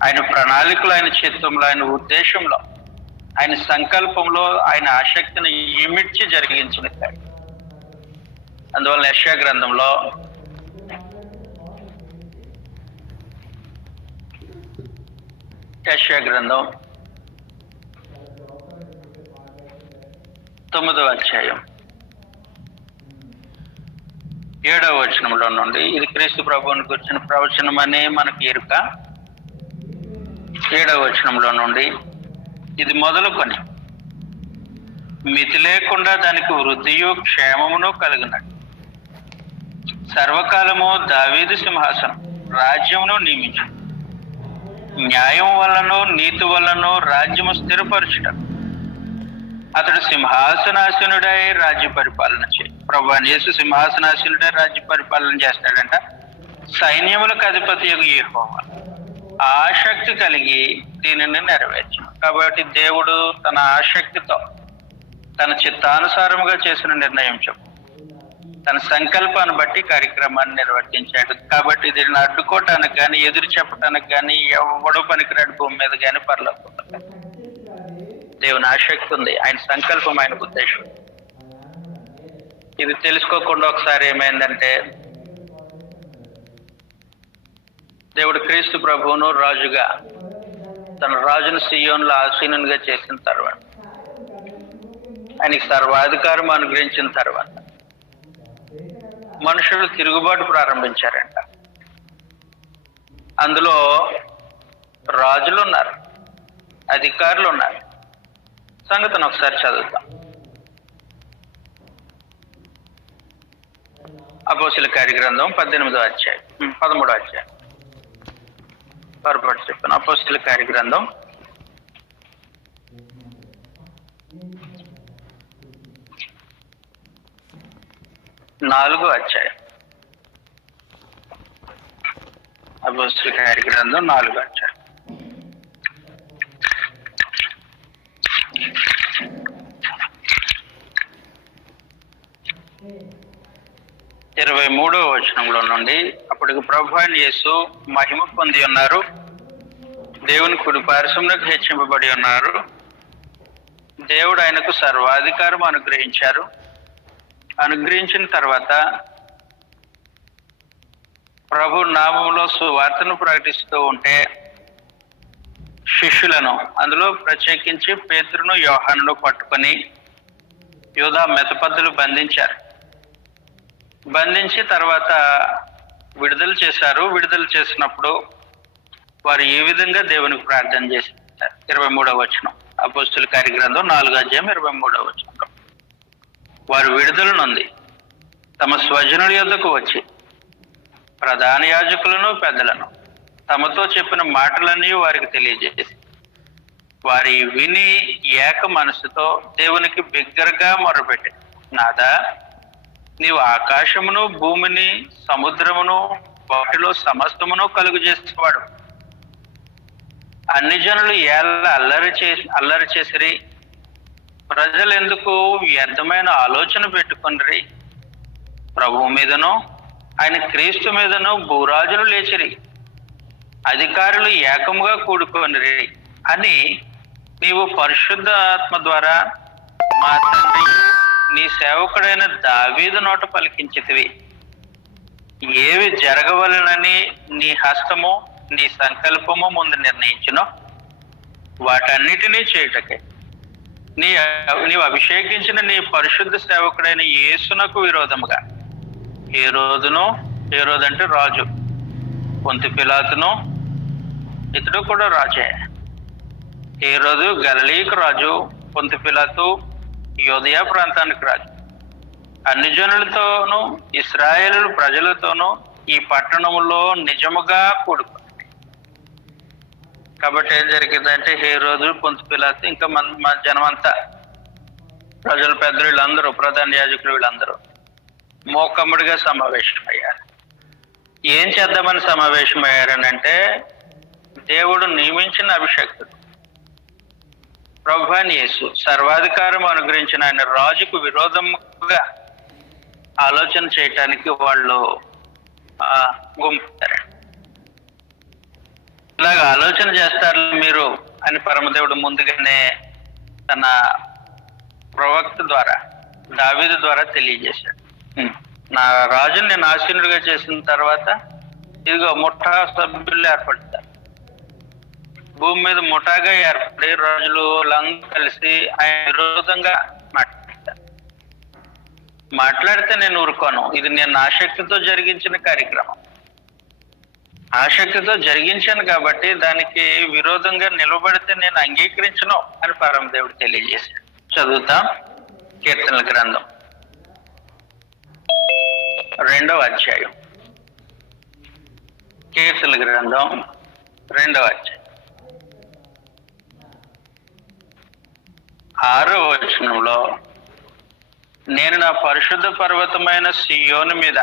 ఆయన ప్రణాళికలో, ఆయన చిత్తంలో, ఆయన ఉద్దేశంలో, ఆయన సంకల్పంలో ఆయన ఆసక్తిని ఇమిడ్చి జరిగించిన కార్యక్రమం. అందువల్ల యెషయా గ్రంథంలో యెషయా గ్రంథం 9వ అధ్యాయం 7వ వచనంలో నుండి, ఇది క్రీస్తు ప్రభువుని గురించిన ప్రవచనం అని మనకు ఎరుక. 7వ వచనంలో నుండి, ఇది మొదలుకొని మితి లేకుండా దానికి వృద్ధియు క్షేమమును కలిగినట్టు సర్వకాలము దావీదు సింహాసనం రాజ్యమును నియమించు, న్యాయం వలనో నీతి వలనో రాజ్యము స్థిరపరచుట, అతడు సింహాసనాసీనుడై రాజ్య పరిపాలన చేయి. ప్రభువైన యేసు సింహాసనాసీనుడై రాజ్య పరిపాలన చేస్తాడంట. సైన్యములకు అధిపతి యెహోవా ఆసక్తి కలిగి దీనిని నెరవేర్చు. కాబట్టి దేవుడు తన ఆసక్తితో తన చిత్తానుసారముగా చేసిన నిర్ణయం చెప్పు, తన సంకల్పాన్ని బట్టి కార్యక్రమాన్ని నిర్వర్తించాడు. కాబట్టి దీన్ని అడ్డుకోవటానికి కానీ ఎదురు చెప్పడానికి కానీ ఎవడో పనికిరాడు భూమి మీద కానీ పరలోకంలో. దేవుని ఆసక్తి ఉంది, ఆయన సంకల్పం, ఆయన ఉద్దేశం. ఇది తెలుసుకోకుండా ఒకసారి ఏమైందంటే, దేవుడు క్రీస్తు ప్రభువును రాజుగా, తన రాజును సీయోనులో ఆసీనునిగా చేసిన తర్వాత, ఆయనకి సర్వాధికారం అనుగ్రహించిన తర్వాత మనుషులు తిరుగుబాటు ప్రారంభించారంట. అందులో రాజులు ఉన్నారు, అధికారులు ఉన్నారు. సంగతిని ఒకసారి చదువుతాం. అపోస్తలుల కార్యగ్రంథం 13వ అధ్యాయం 13వ అధ్యాయం పొరపాటు చెప్పాను. అపోస్తలుల కార్యగ్రంథం 4వ అధ్యాయం. అపోస్తలుల కార్యగ్రంథం 4వ అధ్యాయం. 23వ వచనంలో నుండి, అప్పటికి ప్రభు అయిన యేసు మహిమ పొంది ఉన్నారు, దేవుని కుడి పార్శ్వమునకు హెచ్చింపబడి ఉన్నారు, దేవుడు ఆయనకు సర్వాధికారం అనుగ్రహించారు. అనుగ్రహించిన తర్వాత ప్రభు నామములో సువార్తను ప్రకటిస్తూ ఉంటే శిష్యులను, అందులో ప్రత్యేకించి పేతురును యోహానును పట్టుకొని యూదా మెతపద్దులు బంధించారు. బంధించి తర్వాత విడుదల చేశారు. విడుదల చేసినప్పుడు వారు ఏ విధంగా దేవునికి ప్రార్థన చేశారు? 23వ వచనం, అపోస్తుల కార్యగ్రంథం 4వ అధ్యాయం 23వ వచనంలో, వారు విడుదల నుండి తమ స్వజనుల యొద్దకు వచ్చి ప్రధాన యాజకులను పెద్దలను తమతో చెప్పిన మాటలన్నీ వారికి తెలియజేసి వారి విని ఏక మనసుతో దేవునికి బిగ్గరగా మొరపెట్టి, నాదా, నీవు ఆకాశమును భూమిని సముద్రమును వాటిలో సమస్తమును కలుగు చేసేవాడు. అన్ని జనులు ఏళ్ళ అల్లరి చేసిరి, ప్రజలు ఎందుకు వ్యర్థమైన ఆలోచన పెట్టుకుని ప్రభువు మీదను ఆయన క్రీస్తు మీదను భూరాజులు లేచిరి, అధికారులు ఏకముగా కూడుకొనిరి అని నీవు పరిశుద్ధ ఆత్మ ద్వారా మా తండ్రి నీ సేవకుడైన దావీదు నోట పలికించితివి. ఏవి జరగవలనని నీ హస్తము నీ సంకల్పము ముందు నిర్ణయించునో వాటన్నిటినీ చేయుటకే నీవు అభిషేకించిన నీ పరిశుద్ధ సేవకుడైన యేసునకు విరోధముగా హేరోదు అంటే రాజు, పొంతి పిలాతును, ఇతడు కూడా రాజే. హేరోదు గలిలీకు రాజు, పొంతి పిలాతు యోదయ ప్రాంతానికి రాజు, అన్ని జనులతోనూ ఇశ్రాయేలు ప్రజలతోనూ ఈ పట్టణంలో నిజముగా కూడుకుంది. కాబట్టి ఏం జరిగిందంటే హేరోదు, పొంతి పిలాతు ఇంకా మన జనమంతా, ప్రజల పెద్దలు వీళ్ళందరూ, ప్రధాన యాజకులు వీళ్ళందరూ మోకమ్ముడిగా సమావేశమయ్యారు. ఏం చేద్దామని సమావేశమయ్యారనంటే, దేవుడు నియమించిన అభిషక్తుడు ప్రభు అయిన యేసు సర్వాధికారం అనుగ్రహించిన ఆయన రాజుకు విరోధముగా ఆలోచన చేయటానికి వాళ్ళు గుంపుతారు. ఇలాగ ఆలోచన చేస్తారు మీరు అని పరమదేవుడు ముందుగానే తన ప్రవక్త ద్వారా దావీదు ద్వారా తెలియజేశాడు. నా రాజుని నేను ఆసీనుడిగా చేసిన తర్వాత ఇదిగో ముఠా సభ్యులు ఏర్పడతారు. భూమి మీద ముఠాగా ఏర్పడి రాజులు అందరూ కలిసి ఆయన విరోధంగా మాట్లాడితే నేను ఊరుకోను. ఇది నేను ఆసక్తితో జరిగించిన కార్యక్రమం, ఆసక్తితో జరిగించాను కాబట్టి దానికి విరోధంగా నిలబడితే నేను అంగీకరించను అని పరమదేవుడు తెలియజేశాడు. చదువుతాం. కీర్తనల గ్రంథం 2వ అధ్యాయం. కీర్తనల గ్రంథం 2వ అధ్యాయం 6వ వచనంలో, నేను నా పరిశుద్ధ పర్వతమైన సియోను మీద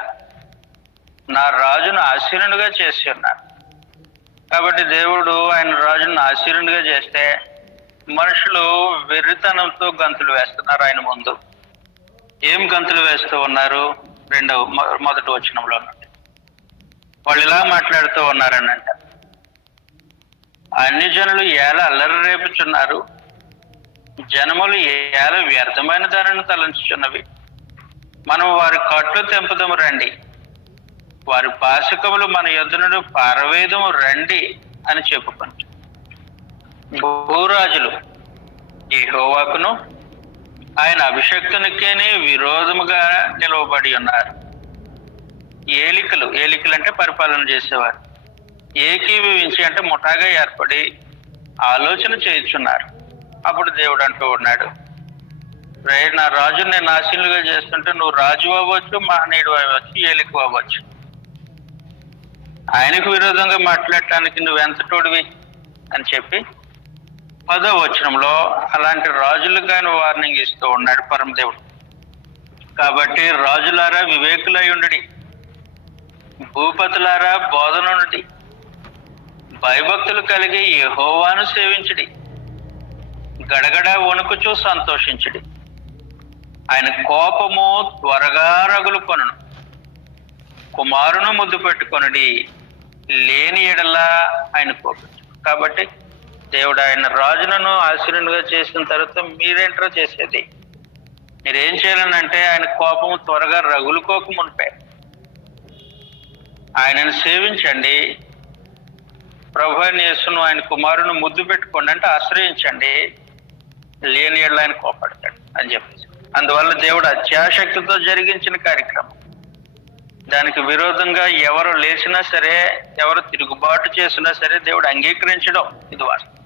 నా రాజును ఆశీనుడిగా చేసి ఉన్నాను. కాబట్టి దేవుడు ఆయన రాజును ఆశీనుడిగా చేస్తే మనుషులు వెర్రితనంతో గంతులు వేస్తున్నారు ఆయన ముందు. ఏం గంతులు వేస్తూ ఉన్నారు? మొదటి వచనంలో వాళ్ళు ఇలా మాట్లాడుతూ ఉన్నారని అంట, అన్ని జనులు ఎలా అల్లరి రేపుచున్నారు, జనములు ఏల వ్యర్థమైన దానిని తలంచుచున్నవి. మనం వారి కట్లు తెంపుదము రండి, వారి పాశకములు మన యొద్ద నుండి పారవేదము రండి అని చెప్పుకుంటు భూరాజులు యెహోవాకును ఆయన అభిషక్తునికేనే విరోధముగా నిలవబడి ఉన్నారు. ఏలికలు అంటే పరిపాలన చేసేవారు, ఏకీభవించి అంటే ముఠాగా ఏర్పడి ఆలోచన చేయుచున్నారు. అప్పుడు దేవుడు అంటూ ఉన్నాడు, నా రాజుని నేను ఆశీనులుగా చేస్తుంటే నువ్వు రాజు అవ్వచ్చు, మహనీయుడు అవ్వచ్చు, ఏలిక అవ్వచ్చు. ఆయనకు విరోధంగా మాట్లాడటానికి నువ్వెంతటోడివి అని చెప్పి 10వ వచనంలో అలాంటి రాజులకు ఆయన వార్నింగ్ ఇస్తూ ఉన్నాడు పరమదేవుడు. కాబట్టి రాజులారా వివేకులై ఉండడి, భూపతులారా బోధనుండి, భయభక్తులు కలిగి యెహోవాను సేవించడి, గడగడ వణుకుచూ సంతోషించడి. ఆయన కోపము త్వరగా రగులుకొనును. కుమారును ముద్దు పెట్టుకొనుడి, లేని ఎడలా ఆయన కోపించు. కాబట్టి దేవుడు ఆయన రాజులను ఆశీనులుగా చేసిన తర్వాత మీరేంటో చేసేది? మీరేం చేయాలనంటే ఆయన కోపము త్వరగా రగులుకోక మునిపే ఆయనను సేవించండి. ప్రభు అయిన యేసును ఆయన కుమారుని ముద్దు పెట్టుకోండి, అంటే ఆశ్రయించండి, లేని ఎడల ఆయన కోపడతాడు అని చెప్పేసి. అందువల్ల దేవుడు అత్యాశక్తితో జరిగించిన కార్యక్రమం. దానికి విరోధంగా ఎవరు లేచినా సరే, ఎవరు తిరుగుబాటు చేసినా సరే దేవుడు అంగీకరించడం ఇది వాస్తవం.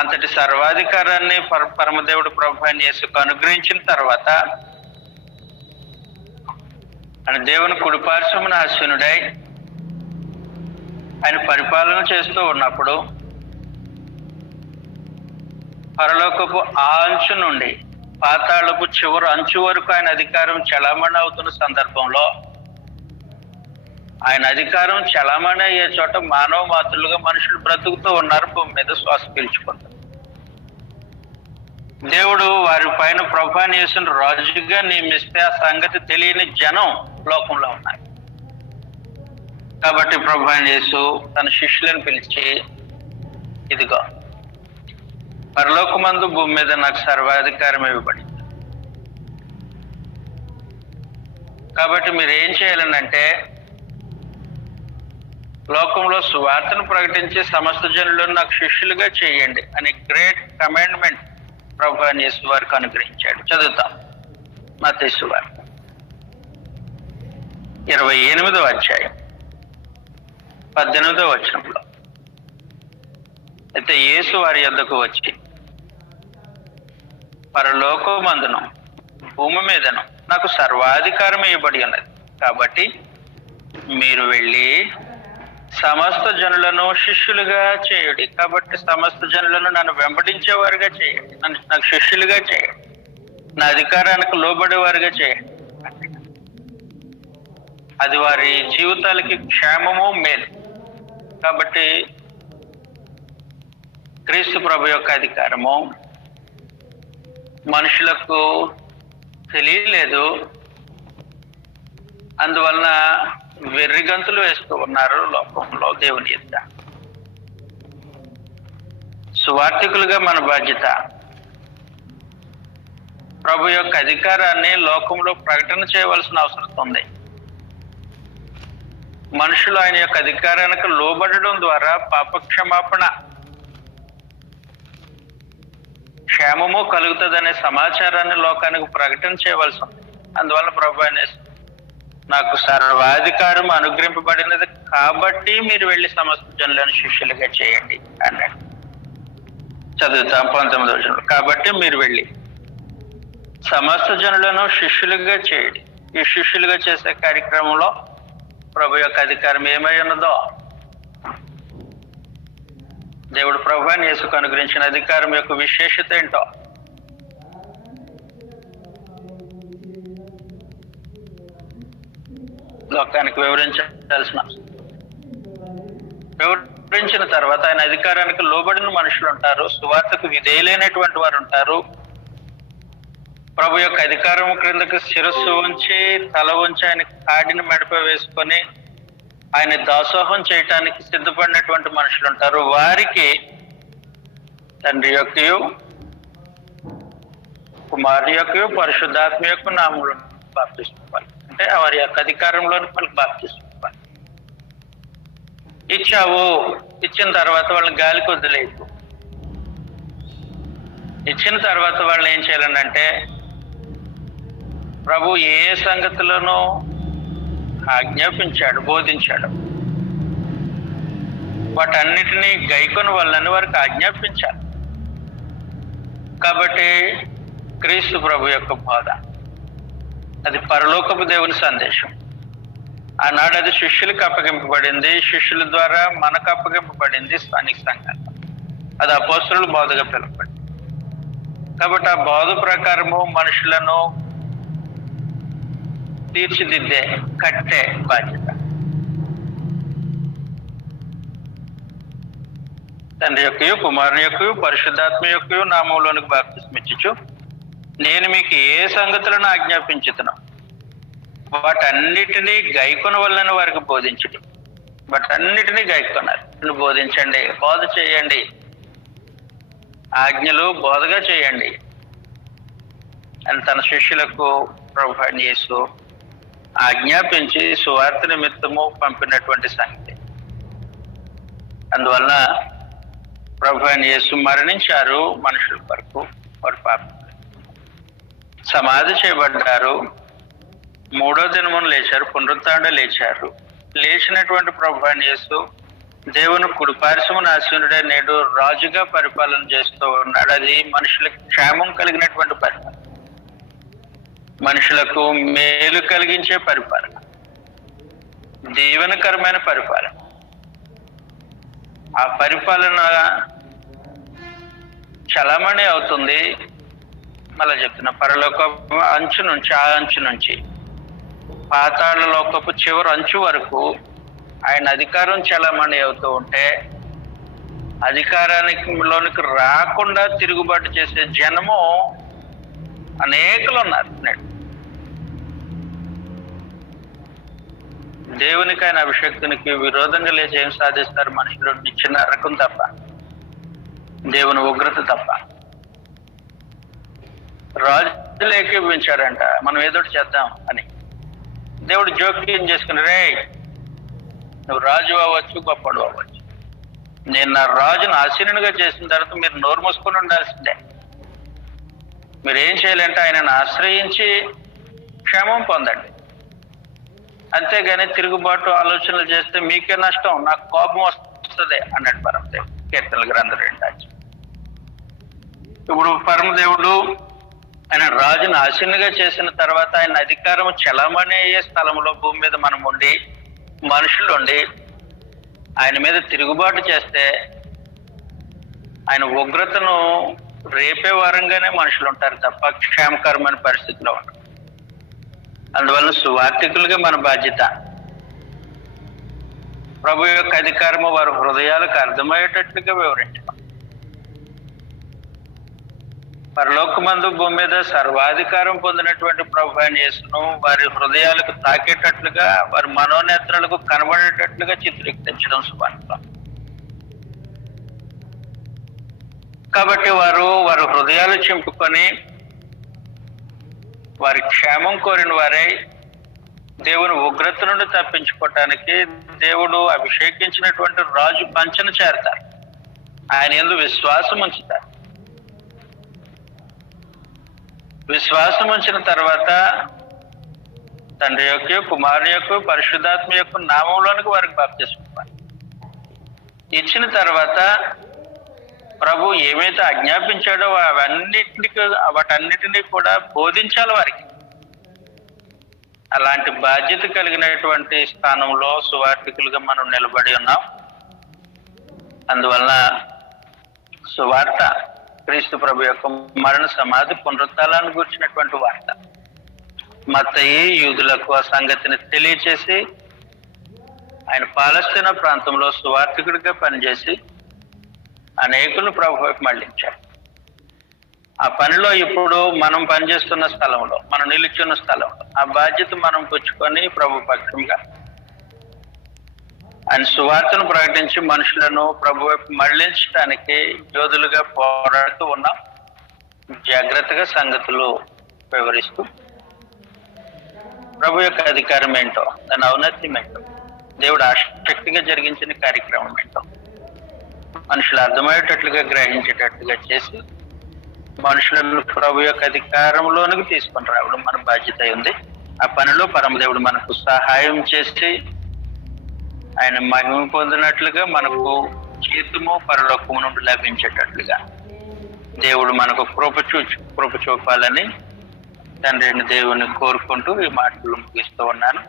అంతటి సర్వాధికారాన్ని పరమదేవుడు ప్రభు అయిన యేసుకు అనుగ్రహించిన తర్వాత ఆయన దేవుని కుడిపార్శ్వమున ఆసీనుడై ఆయన పరిపాలన చేస్తూ ఉన్నప్పుడు పరలోకపు ఆ అంచు నుండి పాతాళపు చివరి అంచు వరకు ఆయన అధికారం చలామణి అవుతున్న సందర్భంలో, ఆయన అధికారం చలామణి అయ్యే చోట మానవ మాతృలుగా మనుషులు బ్రతుకుతూ ఉన్నారు, భూమి మీద శ్వాస పీల్చుకుంటారు. దేవుడు వారి పైన ప్రభు అయిన యేసును రాజుగా నియమిస్తే ఆ సంగతి తెలియని జనం లోకంలో ఉన్నారు. కాబట్టి ప్రభు అయిన యేసు తన శిష్యులను పిలిచి, ఇదిగో పరలోకమందు భూమి మీద నాకు సర్వాధికారం ఇవ్వబడింది. కాబట్టి మీరు ఏం చేయాలనంటే లోకంలో సువార్తను ప్రకటించి సమస్త జనులను నాకు శిష్యులుగా చేయండి అని గ్రేట్ కమాండ్మెంట్ ప్రభు అయిన యేసు వారికి అనుగ్రహించాడు. చదువుతాం మత్తయి సువార్త 28వ అధ్యాయం 18వ వచనంలో. అయితే యేసు వారి యొద్దకు వచ్చి, పరలోకమందును భూమి మీదను నాకు సర్వాధికారం ఇవ్వబడి ఉన్నది, కాబట్టి మీరు వెళ్ళి సమస్త జనులను శిష్యులుగా చేయుడి. కాబట్టి సమస్త జనులను నన్ను వెంబడించేవారుగా చేయండి, నాకు శిష్యులుగా చేయండి, నా అధికారానికి లోబడేవారుగా చేయండి. అది వారి జీవితాలకి క్షేమము, మేలు. కాబట్టి క్రీస్తు ప్రభు యొక్క అధికారము మనుషులకు తెలియలేదు, అందువలన వెర్రిగంతులు వేస్తూ ఉన్నారు లోకంలో దేవుని ఎదుట. సువార్థికులుగా మన బాధ్యత ప్రభు యొక్క అధికారాన్ని లోకంలో ప్రకటన చేయవలసిన అవసరం ఉంది. మనుషులు ఆయన యొక్క అధికారానికి లోబడడం ద్వారా పాపక్షమాపణ, క్షేమము కలుగుతుందనే సమాచారాన్ని లోకానికి ప్రకటన చేయవలసి ఉంది. అందువల్ల ప్రభు అయిన నాకు సర్వాధికారం అనుగ్రహింపబడినది, కాబట్టి మీరు వెళ్ళి సమస్త జనులను శిష్యులుగా చేయండి అన్నాడు. చదువుతాం 19వ వచనం. కాబట్టి మీరు వెళ్ళి సమస్త జనులను శిష్యులుగా చేయండి. ఈ శిష్యులుగా చేసే కార్యక్రమంలో ప్రభు యొక్క అధికారం ఏమై ఉన్నదో, దేవుడు ప్రభు అయిన యేసుకు అనుగ్రహించిన అధికారం యొక్క విశేషత ఏంటో లోకానికి వివరించిన తర్వాత ఆయన అధికారానికి లోబడిన మనుషులు ఉంటారు, సువార్తకు విధేయులైనటువంటి వారు ఉంటారు. ప్రభు యొక్క అధికారం క్రిందకు శిరస్సు ఉంచి తల ఉంచి ఆయన కాడిని మెడపై వేసుకొని ఆయన దాసోహం చేయటానికి సిద్ధపడినటువంటి మనుషులు ఉంటారు. వారికి తండ్రి యొక్కయు కుమారుని యొక్కయు పరిశుద్ధాత్మ యొక్క నామములో బాప్తిస్మం, అంటే వారి యొక్క అధికారంలో వాళ్ళకి బాప్తిస్మం ఇచ్చావు. ఇచ్చిన తర్వాత వాళ్ళని గాలికి వదిలేదు. ఇచ్చిన తర్వాత వాళ్ళని ఏం చేయాలనంటే ప్రభు ఏ సంగతులను ఆజ్ఞాపించాడు, బోధించాడు, వాటన్నిటినీ గైకొని వాళ్ళని వారికి ఆజ్ఞాపించాలి. కాబట్టి క్రీస్తు ప్రభు యొక్క బోధ అది పరలోకపు దేవుని సందేశం. ఆనాడు అది శిష్యులకు అప్పగింపబడింది, శిష్యుల ద్వారా మనకు అప్పగింపబడింది స్థానిక సంఘాలు. అది అపోస్తలుల బోధగా పిలువబడింది. కాబట్టి ఆ బోధ ప్రకారము మనుషులను తీర్చిదిద్దే, కట్టే బాధ్యత తండ్రి యొక్కయు కుమారుని యొక్కయు పరిశుద్ధాత్మ యొక్కయు నామంలోనికి బాప్తిస్మం ఇచ్చుచు నేను మీకు ఏ సంగతులను ఆజ్ఞాపించుతున్నా వాటన్నిటినీ గైకొన వలన వారికి బోధించండి. వాటన్నిటినీ గైకొన్నారు. బోధించండి, బోధ చేయండి, ఆజ్ఞలు బోధగా చేయండి అని తన శిష్యులకు ప్రభువైన యేసు ఆజ్ఞాపించి సువార్త నిమిత్తము పంపినటువంటి సంగతి. అందువలన ప్రభువైన యేసు మరణించారు మనుషుల కొరకు, వారి పాపం, సమాధి చేయబడ్డారు, మూడో దినమున లేచారు, పునరుత్థానం లేచారు. లేచినటువంటి ప్రభువైన యేసు దేవుని కుడిపార్శ్వమున ఆసీనుడే నేడు రాజుగా పరిపాలన చేస్తూ ఉన్నాడు. అది మనుషులకు క్షేమం కలిగినటువంటి పరిపాలన, మనుషులకు మేలు కలిగించే పరిపాలన, దీవెనకరమైన పరిపాలన. ఆ పరిపాలన చలామణి అవుతుంది. మళ్ళా చెప్తున్నా, పరలోక అంచు నుంచి, ఆ అంచు నుంచి పాతాళ లోకపు చివరి అంచు వరకు ఆయన అధికారం చలామణి అవుతూ ఉంటే, అధికారానికి రాకుండా తిరుగుబాటు చేసే జనము అనేకులు ఉన్నారు. దేవునికి, ఆయన అభిషక్తునికి విరోధంగా లేచి ఏం సాధిస్తారు? మనుషులు నిచ్చిన నరకం తప్ప, దేవుని ఉగ్రత తప్ప. రాజులు ఏకీభవించారంట, మనం ఏదోటి చేద్దాం అని. దేవుడు జోక్యం చేసుకుని, రే నువ్వు రాజు అవ్వచ్చు, గొప్పడు అవ్వచ్చు, నేను నా రాజును ఆసీనునిగా చేసిన తర్వాత మీరు నోరు మూసుకొని ఉండాల్సిందే. మీరు ఏం చేయాలంటే ఆయనను ఆశ్రయించి క్షేమం పొందండి, అంతేగాని తిరుగుబాటు ఆలోచనలు చేస్తే మీకే నష్టం, నాకు కోపం వస్తుంది అన్నాడు పరమదేవుడు కీర్తనల గ్రంథం 2. ఇప్పుడు పరమదేవుడు ఆయన రాజును ఆసీనుగా చేసిన తర్వాత ఆయన అధికారం చలామణి అయ్యే స్థలంలో భూమి మీద మనం ఉండి, మనుషులు ఉండి ఆయన మీద తిరుగుబాటు చేస్తే ఆయన ఉగ్రతను రేపే వారంగానే మనుషులు ఉంటారు తప్ప క్షేమకరమైన పరిస్థితిలో ఉంటారు. అందువల్ల సువార్థికులుగా మన బాధ్యత ప్రభు యొక్క అధికారము వారి హృదయాలకు అర్థమయ్యేటట్లుగా వివరించడం. పరలోకమందు భూమి మీద సర్వాధికారం పొందినటువంటి ప్రభువైన యేసును వారి హృదయాలకు తాకేటట్లుగా, వారి మనోనేత్రాలకు కనబడేటట్లుగా చిత్రీకరించడం సువార్త. కాబట్టి వారి హృదయాలు చింపుకొని వారి క్షేమం కోరిన వారే దేవుని ఉగ్రత నుండి తప్పించుకోవటానికి దేవుడు అభిషేకించినటువంటి రాజు పంచన చేరతారు. ఆయన యందు విశ్వాసం ఉంచుతారు. విశ్వాసం ఉంచిన తర్వాత తండ్రి యొక్క, కుమారుని యొక్క, పరిశుద్ధాత్మ యొక్క నామంలోనికి వారికి బాప్తిస్మం ఇవ్వాలి. ఇచ్చిన తర్వాత ప్రభు ఏమైతే ఆజ్ఞాపించాడో వాటన్నిటినీ కూడా బోధించాలి వారికి. అలాంటి బాధ్యత కలిగినటువంటి స్థానంలో సువార్థికులుగా మనం నిలబడి ఉన్నాం. అందువలన సువార్త క్రీస్తు ప్రభు యొక్క మరణ, సమాధి, పునరుత్థానాన్ని గురించినటువంటి వార్త. మత్తయి యూదులకు ఆ సంగతిని తెలియచేసి ఆయన పాలస్తీనా ప్రాంతంలో సువార్థికుడిగా పనిచేసి అనేకులను ప్రభు వైపు మళ్లించారు. ఆ పనిలో ఇప్పుడు మనం పనిచేస్తున్న స్థలంలో, మనం నిలుచున్న స్థలంలో ఆ బాధ్యత మనం పుచ్చుకొని ప్రభు పక్షంగా ఆయన సువార్తను ప్రకటించి మనుషులను ప్రభు వైపు మళ్లించడానికి యోధులుగా పోరాడుతూ ఉన్నాం. జాగ్రత్తగా సంగతులు వివరిస్తూ ప్రభు యొక్క అధికారం ఏంటో, దాని ఔన్నత్యం ఏంటో, దేవుడు ఆసక్తిగా జరిగించిన కార్యక్రమం ఏంటో మనుషులు అర్థమయ్యేటట్లుగా, గ్రహించేటట్లుగా చేసి మనుషులను ప్రభు యొక్క అధికారంలోనికి తీసుకొని రావడం మన బాధ్యత ఉంది. ఆ పనిలో పరమదేవుడు మనకు సహాయం చేసి ఆయన మహిమ పొందినట్లుగా, మనకు జీతము పరలోకము నుండి లభించేటట్లుగా దేవుడు మనకు కృప చూపాలని తండ్రిని దేవుని కోరుకుంటూ ఈ మాటలు ముగిస్తూ ఉన్నాను.